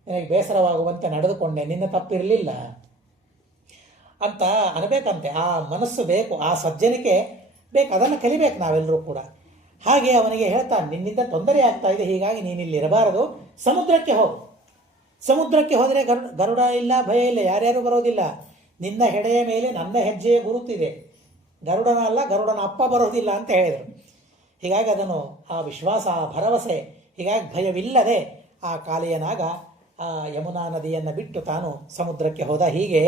ನನಗೆ ಬೇಸರವಾಗುವಂತೆ ನಡೆದುಕೊಂಡೆ, ನಿನ್ನ ತಪ್ಪಿರಲಿಲ್ಲ ಅಂತ ಅನ್ಬೇಕಂತೆ. ಆ ಮನಸ್ಸು ಬೇಕು, ಆ ಸಜ್ಜನಿಕೆ ಬೇಕು, ಅದನ್ನು ಕಲಿಬೇಕು ನಾವೆಲ್ಲರೂ ಕೂಡ. ಹಾಗೆ ಅವನಿಗೆ ಹೇಳ್ತಾನೆ, ನಿನ್ನಿಂದ ತೊಂದರೆ ಆಗ್ತಾ ಇದೆ, ಹೀಗಾಗಿ ನೀನಿಲ್ಲಿ ಇರಬಾರದು, ಸಮುದ್ರಕ್ಕೆ ಹೋಗು. ಸಮುದ್ರಕ್ಕೆ ಹೋದರೆ ಗರುಡ ಇಲ್ಲ, ಭಯ ಇಲ್ಲ, ಯಾರ್ಯಾರು ಬರೋದಿಲ್ಲ. ನಿನ್ನ ಹೆಡೆಯ ಮೇಲೆ ನನ್ನ ಹೆಜ್ಜೆಯ ಗುರುತಿದೆ, ಗರುಡನ ಅಲ್ಲ ಗರುಡನ ಅಪ್ಪ ಬರೋದಿಲ್ಲ ಅಂತ ಹೇಳಿದರು. ಹೀಗಾಗಿ ಅದನ್ನು ಆ ವಿಶ್ವಾಸ, ಆ ಭರವಸೆ, ಹೀಗಾಗಿ ಭಯವಿಲ್ಲದೆ ಆ ಕಾಲಿಯನಾಗ ಆ ಯಮುನಾ ನದಿಯನ್ನು ಬಿಟ್ಟು ತಾನು ಸಮುದ್ರಕ್ಕೆ ಹೋದ. ಹೀಗೆ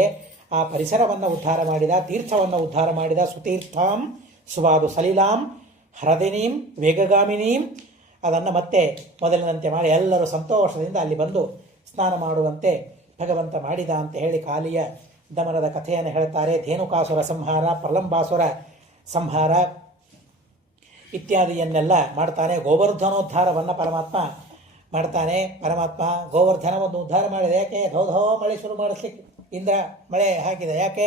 ಆ ಪರಿಸರವನ್ನು ಉದ್ಧಾರ ಮಾಡಿದ, ತೀರ್ಥವನ್ನು ಉದ್ಧಾರ ಮಾಡಿದ. ಸುತೀರ್ಥಾಂ ಸುವಾದು ಸಲಿಲಾಂ ಹರದಿನೀಂ ವೇಗಗಾಮಿನೀಂ, ಅದನ್ನು ಮತ್ತೆ ಮೊದಲಿನಂತೆ ಮಾಡಿ ಎಲ್ಲರೂ ಸಂತೋಷದಿಂದ ಅಲ್ಲಿ ಬಂದು ಸ್ನಾನ ಮಾಡುವಂತೆ ಭಗವಂತ ಮಾಡಿದ ಅಂತ ಹೇಳಿ ಕಾಲಿಯ ದಮನದ ಕಥೆಯನ್ನು ಹೇಳ್ತಾರೆ. ಧೇನುಕಾಸುರ ಸಂಹಾರ, ಪ್ರಲಂಬಾಸುರ ಸಂಹಾರ ಇತ್ಯಾದಿಯನ್ನೆಲ್ಲ ಮಾಡ್ತಾನೆ. ಗೋವರ್ಧನೋದ್ಧಾರವನ್ನು ಪರಮಾತ್ಮ ಮಾಡ್ತಾನೆ. ಪರಮಾತ್ಮ ಗೋವರ್ಧನವನ್ನು ಉದ್ಧಾರ ಮಾಡಿದೆ. ಯಾಕೆ? ಧೋ ಮಳೆ ಶುರು ಮಾಡಿಸ್ಲಿಕ್ಕೆ ಇಂದ್ರ ಮಳೆ ಹಾಕಿದೆ. ಯಾಕೆ?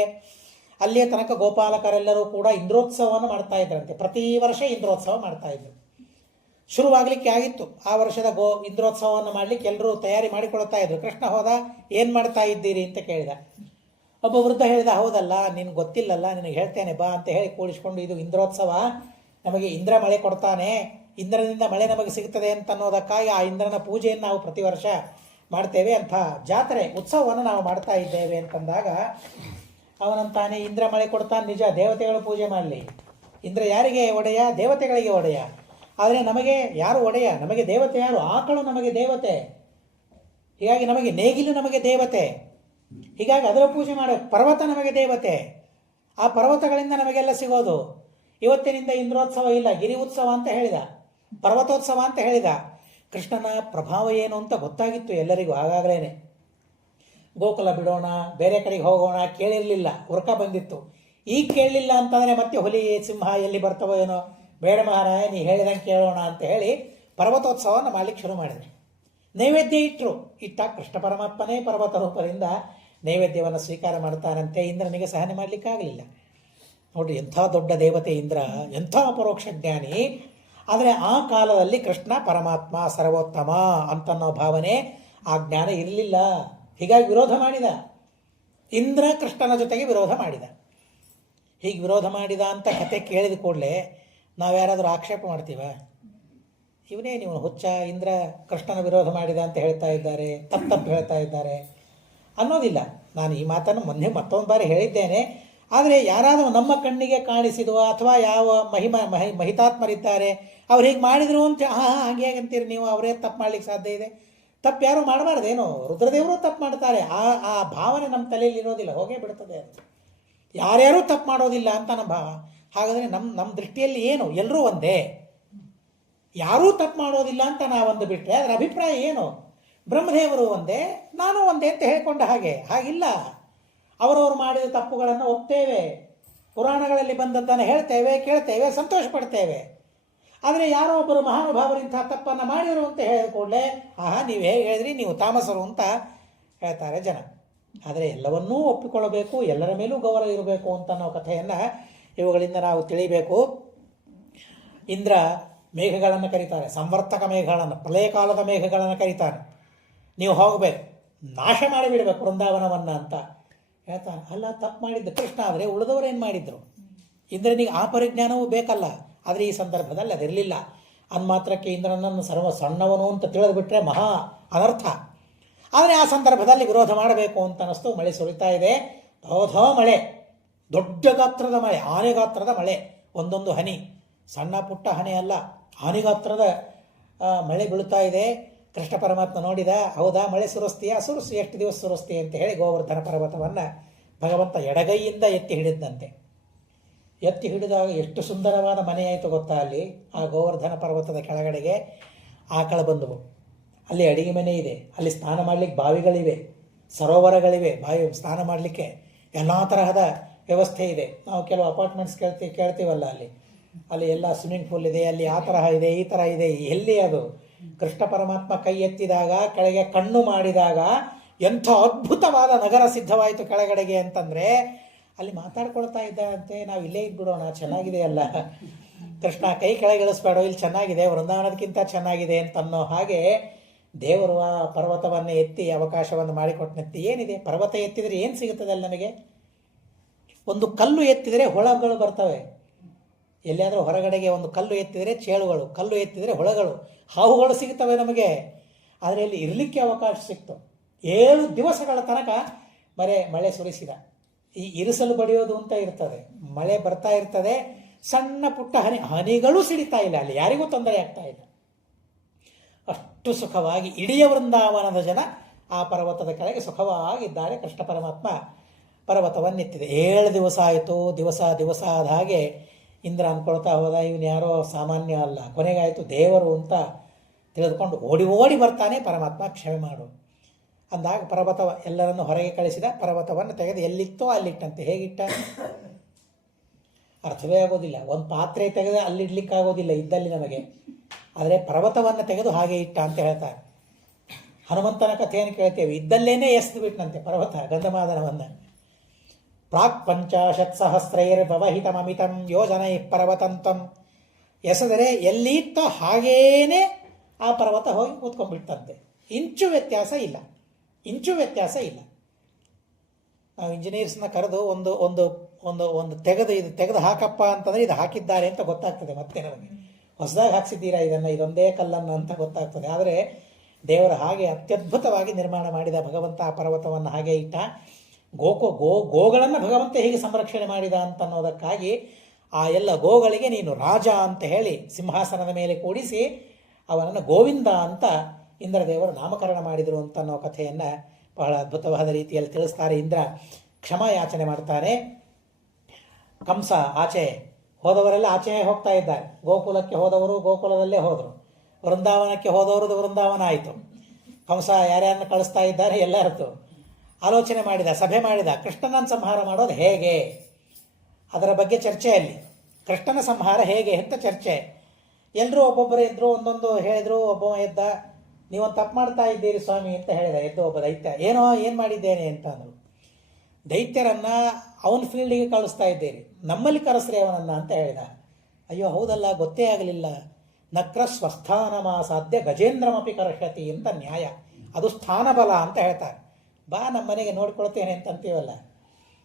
ಅಲ್ಲಿಯ ತನಕ ಗೋಪಾಲಕರೆಲ್ಲರೂ ಕೂಡ ಇಂದ್ರೋತ್ಸವವನ್ನು ಮಾಡ್ತಾ ಇದ್ರಂತೆ. ಪ್ರತಿ ವರ್ಷ ಇಂದ್ರೋತ್ಸವ ಮಾಡ್ತಾ ಇದ್ರು. ಶುರುವಾಗಲಿಕ್ಕೆ ಆಗಿತ್ತು. ಆ ವರ್ಷದ ಇಂದ್ರೋತ್ಸವವನ್ನು ಮಾಡಲಿಕ್ಕೆ ಎಲ್ಲರೂ ತಯಾರಿ ಮಾಡಿಕೊಳ್ತಾ ಇದ್ರು. ಕೃಷ್ಣ ಹೋದ, ಏನು ಮಾಡ್ತಾ ಇದ್ದೀರಿ ಅಂತ ಕೇಳಿದ. ಒಬ್ಬ ವೃದ್ಧ ಹೇಳಿದ, ಹೌದಲ್ಲ, ನಿನ್ಗೆ ಗೊತ್ತಿಲ್ಲಲ್ಲ, ನಿನಗೆ ಹೇಳ್ತೇನೆ ಬಾ ಅಂತ ಹೇಳಿ ಕೂಡಿಸ್ಕೊಂಡು, ಇದು ಇಂದ್ರೋತ್ಸವ, ನಮಗೆ ಇಂದ್ರ ಮಳೆ ಕೊಡ್ತಾನೆ, ಇಂದ್ರನಿಂದ ಮಳೆ ನಮಗೆ ಸಿಗ್ತದೆ ಅಂತ ಅನ್ನೋದಕ್ಕಾಗಿ ಆ ಇಂದ್ರನ ಪೂಜೆಯನ್ನು ನಾವು ಪ್ರತಿ ವರ್ಷ ಮಾಡ್ತೇವೆ, ಅಂಥ ಜಾತ್ರೆ ಉತ್ಸವವನ್ನು ನಾವು ಮಾಡ್ತಾ ಇದ್ದೇವೆ ಅಂತಂದಾಗ ಅವನಂತಾನೆ, ಇಂದ್ರ ಮಳೆ ಕೊಡ್ತಾನೆ ನಿಜ, ದೇವತೆಗಳು ಪೂಜೆ ಮಾಡಲಿ. ಇಂದ್ರ ಯಾರಿಗೆ ಒಡೆಯ? ದೇವತೆಗಳಿಗೆ ಒಡೆಯ. ಆದರೆ ನಮಗೆ ಯಾರು ಒಡೆಯ? ನಮಗೆ ದೇವತೆ ಯಾರು? ಆಕಳು ನಮಗೆ ದೇವತೆ. ಹೀಗಾಗಿ ನಮಗೆ ನೇಗಿಲು ನಮಗೆ ದೇವತೆ. ಹೀಗಾಗಿ ಅದರ ಪೂಜೆ ಮಾಡೋ ಪರ್ವತ ನಮಗೆ ದೇವತೆ. ಆ ಪರ್ವತಗಳಿಂದ ನಮಗೆಲ್ಲ ಸಿಗೋದು. ಇವತ್ತಿನಿಂದ ಇಂದ್ರೋತ್ಸವ ಇಲ್ಲ, ಗಿರಿ ಉತ್ಸವ ಅಂತ ಹೇಳಿದ, ಪರ್ವತೋತ್ಸವ ಅಂತ ಹೇಳಿದ. ಕೃಷ್ಣನ ಪ್ರಭಾವ ಏನು ಅಂತ ಗೊತ್ತಾಗಿತ್ತು ಎಲ್ಲರಿಗೂ. ಆಗಾಗಲೇ ಗೋಕುಲ ಬಿಡೋಣ, ಬೇರೆ ಕಡೆಗೆ ಹೋಗೋಣ ಕೇಳಿರಲಿಲ್ಲ, ಉರ್ಕ ಬಂದಿತ್ತು. ಈಗ ಕೇಳಲಿಲ್ಲ ಅಂತಂದರೆ ಮತ್ತೆ ಹುಲಿ ಸಿಂಹ ಎಲ್ಲಿ ಬರ್ತವೋ ಏನೋ, ಬೇಡ ಮಹಾರಾಯ ನೀ ಹೇಳಿದಂಗೆ ಕೇಳೋಣ ಅಂತ ಹೇಳಿ ಪರ್ವತೋತ್ಸವವನ್ನು ಮಾಡಲಿಕ್ಕೆ ಶುರು ಮಾಡಿದೆ. ನೈವೇದ್ಯ ಇಟ್ಟಾಗ ಕೃಷ್ಣ ಪರಮಾತ್ಮನೇ ಪರ್ವತ ರೂಪದಿಂದ ನೈವೇದ್ಯವನ್ನು ಸ್ವೀಕಾರ ಮಾಡ್ತಾನಂತೆ. ಇಂದ್ರನಿಗೆ ಸಹನೆ ಮಾಡಲಿಕ್ಕಾಗಲಿಲ್ಲ. ನೋಡ್ರಿ, ಎಂಥ ದೊಡ್ಡ ದೇವತೆ ಇಂದ್ರ, ಎಂಥ ಅಪರೋಕ್ಷ ಜ್ಞಾನಿ. ಆದರೆ ಆ ಕಾಲದಲ್ಲಿ ಕೃಷ್ಣ ಪರಮಾತ್ಮ ಸರ್ವೋತ್ತಮ ಅಂತನ್ನೋ ಭಾವನೆ, ಆ ಜ್ಞಾನ ಇರಲಿಲ್ಲ. ಹೀಗಾಗಿ ವಿರೋಧ ಮಾಡಿದ. ಇಂದ್ರ ಕೃಷ್ಣನ ಜೊತೆಗೆ ವಿರೋಧ ಮಾಡಿದ. ಹೀಗೆ ವಿರೋಧ ಮಾಡಿದ ಅಂತ ಕತೆ ಕೇಳಿದ ಕೂಡಲೇ ನಾವ್ಯಾರಾದರೂ ಆಕ್ಷೇಪ ಮಾಡ್ತೀವ? ಇವನೇ ನೀವು ಹುಚ್ಚ, ಇಂದ್ರ ಕೃಷ್ಣನ ವಿರೋಧ ಮಾಡಿದ ಅಂತ ಹೇಳ್ತಾ ಇದ್ದಾರೆ, ತಪ್ಪು ಹೇಳ್ತಾ ಇದ್ದಾರೆ ಅನ್ನೋದಿಲ್ಲ. ನಾನು ಈ ಮಾತನ್ನು ಮೊನ್ನೆ ಮತ್ತೊಂದು ಬಾರಿ ಹೇಳಿದ್ದೇನೆ. ಆದರೆ ಯಾರಾದರೂ ನಮ್ಮ ಕಣ್ಣಿಗೆ ಕಾಣಿಸಿದುವ ಅಥವಾ ಯಾವ ಮಹಿತಾತ್ಮರಿದ್ದಾರೆ ಅವ್ರು ಹೀಗೆ ಮಾಡಿದರು ಅಂತ ಹಾಗೆ ಹೇಗೆ ಅಂತೀರಿ ನೀವು? ಅವರೇ ತಪ್ಪು ಮಾಡ್ಲಿಕ್ಕೆ ಸಾಧ್ಯ ಇದೆ? ತಪ್ಪು ಯಾರು ಮಾಡಬಾರ್ದೇನೋ? ರುದ್ರದೇವರು ತಪ್ಪು ಮಾಡ್ತಾರೆ. ಆ ಭಾವನೆ ನಮ್ಮ ತಲೆಯಲ್ಲಿ ಇರೋದಿಲ್ಲ, ಹೋಗೇ ಬಿಡ್ತದೆ. ಅದು ಯಾರ್ಯಾರೂ ತಪ್ಪು ಮಾಡೋದಿಲ್ಲ ಅಂತ ನಮ್ಮ ಭಾವ. ಹಾಗಾದರೆ ನಮ್ಮ ದೃಷ್ಟಿಯಲ್ಲಿ ಏನು? ಎಲ್ಲರೂ ಒಂದೇ, ಯಾರೂ ತಪ್ಪು ಮಾಡೋದಿಲ್ಲ ಅಂತ ನಾವೊಂದು ಬಿಟ್ಟರೆ ಅದರ ಅಭಿಪ್ರಾಯ ಏನು? ಬ್ರಹ್ಮದೇವರು ಒಂದೇ, ನಾನು ಒಂದೇ ಅಂತ ಹೇಳ್ಕೊಂಡ ಹಾಗಿಲ್ಲ. ಅವರವರು ಮಾಡಿದ ತಪ್ಪುಗಳನ್ನು ಒಪ್ತೇವೆ, ಪುರಾಣಗಳಲ್ಲಿ ಬಂದದ್ದನ್ನು ಹೇಳ್ತೇವೆ, ಕೇಳ್ತೇವೆ, ಸಂತೋಷ ಪಡ್ತೇವೆ. ಆದರೆ ಯಾರೋ ಒಬ್ಬರು ಮಹಾನುಭಾವರು ಇಂಥ ತಪ್ಪನ್ನು ಮಾಡಿದರು ಅಂತ ಹೇಳಿದ ಕೂಡಲೇ ನೀವು ಹೇಗೆ ಹೇಳಿದ್ರಿ, ನೀವು ತಾಮಸರು ಅಂತ ಹೇಳ್ತಾರೆ ಜನ. ಆದರೆ ಎಲ್ಲವನ್ನೂ ಒಪ್ಪಿಕೊಳ್ಳಬೇಕು, ಎಲ್ಲರ ಮೇಲೂ ಗೌರವ ಇರಬೇಕು ಅಂತ ಅನ್ನೋ ಕಥೆಯನ್ನು ಇವುಗಳಿಂದ ನಾವು ತಿಳಿಬೇಕು. ಇಂದ್ರ ಮೇಘಗಳನ್ನು ಕರೀತಾರೆ, ಸಂವರ್ತಕ ಮೇಘಗಳನ್ನು, ಪ್ರಳಯ ಕಾಲದ ಮೇಘಗಳನ್ನು ಕರೀತಾನೆ. ನೀವು ಹೋಗಬೇಕು, ನಾಶ ಮಾಡಿಬಿಡಬೇಕು ವೃಂದಾವನವನ್ನು ಅಂತ ಹೇಳ್ತಾನೆ. ಅಲ್ಲ, ತಪ್ಪು ಮಾಡಿದ್ದು ಕೃಷ್ಣ, ಆದರೆ ಉಳಿದವರು ಏನು ಮಾಡಿದ್ರು? ಇಂದ್ರನಿಗೆ ಆ ಪರಿಜ್ಞಾನವೂ ಬೇಕಲ್ಲ. ಆದರೆ ಈ ಸಂದರ್ಭದಲ್ಲಿ ಅದಿರಲಿಲ್ಲ. ಅನ್ಮಾತ್ರಕ್ಕೆ ಇಂದ್ರನನ್ನು ಸರ್ವ ಸಣ್ಣವನು ಅಂತ ತಿಳಿದುಬಿಟ್ರೆ ಮಹಾ ಅನರ್ಥ. ಆದರೆ ಆ ಸಂದರ್ಭದಲ್ಲಿ ವಿರೋಧ ಮಾಡಬೇಕು ಅಂತ ಅನ್ನಿಸ್ತು. ಮಳೆ ಸುರಿತಾ ಇದೆ, ಧೋ ಮಳೆ, ದೊಡ್ಡ ಗಾತ್ರದ ಮಳೆ, ಆನೆ ಗಾತ್ರದ ಮಳೆ, ಒಂದೊಂದು ಹನಿ, ಸಣ್ಣ ಪುಟ್ಟ ಹನಿ ಅಲ್ಲ, ಆನೆಗಾತ್ರದ ಮಳೆ ಬೀಳ್ತಾ ಇದೆ. ಕೃಷ್ಣ ಪರಮಾತ್ಮ ನೋಡಿದ, ಹೌದಾ ಮಳೆ ಸುರಿಸ್ತೀಯಾ? ಸುರಿಸಿ, ಎಷ್ಟು ದಿವಸ ಸುರಿಸ್ತೀಯ ಅಂತ ಹೇಳಿ ಗೋವರ್ಧನ ಪರ್ವತವನ್ನು ಭಗವಂತ ಎಡಗೈಯಿಂದ ಎತ್ತಿ ಹಿಡಿದಂತೆ. ಎತ್ತಿ ಹಿಡಿದಾಗ ಎಷ್ಟು ಸುಂದರವಾದ ಮನೆ ಆಯಿತು ಗೊತ್ತಾ? ಅಲ್ಲಿ ಆ ಗೋವರ್ಧನ ಪರ್ವತದ ಕೆಳಗಡೆಗೆ ಆಕಳ ಬಂದವು. ಅಲ್ಲಿ ಅಡಿಗೆ ಮನೆ ಇದೆ, ಅಲ್ಲಿ ಸ್ನಾನ ಮಾಡಲಿಕ್ಕೆ ಬಾವಿಗಳಿವೆ, ಸರೋವರಗಳಿವೆ, ಬಾವಿ ಸ್ನಾನ ಮಾಡಲಿಕ್ಕೆ ಎಲ್ಲ ತರಹದ ವ್ಯವಸ್ಥೆ ಇದೆ. ನಾವು ಕೆಲವು ಅಪಾರ್ಟ್ಮೆಂಟ್ಸ್ ಕೇಳ್ತೀವಲ್ಲ, ಅಲ್ಲಿ ಎಲ್ಲ ಸ್ವಿಮ್ಮಿಂಗ್ ಪೂಲ್ ಇದೆ, ಅಲ್ಲಿ ಆ ತರಹ ಇದೆ, ಈ ಥರ ಇದೆ. ಎಲ್ಲಿ ಅದು? ಕೃಷ್ಣ ಪರಮಾತ್ಮ ಕೈ ಎತ್ತಿದಾಗ, ಕೆಳಗೆ ಕಣ್ಣು ಮಾಡಿದಾಗ ಎಂಥ ಅದ್ಭುತವಾದ ನಗರ ಸಿದ್ಧವಾಯಿತು ಕೆಳಗಡೆಗೆ ಅಂತಂದರೆ, ಅಲ್ಲಿ ಮಾತಾಡ್ಕೊಳ್ತಾ ಇದ್ದಂತೆ, ನಾವು ಇಲ್ಲೇ ಇದ್ಬಿಡೋಣ, ಚೆನ್ನಾಗಿದೆ ಅಲ್ಲ, ಕೃಷ್ಣ ಕೈ ಕೆಳಗಿಳಿಸ್ಬೇಡ, ಇಲ್ಲಿ ಚೆನ್ನಾಗಿದೆ, ವೃಂದಾವನದಕ್ಕಿಂತ ಚೆನ್ನಾಗಿದೆ ಅಂತನ್ನೋ ಹಾಗೆ ದೇವರು ಆ ಪರ್ವತವನ್ನು ಎತ್ತಿ ಅವಕಾಶವನ್ನು ಮಾಡಿಕೊಟ್ಟನಂತೆ. ಏನಿದೆ ಪರ್ವತ ಎತ್ತಿದರೆ ಏನು ಸಿಗುತ್ತದೆ ಅಲ್ಲಿ ನಮಗೆ? ಒಂದು ಕಲ್ಲು ಎತ್ತಿದರೆ ಹುಳಗಳು ಬರ್ತವೆ. ಎಲ್ಲಿಯಾದರೂ ಹೊರಗಡೆಗೆ ಒಂದು ಕಲ್ಲು ಎತ್ತಿದರೆ ಚೇಳುಗಳು, ಕಲ್ಲು ಎತ್ತಿದರೆ ಹುಳಗಳು, ಹಾವುಗಳು ಸಿಗುತ್ತವೆ ನಮಗೆ. ಆದರೆ ಇಲ್ಲಿ ಇರಲಿಕ್ಕೆ ಅವಕಾಶ ಸಿಕ್ತು. 7 ದಿವಸಗಳ ತನಕ ಮಳೆ ಸುರಿಸಿದ. ಈ ಇರಿಸಲು ಬಡಿಯೋದು ಅಂತ ಇರ್ತದೆ, ಮಳೆ ಬರ್ತಾ ಇರ್ತದೆ, ಸಣ್ಣ ಪುಟ್ಟ ಹನಿಗಳು ಸಿಡಿತಾ ಇಲ್ಲ, ಅಲ್ಲಿ ಯಾರಿಗೂ ತೊಂದರೆ ಆಗ್ತಾ ಇಲ್ಲ. ಅಷ್ಟು ಸುಖವಾಗಿ ಇಡೀ ವೃಂದಾವನದ ಜನ ಆ ಪರ್ವತದ ಕೆಳಗೆ ಸುಖವಾಗಿದ್ದಾರೆ. ಕೃಷ್ಣ ಪರಮಾತ್ಮ ಪರ್ವತವನ್ನೆತ್ತಿದೆ. 7 ದಿವಸ ಆಯಿತು. ದಿವಸ ಆದ ಹಾಗೆ ಇಂದ್ರ ಅಂದ್ಕೊಳ್ತಾ ಹೋದ, ಇವನು ಯಾರೋ ಸಾಮಾನ್ಯ ಅಲ್ಲ, ಕೊನೆಗಾಯಿತು ದೇವರು ಅಂತ ತಿಳಿದುಕೊಂಡು ಓಡಿ ಬರ್ತಾನೆ. ಪರಮಾತ್ಮ ಕ್ಷಮೆ ಮಾಡು ಅಂದಾಗ ಪರ್ವತ ಎಲ್ಲರನ್ನು ಹೊರಗೆ ಕಳಿಸಿದ. ಪರ್ವತವನ್ನು ತೆಗೆದು ಎಲ್ಲಿತ್ತೋ ಅಲ್ಲಿಟ್ಟಂತೆ. ಹೇಗಿಟ್ಟ? ಅರ್ಥವೇ ಆಗೋದಿಲ್ಲ. ಒಂದು ಪಾತ್ರೆ ತೆಗೆದು ಅಲ್ಲಿಡ್ಲಿಕ್ಕಾಗೋದಿಲ್ಲ ಇದ್ದಲ್ಲಿ ನಮಗೆ, ಆದರೆ ಪರ್ವತವನ್ನು ತೆಗೆದು ಹಾಗೆ ಇಟ್ಟ ಅಂತ ಹೇಳ್ತಾರೆ. ಹನುಮಂತನ ಕಥೆಯನ್ನು ಕೇಳ್ತೇವೆ, ಇದ್ದಲ್ಲೇನೆ ಎಸ್ದು ಬಿಟ್ಟನಂತೆ ಪರ್ವತ ಗಂಧಮಾದನವನ್ನು. ಪ್ರಾಕ್ 50,000 ಯೋಜನೈ ಪರ್ವತಂತಂ. ಎಸೆದರೆ ಎಲ್ಲಿತ್ತೋ ಹಾಗೇನೆ ಆ ಪರ್ವತ ಹೋಗಿ ಕೂತ್ಕೊಂಡ್ಬಿಡ್ತಂತೆ. ಇಂಚು ವ್ಯತ್ಯಾಸ ಇಲ್ಲ. ನಾವು ಇಂಜಿನಿಯರ್ಸ್ನ ಕರೆದು ಒಂದು ತೆಗೆದು ಹಾಕಪ್ಪ ಅಂತಂದರೆ ಇದು ಹಾಕಿದ್ದಾರೆ ಅಂತ ಗೊತ್ತಾಗ್ತದೆ. ಮತ್ತೆ ನಮಗೆ ಹೊಸದಾಗಿ ಹಾಕ್ಸಿದ್ದೀರಾ ಇದೊಂದೇ ಕಲ್ಲನ್ನು ಅಂತ ಗೊತ್ತಾಗ್ತದೆ. ಆದರೆ ದೇವರ ಹಾಗೆ ಅತ್ಯದ್ಭುತವಾಗಿ ನಿರ್ಮಾಣ ಮಾಡಿದ ಭಗವಂತ ಆ ಪರ್ವತವನ್ನು ಹಾಗೆ ಇಟ್ಟ. ಗೋಗಳನ್ನು ಭಗವಂತ ಹೇಗೆ ಸಂರಕ್ಷಣೆ ಮಾಡಿದ ಅಂತ ಅನ್ನೋದಕ್ಕಾಗಿ ಆ ಎಲ್ಲ ಗೋಗಳಿಗೆ ನೀನು ರಾಜ ಅಂತ ಹೇಳಿ ಸಿಂಹಾಸನದ ಮೇಲೆ ಕೂಡಿಸಿ ಅವನನ್ನು ಗೋವಿಂದ ಅಂತ ಇಂದ್ರದೇವರು ನಾಮಕರಣ ಮಾಡಿದರು ಅಂತ ಅನ್ನೋ ಕಥೆಯನ್ನು ಬಹಳ ಅದ್ಭುತವಾದ ರೀತಿಯಲ್ಲಿ ತಿಳಿಸ್ತಾರೆ. ಇಂದ್ರ ಕ್ಷಮಾಯಾಚನೆ ಮಾಡ್ತಾನೆ. ಕಂಸ ಆಚೆ ಹೋದವರೆಲ್ಲ ಆಚೆ ಹೋಗ್ತಾ ಇದ್ದಾರೆ. ಗೋಕುಲಕ್ಕೆ ಹೋದವರು ಗೋಕುಲದಲ್ಲೇ ಹೋದರು, ವೃಂದಾವನಕ್ಕೆ ಹೋದವ್ರದ್ದು ವೃಂದಾವನ ಆಯಿತು. ಕಂಸ ಯಾರ್ಯಾರನ್ನು ಕಳಿಸ್ತಾ ಇದ್ದಾರೆ ಎಲ್ಲರದ್ದು ಆಲೋಚನೆ ಮಾಡಿದ, ಸಭೆ ಮಾಡಿದ. ಕೃಷ್ಣನನ್ನು ಸಂಹಾರ ಮಾಡೋದು ಹೇಗೆ, ಅದರ ಬಗ್ಗೆ ಚರ್ಚೆಯಲ್ಲಿ ಕೃಷ್ಣನ ಸಂಹಾರ ಹೇಗೆ ಅಂತ ಚರ್ಚೆ. ಎಲ್ಲರೂ ಒಬ್ಬೊಬ್ಬರು ಎದ್ರು, ಒಂದೊಂದು ಹೇಳಿದ್ರು. ಒಬ್ಬ ಎದ್ದ, ನೀವೊಂದು ತಪ್ಪು ಮಾಡ್ತಾ ಇದ್ದೀರಿ ಸ್ವಾಮಿ ಅಂತ ಹೇಳಿದ. ಎದ್ದು ಒಬ್ಬ ದೈತ್ಯ, ಏನು ಮಾಡಿದ್ದೇನೆ ಅಂತ ಅಂದರು. ದೈತ್ಯರನ್ನು ಅವನ ಫೀಲ್ಡಿಗೆ ಕಳಿಸ್ತಾ ಇದ್ದೀರಿ, ನಮ್ಮಲ್ಲಿ ಕರೆಸ್ರಿ ಅವನನ್ನು ಅಂತ ಹೇಳಿದ. ಅಯ್ಯೋ ಹೌದಲ್ಲ, ಗೊತ್ತೇ ಆಗಲಿಲ್ಲ. ನಕ್ರ ಸ್ವಸ್ಥಾನಮಾಸಾಧ್ಯ ಗಜೇಂದ್ರಮಪಿ ಕರ್ಷತಿ ಅಂತ ನ್ಯಾಯ. ಅದು ಸ್ಥಾನಬಲ ಅಂತ ಹೇಳ್ತಾರೆ. ಬಾ ನಮ್ಮ ಮನೆಗೆ ನೋಡ್ಕೊಳ್ತೇನೆ ಅಂತಂತೀವಲ್ಲ,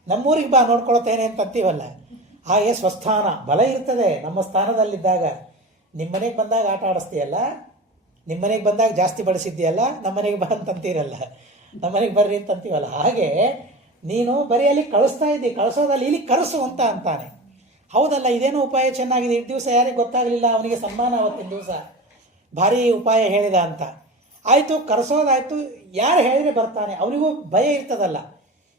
ನಮ್ಮೂರಿಗೆ ಬಾ ನೋಡ್ಕೊಳ್ತೇನೆ ಅಂತಂತೀವಲ್ಲ, ಹಾಗೆ ಸ್ವಸ್ಥಾನ ಬಲ ಇರ್ತದೆ ನಮ್ಮ ಸ್ಥಾನದಲ್ಲಿದ್ದಾಗ. ನಿಮ್ಮ ಮನೆಗೆ ಬಂದಾಗ ಆಟ ಆಡಿಸ್ತೀಯಲ್ಲ, ನಿಮ್ಮ ಮನೆಗೆ ಬಂದಾಗ ಜಾಸ್ತಿ ಬಳಸಿದ್ದೀಯಲ್ಲ, ನಮ್ಮ ಮನೆಗೆ ಬಾ ಅಂತಂತೀರಲ್ಲ, ನಮ್ಮ ಮನೆಗೆ ಬರ್ರಿ ಅಂತಂತೀವಲ್ಲ, ಹಾಗೆ ನೀನು ಬರೀ ಅಲ್ಲಿ ಕಳಿಸ್ತಾ ಇದ್ದಿ, ಕಳಿಸೋದಲ್ಲಿ ಇಲ್ಲಿ ಕರೆಸು ಅಂತ ಅಂತಾನೆ. ಹೌದಲ್ಲ, ಇದೇನೋ ಉಪಾಯ ಚೆನ್ನಾಗಿದೆ, ಇಷ್ಟು ದಿವಸ ಯಾರಿಗೆ ಗೊತ್ತಾಗಲಿಲ್ಲ, ಅವನಿಗೆ ಸನ್ಮಾನ ಅವತ್ತಿನ ದಿವಸ ಭಾರಿ ಉಪಾಯ ಹೇಳಿದ ಅಂತ. ಆಯಿತು, ಕರೆಸೋದಾಯಿತು, ಯಾರು ಹೇಳಿದರೆ ಬರ್ತಾನೆ, ಅವನಿಗೂ ಭಯ ಇರ್ತದಲ್ಲ.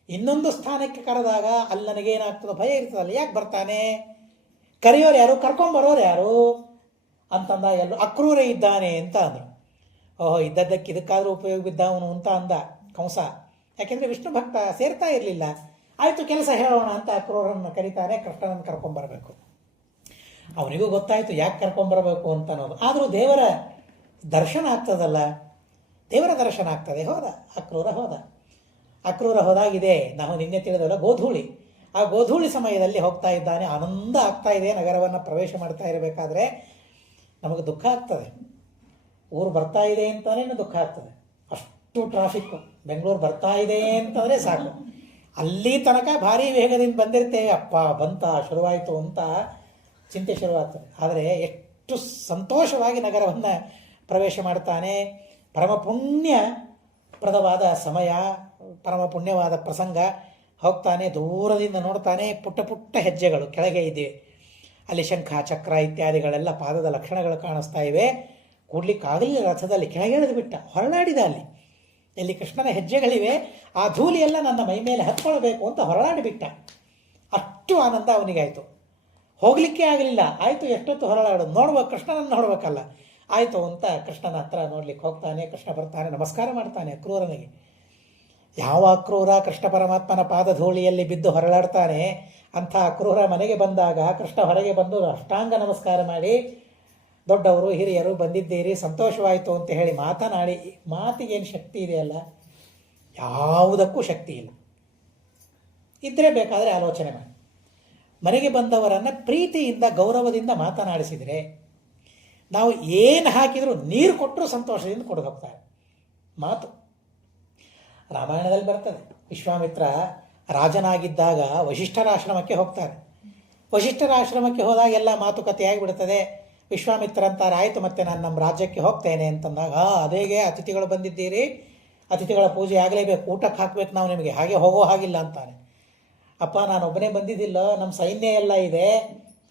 ಇನ್ನೊಂದು ಸ್ಥಾನಕ್ಕೆ ಕರೆದಾಗ ಅಲ್ಲಿ ನನಗೇನಾಗ್ತದೋ ಭಯ ಇರ್ತದಲ್ಲ, ಯಾಕೆ ಬರ್ತಾನೆ, ಕರೆಯೋರು ಯಾರು, ಕರ್ಕೊಂಬರೋರು ಯಾರು ಅಂತಂದಾಗ ಎಲ್ಲರೂ ಅಕ್ರೂರ ಇದ್ದಾನೆ ಅಂತ ಅಂದರು. ಓಹೋ, ಇದ್ದದ್ದಕ್ಕೆ ಇದಕ್ಕಾದರೂ ಉಪಯೋಗ ಬಿದ್ದವನು ಅಂತ ಅಂದ ಕಂಸ. ಯಾಕೆಂದರೆ ವಿಷ್ಣು ಭಕ್ತ ಸೇರ್ತಾ ಇರಲಿಲ್ಲ. ಆಯಿತು, ಕೆಲಸ ಹೇಳೋಣ ಅಂತ ಅಕ್ರೂರನ್ನು ಕರೀತಾನೆ. ಕೃಷ್ಣನನ್ನು ಕರ್ಕೊಂಬರಬೇಕು. ಅವನಿಗೂ ಗೊತ್ತಾಯಿತು ಯಾಕೆ ಕರ್ಕೊಂಬರಬೇಕು ಅಂತ ಅನ್ನೋದು. ಆದರೂ ದೇವರ ದರ್ಶನ ಆಗ್ತದಲ್ಲ, ದೇವರ ದರ್ಶನ ಆಗ್ತದೆ. ಹೋದ ಅಕ್ರೂರ ಹೋದ. ಅಕ್ರೂರ ಹೋದಾಗಿದೆ. ನಾವು ನಿನ್ನೆ ತಿಳಿದವಲ್ಲ ಗೋಧೂಳಿ. ಆ ಗೋಧೂಳಿ ಸಮಯದಲ್ಲಿ ಹೋಗ್ತಾ ಇದ್ದಾನೆ. ಆನಂದ ಆಗ್ತಾ ಇದೆ. ನಗರವನ್ನು ಪ್ರವೇಶ ಮಾಡ್ತಾ ಇರಬೇಕಾದ್ರೆ ನಮಗೆ ದುಃಖ ಆಗ್ತದೆ. ಊರು ಬರ್ತಾ ಇದೆ ಅಂತಲೇ ದುಃಖ ಆಗ್ತದೆ. ಅಷ್ಟು ಟ್ರಾಫಿಕ್ಕು. ಬೆಂಗಳೂರು ಬರ್ತಾ ಇದೆ ಅಂತಂದರೆ ಸಾಕು. ಅಲ್ಲಿ ತನಕ ಭಾರಿ ವೇಗದಿಂದ ಬಂದಿರ್ತೇವೆ. ಅಪ್ಪ ಬಂತ, ಶುರುವಾಯಿತು ಅಂತ ಚಿಂತೆ ಶುರುವಾಗ್ತದೆ. ಆದರೆ ಎಷ್ಟು ಸಂತೋಷವಾಗಿ ನಗರವನ್ನು ಪ್ರವೇಶ ಮಾಡ್ತಾನೆ. ಪರಮ ಪುಣ್ಯಪ್ರದವಾದ ಸಮಯ, ಪರಮ ಪುಣ್ಯವಾದ ಪ್ರಸಂಗ. ಹೋಗ್ತಾನೆ, ದೂರದಿಂದ ನೋಡ್ತಾನೆ. ಪುಟ್ಟ ಪುಟ್ಟ ಹೆಜ್ಜೆಗಳು ಕೆಳಗೆ ಇವೆ. ಅಲ್ಲಿ ಶಂಖ, ಚಕ್ರ ಇತ್ಯಾದಿಗಳೆಲ್ಲ ಪಾದದ ಲಕ್ಷಣಗಳು ಕಾಣಿಸ್ತಾ ಇವೆ. ಕೂಡ್ಲಿಕ್ಕಾಗಲಿಲ್ಲ ರಥದಲ್ಲಿ. ಕೆಳಗಿಳಿದು ಬಿಟ್ಟ, ಹೊರನಾಡಿದ. ಅಲ್ಲಿ ಎಲ್ಲಿ ಕೃಷ್ಣನ ಹೆಜ್ಜೆಗಳಿವೆ ಆ ಧೂಳಿಯೆಲ್ಲ ನನ್ನ ಮೈ ಮೇಲೆ ಹತ್ಕೊಳ್ಬೇಕು ಅಂತ ಹೊರನಾಡಿಬಿಟ್ಟ. ಅಷ್ಟು ಆನಂದ ಅವನಿಗಾಯಿತು. ಹೋಗಲಿಕ್ಕೆ ಆಗಲಿಲ್ಲ. ಆಯಿತು, ಎಷ್ಟೊತ್ತು ಹೊರನಾಡೋದು, ನೋಡ್ಬೇಕು, ಕೃಷ್ಣನನ್ನು ನೋಡ್ಬೇಕಲ್ಲ. ಆಯಿತು ಅಂತ ಕೃಷ್ಣನ ಹತ್ರ ನೋಡ್ಲಿಕ್ಕೆ ಹೋಗ್ತಾನೆ. ಕೃಷ್ಣ ಬರ್ತಾನೆ, ನಮಸ್ಕಾರ ಮಾಡ್ತಾನೆ ಅಕ್ರೂರನಿಗೆ. ಯಾವ ಅಕ್ರೂರ ಕೃಷ್ಣ ಪರಮಾತ್ಮನ ಪಾದಧೂಳಿಯಲ್ಲಿ ಬಿದ್ದು ಹೊರಳಾಡ್ತಾನೆ, ಅಂಥ ಅಕ್ರೂರ ಮನೆಗೆ ಬಂದಾಗ ಕೃಷ್ಣ ಹೊರಗೆ ಬಂದು ಅಷ್ಟಾಂಗ ನಮಸ್ಕಾರ ಮಾಡಿ, ದೊಡ್ಡವರು ಹಿರಿಯರು ಬಂದಿದ್ದೀರಿ, ಸಂತೋಷವಾಯಿತು ಅಂತ ಹೇಳಿ ಮಾತನಾಡಿ. ಮಾತಿಗೇನು ಶಕ್ತಿ ಇದೆಯಲ್ಲ, ಯಾವುದಕ್ಕೂ ಶಕ್ತಿ ಇಲ್ಲ. ಇದ್ದರೆ ಬೇಕಾದರೆ ಆಲೋಚನೆ ಮಾಡಿ. ಮನೆಗೆ ಬಂದವರನ್ನು ಪ್ರೀತಿಯಿಂದ ಗೌರವದಿಂದ ಮಾತನಾಡಿಸಿದರೆ, ನಾವು ಏನು ಹಾಕಿದರೂ ನೀರು ಕೊಟ್ಟರೂ ಸಂತೋಷದಿಂದ ಕೊಡು ಹೋಗ್ತಾರೆ. ಮಾತು ರಾಮಾಯಣದಲ್ಲಿ ಬರ್ತದೆ. ವಿಶ್ವಾಮಿತ್ರ ರಾಜನಾಗಿದ್ದಾಗ ವಶಿಷ್ಠರ ಆಶ್ರಮಕ್ಕೆ ಹೋಗ್ತಾರೆ. ವಶಿಷ್ಠರ ಆಶ್ರಮಕ್ಕೆ ಹೋದಾಗ ಎಲ್ಲ ಮಾತುಕತೆ ಆಗಿಬಿಡ್ತದೆ. ವಿಶ್ವಾಮಿತ್ರ ಅಂತಾರೆ, ಆಯಿತು ಮತ್ತೆ ನಾನು ನಮ್ಮ ರಾಜ್ಯಕ್ಕೆ ಹೋಗ್ತೇನೆ ಅಂತಂದಾಗ, ಅದೇಗೆ ಅತಿಥಿಗಳು ಬಂದಿದ್ದೀರಿ, ಅತಿಥಿಗಳ ಪೂಜೆ ಆಗಲೇಬೇಕು, ಊಟಕ್ಕೆ ಹಾಕಬೇಕು ನಾವು ನಿಮಗೆ, ಹಾಗೆ ಹೋಗೋ ಹಾಗಿಲ್ಲ ಅಂತಾನೆ. ಅಪ್ಪ ನಾನು ಒಬ್ಬನೇ ಬಂದಿದ್ದಿಲ್ಲ, ನಮ್ಮ ಸೈನ್ಯ ಎಲ್ಲ ಇದೆ.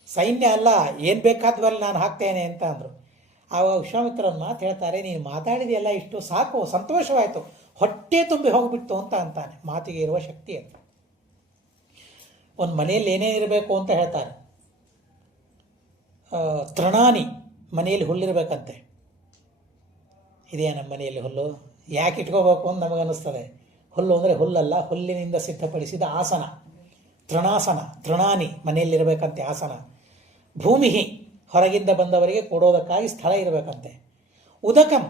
ಸೈನ್ಯ ಅಲ್ಲ, ಏನು ಬೇಕಾದ್ವಲ್ಲಿ ನಾನು ಹಾಕ್ತೇನೆ ಅಂತ ಅಂದರು. ಆವಾಗ ವಿಶ್ವಾಮಿತ್ರನ ಮಾತು ಹೇಳ್ತಾರೆ, ನೀನು ಮಾತಾಡಿದೆಯಲ್ಲ ಇಷ್ಟು ಸಾಕು, ಸಂತೋಷವಾಯಿತು, ಹೊಟ್ಟೆ ತುಂಬಿ ಹೋಗಿಬಿಡ್ತು ಅಂತ ಅಂತಾನೆ. ಮಾತಿಗೆ ಇರುವ ಶಕ್ತಿ ಅಂತ. ಒಂದು ಮನೆಯಲ್ಲಿ ಏನೇನಿರಬೇಕು ಅಂತ ಹೇಳ್ತಾರೆ. ತೃಣಾನಿ, ಮನೆಯಲ್ಲಿ ಹುಲ್ಲಿರಬೇಕಂತೆ. ಇದೆಯಾ ನಮ್ಮ ಮನೆಯಲ್ಲಿ ಹುಲ್ಲು? ಯಾಕೆ ಇಟ್ಕೋಬೇಕು ಅಂತ ನಮಗನ್ನಿಸ್ತದೆ. ಹುಲ್ಲು ಅಂದರೆ ಹುಲ್ಲಲ್ಲ, ಹುಲ್ಲಿನಿಂದ ಸಿದ್ಧಪಡಿಸಿದ ಆಸನ, ತೃಣಾಸನ, ತೃಣಾನಿ ಮನೆಯಲ್ಲಿರಬೇಕಂತೆ ಆಸನ. ಭೂಮಿ, ಹೊರಗಿಂದ ಬಂದವರಿಗೆ ಕೊಡೋದಕ್ಕಾಗಿ ಸ್ಥಳ ಇರಬೇಕಂತೆ. ಉದಕಂ,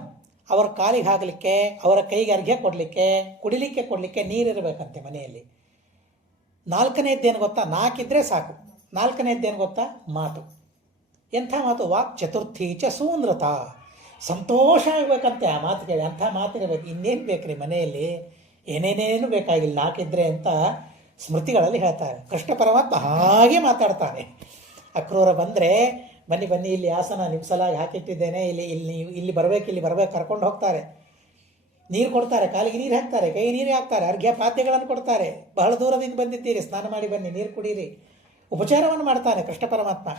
ಅವರ ಕಾಲಿಗೆ ಹಾಕಲಿಕ್ಕೆ, ಅವರ ಕೈಗೆ ಅರ್ಘ್ಯ ಕೊಡಲಿಕ್ಕೆ, ಕುಡಿಲಿಕ್ಕೆ ಕೊಡಲಿಕ್ಕೆ ನೀರಿರಬೇಕಂತೆ ಮನೆಯಲ್ಲಿ. ನಾಲ್ಕನೇದ್ದೇನು ಗೊತ್ತಾ? ನಾಲ್ಕಿದ್ರೆ ಸಾಕು. ನಾಲ್ಕನೇದ್ದೇನು ಗೊತ್ತಾ? ಮಾತು. ಎಂಥ ಮಾತು? ವಾಕ್ ಚತುರ್ಥಿ ಚ ಸೂನೃತ. ಸಂತೋಷ ಆಗಬೇಕಂತೆ ಆ ಮಾತು ಕೇಳಿ. ಅಂಥ ಮಾತಿರಬೇಕು. ಇನ್ನೇನು ಬೇಕ್ರಿ ಮನೆಯಲ್ಲಿ? ಏನೇನೇನು ಬೇಕಾಗಿಲ್ಲ, ನಾಲ್ಕಿದ್ರೆ ಅಂತ ಸ್ಮೃತಿಗಳಲ್ಲಿ ಹೇಳ್ತಾರೆ. ಕೃಷ್ಣ ಪರಮಾತ್ಮ ಹಾಗೆ ಮಾತಾಡ್ತಾನೆ. ಅಕ್ರೂರ ಬಂದರೆ, ಬನ್ನಿ ಬನ್ನಿ, ಇಲ್ಲಿ ಆಸನ ನಿಮ್ಮ ಸಲಾಗಿ ಹಾಕಿಟ್ಟಿದ್ದೇನೆ, ಇಲ್ಲಿ ಬರಬೇಕು ಕರ್ಕೊಂಡು ಹೋಗ್ತಾರೆ. ನೀರು ಕೊಡ್ತಾರೆ, ಕಾಲಿಗೆ ನೀರು ಹಾಕ್ತಾರೆ, ಕೈ ನೀರು ಹಾಕ್ತಾರೆ, ಅರ್ಘ್ಯ ಪಾದ್ಯಗಳನ್ನು ಕೊಡ್ತಾರೆ. ಬಹಳ ದೂರದಿಂದ ಬಂದಿದ್ದೀರಿ, ಸ್ನಾನ ಮಾಡಿ ಬನ್ನಿ, ನೀರು ಕುಡೀರಿ, ಉಪಚಾರವನ್ನು ಮಾಡ್ತಾನೆ ಕೃಷ್ಣ ಪರಮಾತ್ಮ.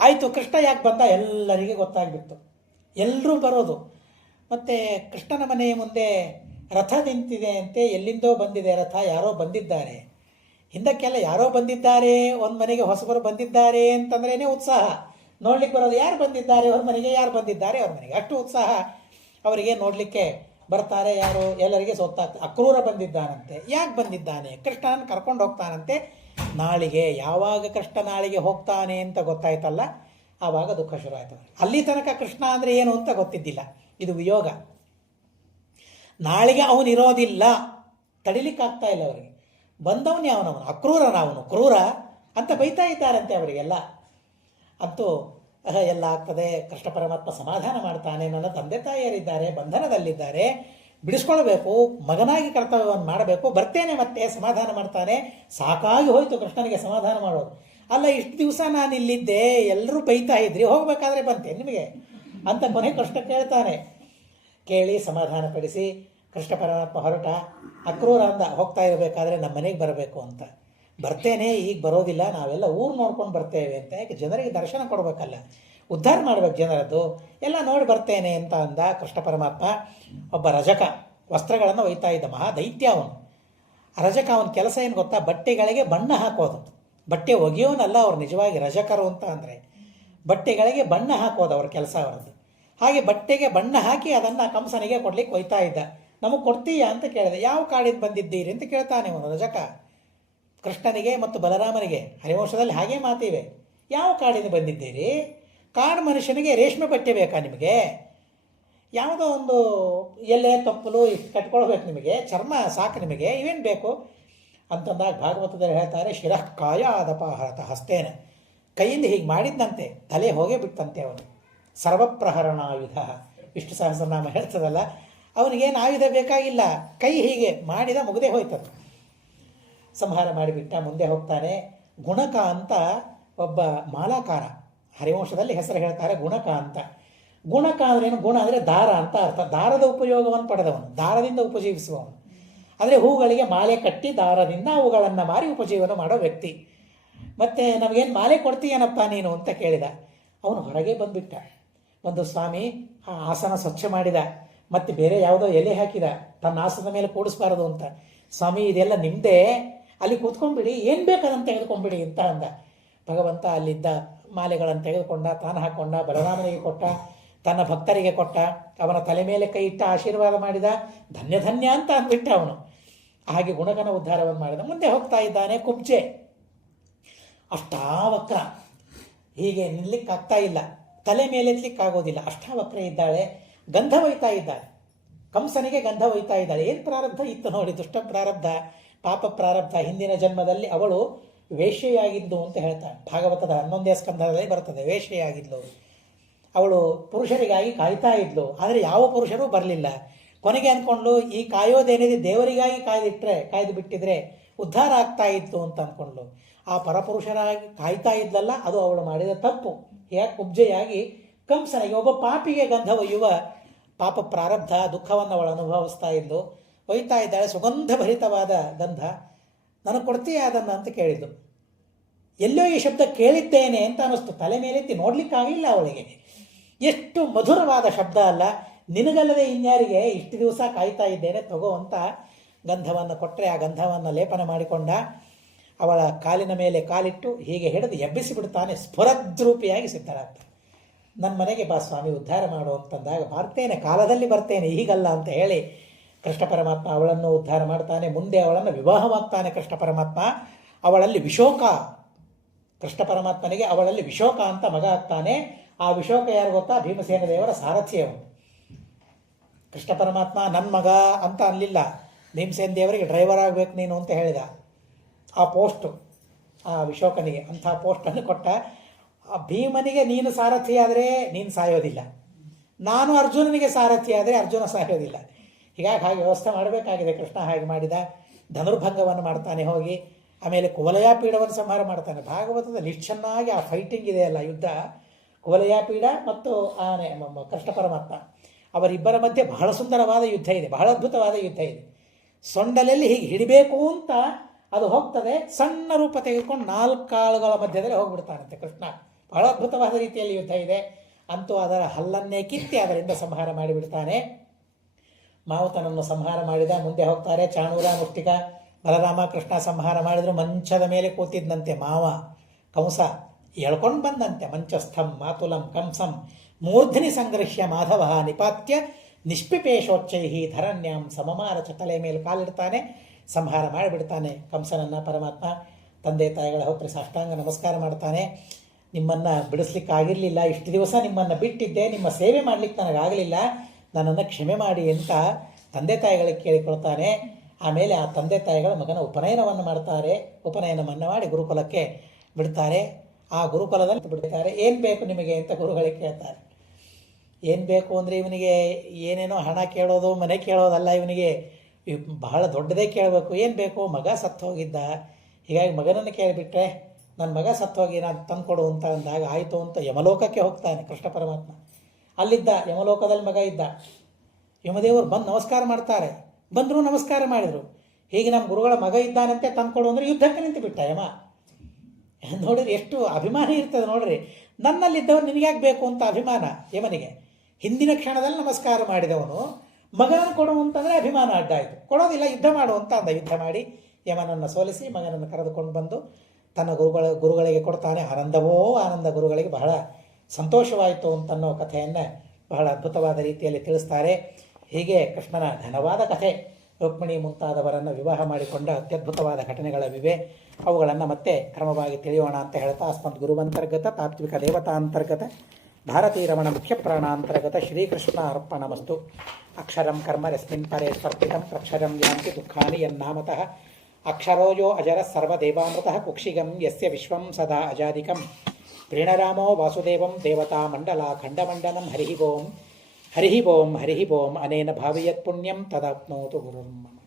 ಆಯಿತು, ಕೃಷ್ಣ ಯಾಕೆ ಬಂದ ಎಲ್ಲರಿಗೆ ಗೊತ್ತಾಗ್ಬಿಟ್ಟು ಎಲ್ಲರೂ ಬರೋದು. ಮತ್ತು ಕೃಷ್ಣನ ಮನೆಯ ಮುಂದೆ ರಥ ನಿಂತಿದೆ ಅಂತೆ. ಎಲ್ಲಿಂದೋ ಬಂದಿದೆ ರಥ, ಯಾರೋ ಬಂದಿದ್ದಾರೆ. ಹಿಂದಕ್ಕೆಲ್ಲ ಯಾರೋ ಬಂದಿದ್ದಾರೆ, ಒಂದು ಮನೆಗೆ ಹೊಸಬರು ಬಂದಿದ್ದಾರೆ ಅಂತಂದ್ರೇ ಉತ್ಸಾಹ. ನೋಡ್ಲಿಕ್ಕೆ ಬರೋದು ಯಾರು ಬಂದಿದ್ದಾರೆ ಅವ್ರ ಮನೆಗೆ, ಯಾರು ಬಂದಿದ್ದಾರೆ ಅವ್ರ ಮನೆಗೆ, ಅಷ್ಟು ಉತ್ಸಾಹ ಅವರಿಗೆ. ನೋಡಲಿಕ್ಕೆ ಬರ್ತಾರೆ ಯಾರು, ಎಲ್ಲರಿಗೆ ಗೊತ್ತಾಗ್ತದೆ. ಅಕ್ರೂರ ಬಂದಿದ್ದಾನಂತೆ. ಯಾಕೆ ಬಂದಿದ್ದಾನೆ? ಕೃಷ್ಣನನ್ನು ಕರ್ಕೊಂಡು ಹೋಗ್ತಾನಂತೆ ನಾಳಿಗೆ. ಯಾವಾಗ ಕೃಷ್ಣ ನಾಳಿಗೆ ಹೋಗ್ತಾನೆ ಅಂತ ಗೊತ್ತಾಯ್ತಲ್ಲ, ಆವಾಗ ದುಃಖ ಶುರು ಆಯ್ತು. ಅಲ್ಲಿ ತನಕ ಕೃಷ್ಣ ಅಂದರೆ ಏನು ಅಂತ ಗೊತ್ತಿದ್ದಿಲ್ಲ. ಇದು ವಿಯೋಗ. ನಾಳಿಗೆ ಅವನಿರೋದಿಲ್ಲ, ತಡಿಲಿಕ್ಕಾಗ್ತಾ ಇಲ್ಲ ಅವರಿಗೆ. ಬಂದವನು ಯಾವನವನು? ಅಕ್ರೂರನವನು, ಕ್ರೂರ ಅಂತ ಬೈತಾ ಇದ್ದಾರಂತೆ ಅವರಿಗೆಲ್ಲ. ಅಂತೂ ಎಲ್ಲ ಆಗ್ತದೆ. ಕೃಷ್ಣ ಪರಮಾತ್ಮ ಸಮಾಧಾನ ಮಾಡ್ತಾನೆ. ನನ್ನ ತಂದೆ ತಾಯಿಯರಿದ್ದಾರೆ, ಬಂಧನದಲ್ಲಿದ್ದಾರೆ, ಬಿಡಿಸ್ಕೊಳ್ಬೇಕು, ಮಗನಾಗಿ ಕರ್ತವ್ಯವನ್ನು ಮಾಡಬೇಕು, ಬರ್ತೇನೆ ಮತ್ತೆ ಸಮಾಧಾನ ಮಾಡ್ತಾನೆ. ಸಾಕಾಗಿ ಹೋಯಿತು ಕೃಷ್ಣನಿಗೆ ಸಮಾಧಾನ ಮಾಡೋದು. ಅಲ್ಲ, ಇಷ್ಟು ದಿವಸ ನಾನು ಇಲ್ಲಿದ್ದೆ, ಎಲ್ಲರೂ ಬೈತಾ ಇದ್ರಿ, ಹೋಗಬೇಕಾದ್ರೆ ಬಂತೆ ನಿಮಗೆ ಅಂತ ಕೊನೆ ಕೃಷ್ಣ ಕೇಳ್ತಾನೆ. ಕೇಳಿ ಸಮಾಧಾನಪಡಿಸಿ ಕೃಷ್ಣ ಪರಮಾತ್ಮ ಹೊರಟ. ಅಕ್ರೂರ ಅಂದ, ಹೋಗ್ತಾ ಇರಬೇಕಾದ್ರೆ ನಮ್ಮ ಮನೆಗೆ ಬರಬೇಕು ಅಂತ. ಬರ್ತೇನೆ, ಈಗ ಬರೋದಿಲ್ಲ, ನಾವೆಲ್ಲ ಊರು ನೋಡ್ಕೊಂಡು ಬರ್ತೇವೆ ಅಂತ. ಯಾಕೆ? ಜನರಿಗೆ ದರ್ಶನ ಕೊಡಬೇಕಲ್ಲ, ಉದ್ಧಾರ ಮಾಡಬೇಕು ಜನರದ್ದು, ಎಲ್ಲ ನೋಡಿ ಬರ್ತೇನೆ ಅಂತ ಅಂದ ಕೃಷ್ಣ ಪರಮಾತ್ಮ. ಒಬ್ಬ ರಜಕ ವಸ್ತ್ರಗಳನ್ನು ಒಯ್ತಾ ಇದ್ದ, ಮಹಾ ದೈತ್ಯ ಅವನು. ರಜಕ ಅವನ ಕೆಲಸ ಏನು ಗೊತ್ತಾ? ಬಟ್ಟೆಗಳಿಗೆ ಬಣ್ಣ ಹಾಕೋದು. ಬಟ್ಟೆ ಒಗೆಯೋನಲ್ಲ ಅವ್ರು ನಿಜವಾಗಿ ರಜಕರು ಅಂತ ಅಂದರೆ. ಬಟ್ಟೆಗಳಿಗೆ ಬಣ್ಣ ಹಾಕೋದು ಅವ್ರ ಕೆಲಸ ಅವರದ್ದು. ಹಾಗೆ ಬಟ್ಟೆಗೆ ಬಣ್ಣ ಹಾಕಿ ಅದನ್ನು ಕಂಸನಿಗೆ ಕೊಡ್ಲಿಕ್ಕೆ ಒಯ್ತಾ ಇದ್ದ. ನಮಗೆ ಕೊಡ್ತೀಯಾ ಅಂತ ಕೇಳಿದೆ. ಯಾವ ಕಾಡಿಂದ ಬಂದಿದ್ದೀರಿ ಅಂತ ಕೇಳ್ತಾನೆ ಅವನು ರಜಕ ಕೃಷ್ಣನಿಗೆ ಮತ್ತು ಬಲರಾಮನಿಗೆ. ಹರಿವಂಶದಲ್ಲಿ ಹಾಗೇ ಮಾತಿವೆ. ಯಾವ ಕಾಡಿಂದ ಬಂದಿದ್ದೀರಿ? ಕಾಡು ಮನುಷ್ಯನಿಗೆ ರೇಷ್ಮೆ ಬಟ್ಟೆ ಬೇಕಾ ನಿಮಗೆ? ಯಾವುದೋ ಒಂದು ಎಲೆ ತಪ್ಪಲು ಇಷ್ಟು ಕಟ್ಕೊಳ್ಬೇಕು, ನಿಮಗೆ ಚರ್ಮ ಸಾಕು, ನಿಮಗೆ ಇವೇನು ಬೇಕು ಅಂತಂದಾಗ ಭಾಗವತದಲ್ಲಿ ಹೇಳ್ತಾರೆ, ಶಿರಃ ಕಾಯ ಆದಪಾಹರತ ಹಸ್ತೇನ, ಕೈಯಿಂದ ಹೀಗೆ ಮಾಡಿದ್ದಂತೆ ತಲೆ ಹೋಗೇ ಬಿಟ್ಟಂತೆ ಅವನು. ಸರ್ವಪ್ರಹರಣಾಯುಧ ವಿಷ್ಣು ಸಹಸ್ರನಾಮ ಹೇಳ್ತದಲ್ಲ, ಅವನಿಗೇನು ಆಯುಧ ಬೇಕಾಗಿಲ್ಲ, ಕೈ ಹೀಗೆ ಮಾಡಿದ ಮುಗದೆ ಹೋಯ್ತದು, ಸಂಹಾರ ಮಾಡಿಬಿಟ್ಟ. ಮುಂದೆ ಹೋಗ್ತಾನೆ. ಗುಣಕ ಅಂತ ಒಬ್ಬ ಮಾಲಾಕಾರ, ಹರಿವಂಶದಲ್ಲಿ ಹೆಸರು ಹೇಳ್ತಾರೆ ಗುಣಕ ಅಂತ. ಗುಣಕ ಅಂದ್ರೇನು? ಗುಣ ಅಂದರೆ ದಾರ ಅಂತ ಅರ್ಥ. ದಾರದ ಉಪಯೋಗವನ್ನು ಪಡೆದವನು, ದಾರದಿಂದ ಉಪಜೀವಿಸುವವನು. ಅಂದರೆ ಹೂಗಳಿಗೆ ಮಾಲೆ ಕಟ್ಟಿ ದಾರದಿಂದ ಅವುಗಳನ್ನು ಮಾರಿ ಉಪಜೀವನ ಮಾಡೋ ವ್ಯಕ್ತಿ. ಮತ್ತು ನಮಗೇನು ಮಾಲೆ ಕೊಡ್ತೀಯನಪ್ಪ ನೀನು ಅಂತ ಕೇಳಿದ. ಅವನು ಹೊರಗೆ ಬಂದುಬಿಟ್ಟ. ಒಂದು ಸ್ವಾಮಿ ಆ ಆಸನ ಸ್ವಚ್ಛ ಮಾಡಿದ, ಮತ್ತು ಬೇರೆ ಯಾವುದೋ ಎಲೆ ಹಾಕಿದ, ತನ್ನ ಆಸನದ ಮೇಲೆ ಕೂಡಿಸ್ಬಾರದು ಅಂತ. ಸ್ವಾಮಿ ಇದೆಲ್ಲ ನಿಮ್ಮದೇ, ಅಲ್ಲಿ ಕೂತ್ಕೊಂಡ್ಬಿಡಿ, ಏನು ಬೇಕಾದಂತ ತೆಗೆದುಕೊಂಡ್ಬಿಡಿ ಅಂತ ಅಂದ. ಭಗವಂತ ಅಲ್ಲಿದ್ದ ಮಾಲೆಗಳನ್ನು ತೆಗೆದುಕೊಂಡ, ತಾನು ಹಾಕ್ಕೊಂಡ, ಬಲರಾಮನಿಗೆ ಕೊಟ್ಟ, ತನ್ನ ಭಕ್ತರಿಗೆ ಕೊಟ್ಟ, ಅವನ ತಲೆ ಮೇಲೆ ಕೈ ಇಟ್ಟ ಆಶೀರ್ವಾದ ಮಾಡಿದ. ಧನ್ಯ ಧನ್ಯ ಅಂತ ಅಂದ್ಬಿಟ್ಟ ಅವನು. ಹಾಗೆ ಗುಣಗನ ಉದ್ಧಾರವನ್ನು ಮಾಡಿದ. ಮುಂದೆ ಹೋಗ್ತಾ ಇದ್ದಾನೆ. ಕುಬ್ಜೆ ಅಷ್ಟಾವಕ್ರ, ಹೀಗೆ ನಿಲ್ಲಿಕ್ಕಾಗ್ತಾ ಇಲ್ಲ, ತಲೆ ಮೇಲೆತ್ಲಿಕ್ಕಾಗೋದಿಲ್ಲ, ಅಷ್ಟಾವಕ್ರ ಇದ್ದಾಳೆ. ಗಂಧ ಒಯ್ತಾ ಇದ್ದಾಳೆ, ಕಂಸನಿಗೆ ಗಂಧ ಒಯ್ತಾ ಇದ್ದಾಳೆ. ಏನು ಪ್ರಾರಬ್ಧ ಇತ್ತು ನೋಡಿ, ದುಷ್ಟ ಪ್ರಾರಬ್ಧ, ಪಾಪ ಪ್ರಾರಬ್ಧ. ಹಿಂದಿನ ಜನ್ಮದಲ್ಲಿ ಅವಳು ವೇಶ್ಯೆಯಾಗಿದ್ದು ಅಂತ ಹೇಳ್ತಾಳೆ. ಭಾಗವತದ 11ನೇ ಸ್ಕಂಧದಲ್ಲಿ ಬರ್ತದೆ, ವೇಶ್ಯೆಯಾಗಿದ್ಲು ಅವಳು. ಪುರುಷರಿಗಾಗಿ ಕಾಯ್ತಾ ಇದ್ಲು, ಆದರೆ ಯಾವ ಪುರುಷರೂ ಬರಲಿಲ್ಲ. ಕೊನೆಗೆ ಅಂದ್ಕೊಂಡ್ಲು, ಈ ಕಾಯೋದೇನಿದೆ ದೇವರಿಗಾಗಿ ಕಾಯ್ದು ಬಿಟ್ಟಿದ್ರೆ ಉದ್ಧಾರ ಆಗ್ತಾ ಇತ್ತು ಅಂತ ಅಂದ್ಕೊಂಡ್ಲು. ಆ ಪರಪುರುಷರಾಗಿ ಕಾಯ್ತಾ ಇದ್ಲಲ್ಲ, ಅದು ಅವಳು ಮಾಡಿದ ತಪ್ಪು. ಯಾಕೆ ಕುಬ್ಜೆಯಾಗಿ ಕಂಸನಿಗೆ, ಒಬ್ಬ ಪಾಪಿಗೆ ಗಂಧ ಒಯ್ಯುವ ಪಾಪ ಪ್ರಾರಬ್ಧ ದುಃಖವನ್ನು ಅವಳು ಅನುಭವಿಸ್ತಾ ಇದ್ಲು. ಒಯ್ತಾ ಇದ್ದಾಳೆ. ಸುಗಂಧ ಭರಿತವಾದ ಗಂಧ. ನನಗೆ ಕೊಡ್ತೀಯ ಅದನ್ನು ಅಂತ ಕೇಳಿದ್ದು. ಎಲ್ಲೋ ಈ ಶಬ್ದ ಕೇಳಿದ್ದೇನೆ ಅಂತ ಅನ್ನಿಸ್ತು. ತಲೆ ಮೇಲೆತ್ತಿ ನೋಡ್ಲಿಕ್ಕಾಗಲಿಲ್ಲ ಅವಳಿಗೆ. ಎಷ್ಟು ಮಧುರವಾದ ಶಬ್ದ ಅಲ್ಲ. ನಿನಗಲ್ಲದೆ ಇನ್ಯಾರಿಗೆ ಇಷ್ಟು ದಿವಸ ಕಾಯ್ತಾ ಇದ್ದೇನೆ, ತಗೋ ಅಂತ ಗಂಧವನ್ನು ಕೊಟ್ಟರೆ ಆ ಗಂಧವನ್ನು ಲೇಪನ ಮಾಡಿಕೊಂಡ. ಅವಳ ಕಾಲಿನ ಮೇಲೆ ಕಾಲಿಟ್ಟು ಹೀಗೆ ಹಿಡಿದು ಎಬ್ಬಿಸಿ ಬಿಡ್ತಾನೆ. ಸ್ಫುರದ್ರೂಪಿಯಾಗಿ ಸಿದ್ಧರಾಗ್ತಾನೆ. ನನ್ನ ಮನೆಗೆ ಬಾ ಸ್ವಾಮಿ, ಉದ್ಧಾರ ಮಾಡು ಅಂತಂದಾಗ, ಬರ್ತೇನೆ, ಕಾಲದಲ್ಲಿ ಬರ್ತೇನೆ, ಹೀಗಲ್ಲ ಅಂತ ಹೇಳಿ ಕೃಷ್ಣ ಪರಮಾತ್ಮ ಅವಳನ್ನು ಉದ್ಧಾರ ಮಾಡ್ತಾನೆ. ಮುಂದೆ ಅವಳನ್ನು ವಿವಾಹವಾಗ್ತಾನೆ ಕೃಷ್ಣ ಪರಮಾತ್ಮ. ಅವಳಲ್ಲಿ ವಿಶೋಕ, ಕೃಷ್ಣ ಪರಮಾತ್ಮನಿಗೆ ಅವಳಲ್ಲಿ ವಿಶೋಕ ಅಂತ ಮಗ ಆಗ್ತಾನೆ. ಆ ವಿಶೋಕ ಯಾರು ಗೊತ್ತಾ? ಭೀಮಸೇನ ದೇವರ ಸಾರಥಿಯವರು. ಕೃಷ್ಣ ಪರಮಾತ್ಮ ನನ್ನ ಮಗ ಅಂತ ಅನ್ನಲಿಲ್ಲ, ಭೀಮಸೇನ ದೇವರಿಗೆ ಡ್ರೈವರ್ ಆಗಬೇಕು ನೀನು ಅಂತ ಹೇಳಿದ. ಆ ಪೋಸ್ಟು ಆ ವಿಶೋಕನಿಗೆ ಅಂಥ ಪೋಸ್ಟನ್ನು ಕೊಟ್ಟ. ಆ ಭೀಮನಿಗೆ ನೀನು ಸಾರಥಿ ಆದರೆ ನೀನು ಸಾಯೋದಿಲ್ಲ, ನಾನು ಅರ್ಜುನನಿಗೆ ಸಾರಥಿ ಆದರೆ ಅರ್ಜುನ ಸಾಯೋದಿಲ್ಲ. ಹೀಗಾಗಿ ಹಾಗೆ ವ್ಯವಸ್ಥೆ ಮಾಡಬೇಕಾಗಿದೆ. ಕೃಷ್ಣ ಹಾಗೆ ಮಾಡಿದ. ಧನುರ್ಭಂಗವನ್ನು ಮಾಡ್ತಾನೆ ಹೋಗಿ. ಆಮೇಲೆ ಕುವಲಯಾಪೀಡವನ್ನು ಸಂಹಾರ ಮಾಡ್ತಾನೆ. ಭಾಗವತದಲ್ಲಿ ಇಷ್ಟು ಚೆನ್ನಾಗಿ ಆ ಫೈಟಿಂಗ್ ಇದೆಯಲ್ಲ, ಯುದ್ಧ. ಕುವಲಯಾಪೀಡ ಮತ್ತು ಆನೆ ಕೃಷ್ಣ ಪರಮಾತ್ಮ ಅವರಿಬ್ಬರ ಮಧ್ಯೆ ಬಹಳ ಸುಂದರವಾದ ಯುದ್ಧ ಇದೆ, ಬಹಳ ಅದ್ಭುತವಾದ ಯುದ್ಧ ಇದೆ. ಸೊಂಡಲಲ್ಲಿ ಹೀಗೆ ಹಿಡಿಬೇಕು ಅಂತ ಅದು ಹೋಗ್ತದೆ, ಸಣ್ಣ ರೂಪ ತೆಗೆದುಕೊಂಡು 4 ಕಾಳುಗಳ ಮಧ್ಯದಲ್ಲಿ ಹೋಗ್ಬಿಡ್ತಾನಂತೆ ಕೃಷ್ಣ. ಬಹಳ ಅದ್ಭುತವಾದ ರೀತಿಯಲ್ಲಿ ಯುದ್ಧ ಇದೆ. ಅಂತೂ ಅದರ ಹಲ್ಲನ್ನೇ ಕಿತ್ತಿ ಅದರಿಂದ ಸಂಹಾರ ಮಾಡಿಬಿಡ್ತಾನೆ. ಮಾವುತನನ್ನು ಸಂಹಾರ ಮಾಡಿದ. ಮುಂದೆ ಹೋಗ್ತಾರೆ. ಚಾಣೂರ, ಮುಷ್ಟಿಕ, ಬಲರಾಮ, ಕೃಷ್ಣ ಸಂಹಾರ ಮಾಡಿದ್ರು. ಮಂಚದ ಮೇಲೆ ಕೂತಿದ್ದಂತೆ ಮಾವ ಕಂಸ ಎಳ್ಕೊಂಡು ಬಂದಂತೆ. ಮಂಚಸ್ಥಂ ಮಾತುಲಂ ಕಂಸಂ ಮೂರ್ಧನಿ ಸಂಘರ್ಷ್ಯ ಮಾಧವ ನಿಪಾತ್ಯ ನಿಷ್ಪಿಪೇಶೋಚ್ಚೈ ಧರಣ್ಯಾಂ ಸಮಮಾರ. ತಲೆ ಮೇಲೆ ಕಾಲಿಡ್ತಾನೆ, ಸಂಹಾರ ಮಾಡಿಬಿಡ್ತಾನೆ ಕಂಸನನ್ನು ಪರಮಾತ್ಮ. ತಂದೆ ತಾಯಿಗಳ ಹೊತ್ತರೆ ಸಾಷ್ಟಾಂಗ ನಮಸ್ಕಾರ ಮಾಡ್ತಾನೆ. ನಿಮ್ಮನ್ನು ಬಿಡಿಸ್ಲಿಕ್ಕಾಗಿರಲಿಲ್ಲ, ಇಷ್ಟು ದಿವಸ ನಿಮ್ಮನ್ನು ಬಿಟ್ಟಿದ್ದೆ, ನಿಮ್ಮ ಸೇವೆ ಮಾಡಲಿಕ್ಕೆ ನನಗಾಗಲಿಲ್ಲ, ನನ್ನನ್ನು ಕ್ಷಮೆ ಮಾಡಿ ಅಂತ ತಂದೆ ತಾಯಿಗಳಿಗೆ ಕೇಳಿಕೊಳ್ತಾನೆ. ಆಮೇಲೆ ಆ ತಂದೆ ತಾಯಿಗಳ ಮಗನ ಉಪನಯನವನ್ನು ಮಾಡ್ತಾರೆ. ಉಪನಯನವನ್ನು ಮಾಡಿ ಗುರುಕುಲಕ್ಕೆ ಬಿಡ್ತಾರೆ. ಆ ಗುರುಕುಲದಲ್ಲಿ ಬಿಡ್ತಾರೆ. ಏನು ಬೇಕು ನಿಮಗೆ ಅಂತ ಗುರುಗಳಿಗೆ ಕೇಳ್ತಾರೆ. ಏನು ಬೇಕು ಅಂದರೆ ಇವನಿಗೆ ಏನೇನೋ ಹಣ ಕೇಳೋದು, ಮನೆ ಕೇಳೋದಲ್ಲ, ಇವನಿಗೆ ಬಹಳ ದೊಡ್ಡದೇ ಕೇಳಬೇಕು. ಏನು ಬೇಕು? ಮಗ ಸತ್ತು ಹೋಗಿದ್ದ, ಹೀಗಾಗಿ ಮಗನನ್ನು ಕೇಳಿಬಿಟ್ರೆ ನನ್ನ ಮಗ ಸತ್ತು ಹೋಗಿ ನಾನು ತಂದುಕೊಡು ಅಂತ ಅಂದಾಗ ಆಯಿತು ಅಂತ ಯಮಲೋಕಕ್ಕೆ ಹೋಗ್ತಾನೆ ಕೃಷ್ಣ ಪರಮಾತ್ಮ. ಅಲ್ಲಿದ್ದ ಯಮಲೋಕದಲ್ಲಿ ಮಗ ಇದ್ದ. ಯಮದೇವರು ಬಂದು ನಮಸ್ಕಾರ ಮಾಡ್ತಾರೆ. ಬಂದರು, ನಮಸ್ಕಾರ ಮಾಡಿದರು. ಹೀಗೆ ನಮ್ಮ ಗುರುಗಳ ಮಗ ಇದ್ದಾನಂತೆ ತಂದುಕೊಡು ಅಂದರೆ ಯುದ್ಧಕ್ಕೆ ನಿಂತು ಬಿಟ್ಟ ಯಮ. ನೋಡಿರಿ ಎಷ್ಟು ಅಭಿಮಾನ ಇರ್ತದೆ ನೋಡ್ರಿ. ನನ್ನಲ್ಲಿದ್ದವರು ನಿನಗ್ಯಾಕೆ ಬೇಕು ಅಂತ ಅಭಿಮಾನ ಯಮನಿಗೆ. ಹಿಂದಿನ ಕ್ಷಣದಲ್ಲಿ ನಮಸ್ಕಾರ ಮಾಡಿದವನು ಮಗನನ್ನು ಕೊಡು ಅಂತಂದರೆ ಅಭಿಮಾನ ಅಡ್ಡಾಯಿತು. ಕೊಡೋದಿಲ್ಲ, ಯುದ್ಧ ಮಾಡು ಅಂತ ಅಂದ. ಯುದ್ಧ ಮಾಡಿ ಯಮನನ್ನು ಸೋಲಿಸಿ ಮಗನನ್ನು ಕರೆದುಕೊಂಡು ಬಂದು ತನ್ನ ಗುರುಗಳಿಗೆ ಕೊಡ್ತಾನೆ. ಆನಂದವೋ ಆನಂದ. ಗುರುಗಳಿಗೆ ಬಹಳ ಸಂತೋಷವಾಯಿತು ಅಂತನ್ನೋ ಕಥೆಯನ್ನು ಬಹಳ ಅದ್ಭುತವಾದ ರೀತಿಯಲ್ಲಿ ತಿಳಿಸ್ತಾರೆ. ಹೀಗೆ ಕೃಷ್ಣನ ಘನವಾದ ಕಥೆ. ರುಕ್ಮಿಣಿ ಮುಂತಾದವರನ್ನು ವಿವಾಹ ಮಾಡಿಕೊಂಡ ಅತ್ಯದ್ಭುತವಾದ ಘಟನೆಗಳಿವೆ. ಅವುಗಳನ್ನು ಮತ್ತೆ ಕ್ರಮವಾಗಿ ತಿಳಿಯೋಣ ಅಂತ ಹೇಳ್ತಾ, ಅಸ್ಮದ್ ಗುರುವಂತರ್ಗತ ತಾತ್ವಿಕ ದೇವತಾಂತರ್ಗತ ಭಾರತೀರಮಣ ಮುಖ್ಯ ಪ್ರಾಣಾಂತರ್ಗತ ಶ್ರೀಕೃಷ್ಣ ಅರ್ಪಣಮಸ್ತು. ಅಕ್ಷರಂ ಕರ್ಮ ರಸ್ಮಿನ್ ಪರೇ ಸ್ವರ್ಪಿತಂ ಪ್ರಕ್ಷರಂ ಯಾಂತಿ ದುಃಖಾನಿ ಯನ್ನಾಮತಃ ಅಕ್ಷರೋ ಯೋ ಅಜರ ಸರ್ವದೇವಾಮೃತಃ ಕುಕ್ಷಿಗಂ ಯಸ್ಯ ವಿಶ್ವಂ ಸದಾ ಅಜಾದಿಕಂ ಪ್ರೀಣರಾಮೋ ವಾಸುದೇವಂ ದೇವತಾ ಮಂಡಲ ಖಂಡಮಂಡನಂ ಹರಿ ಓಂ ಹರಿ ಓಂ ಹರಿ ಓಂ ಅನೇನ ಭಾವಿಯತ್ ಪುಣ್ಯಂ ತದಾಪ್ನೋತು ಗುರುರ್ಮಮ.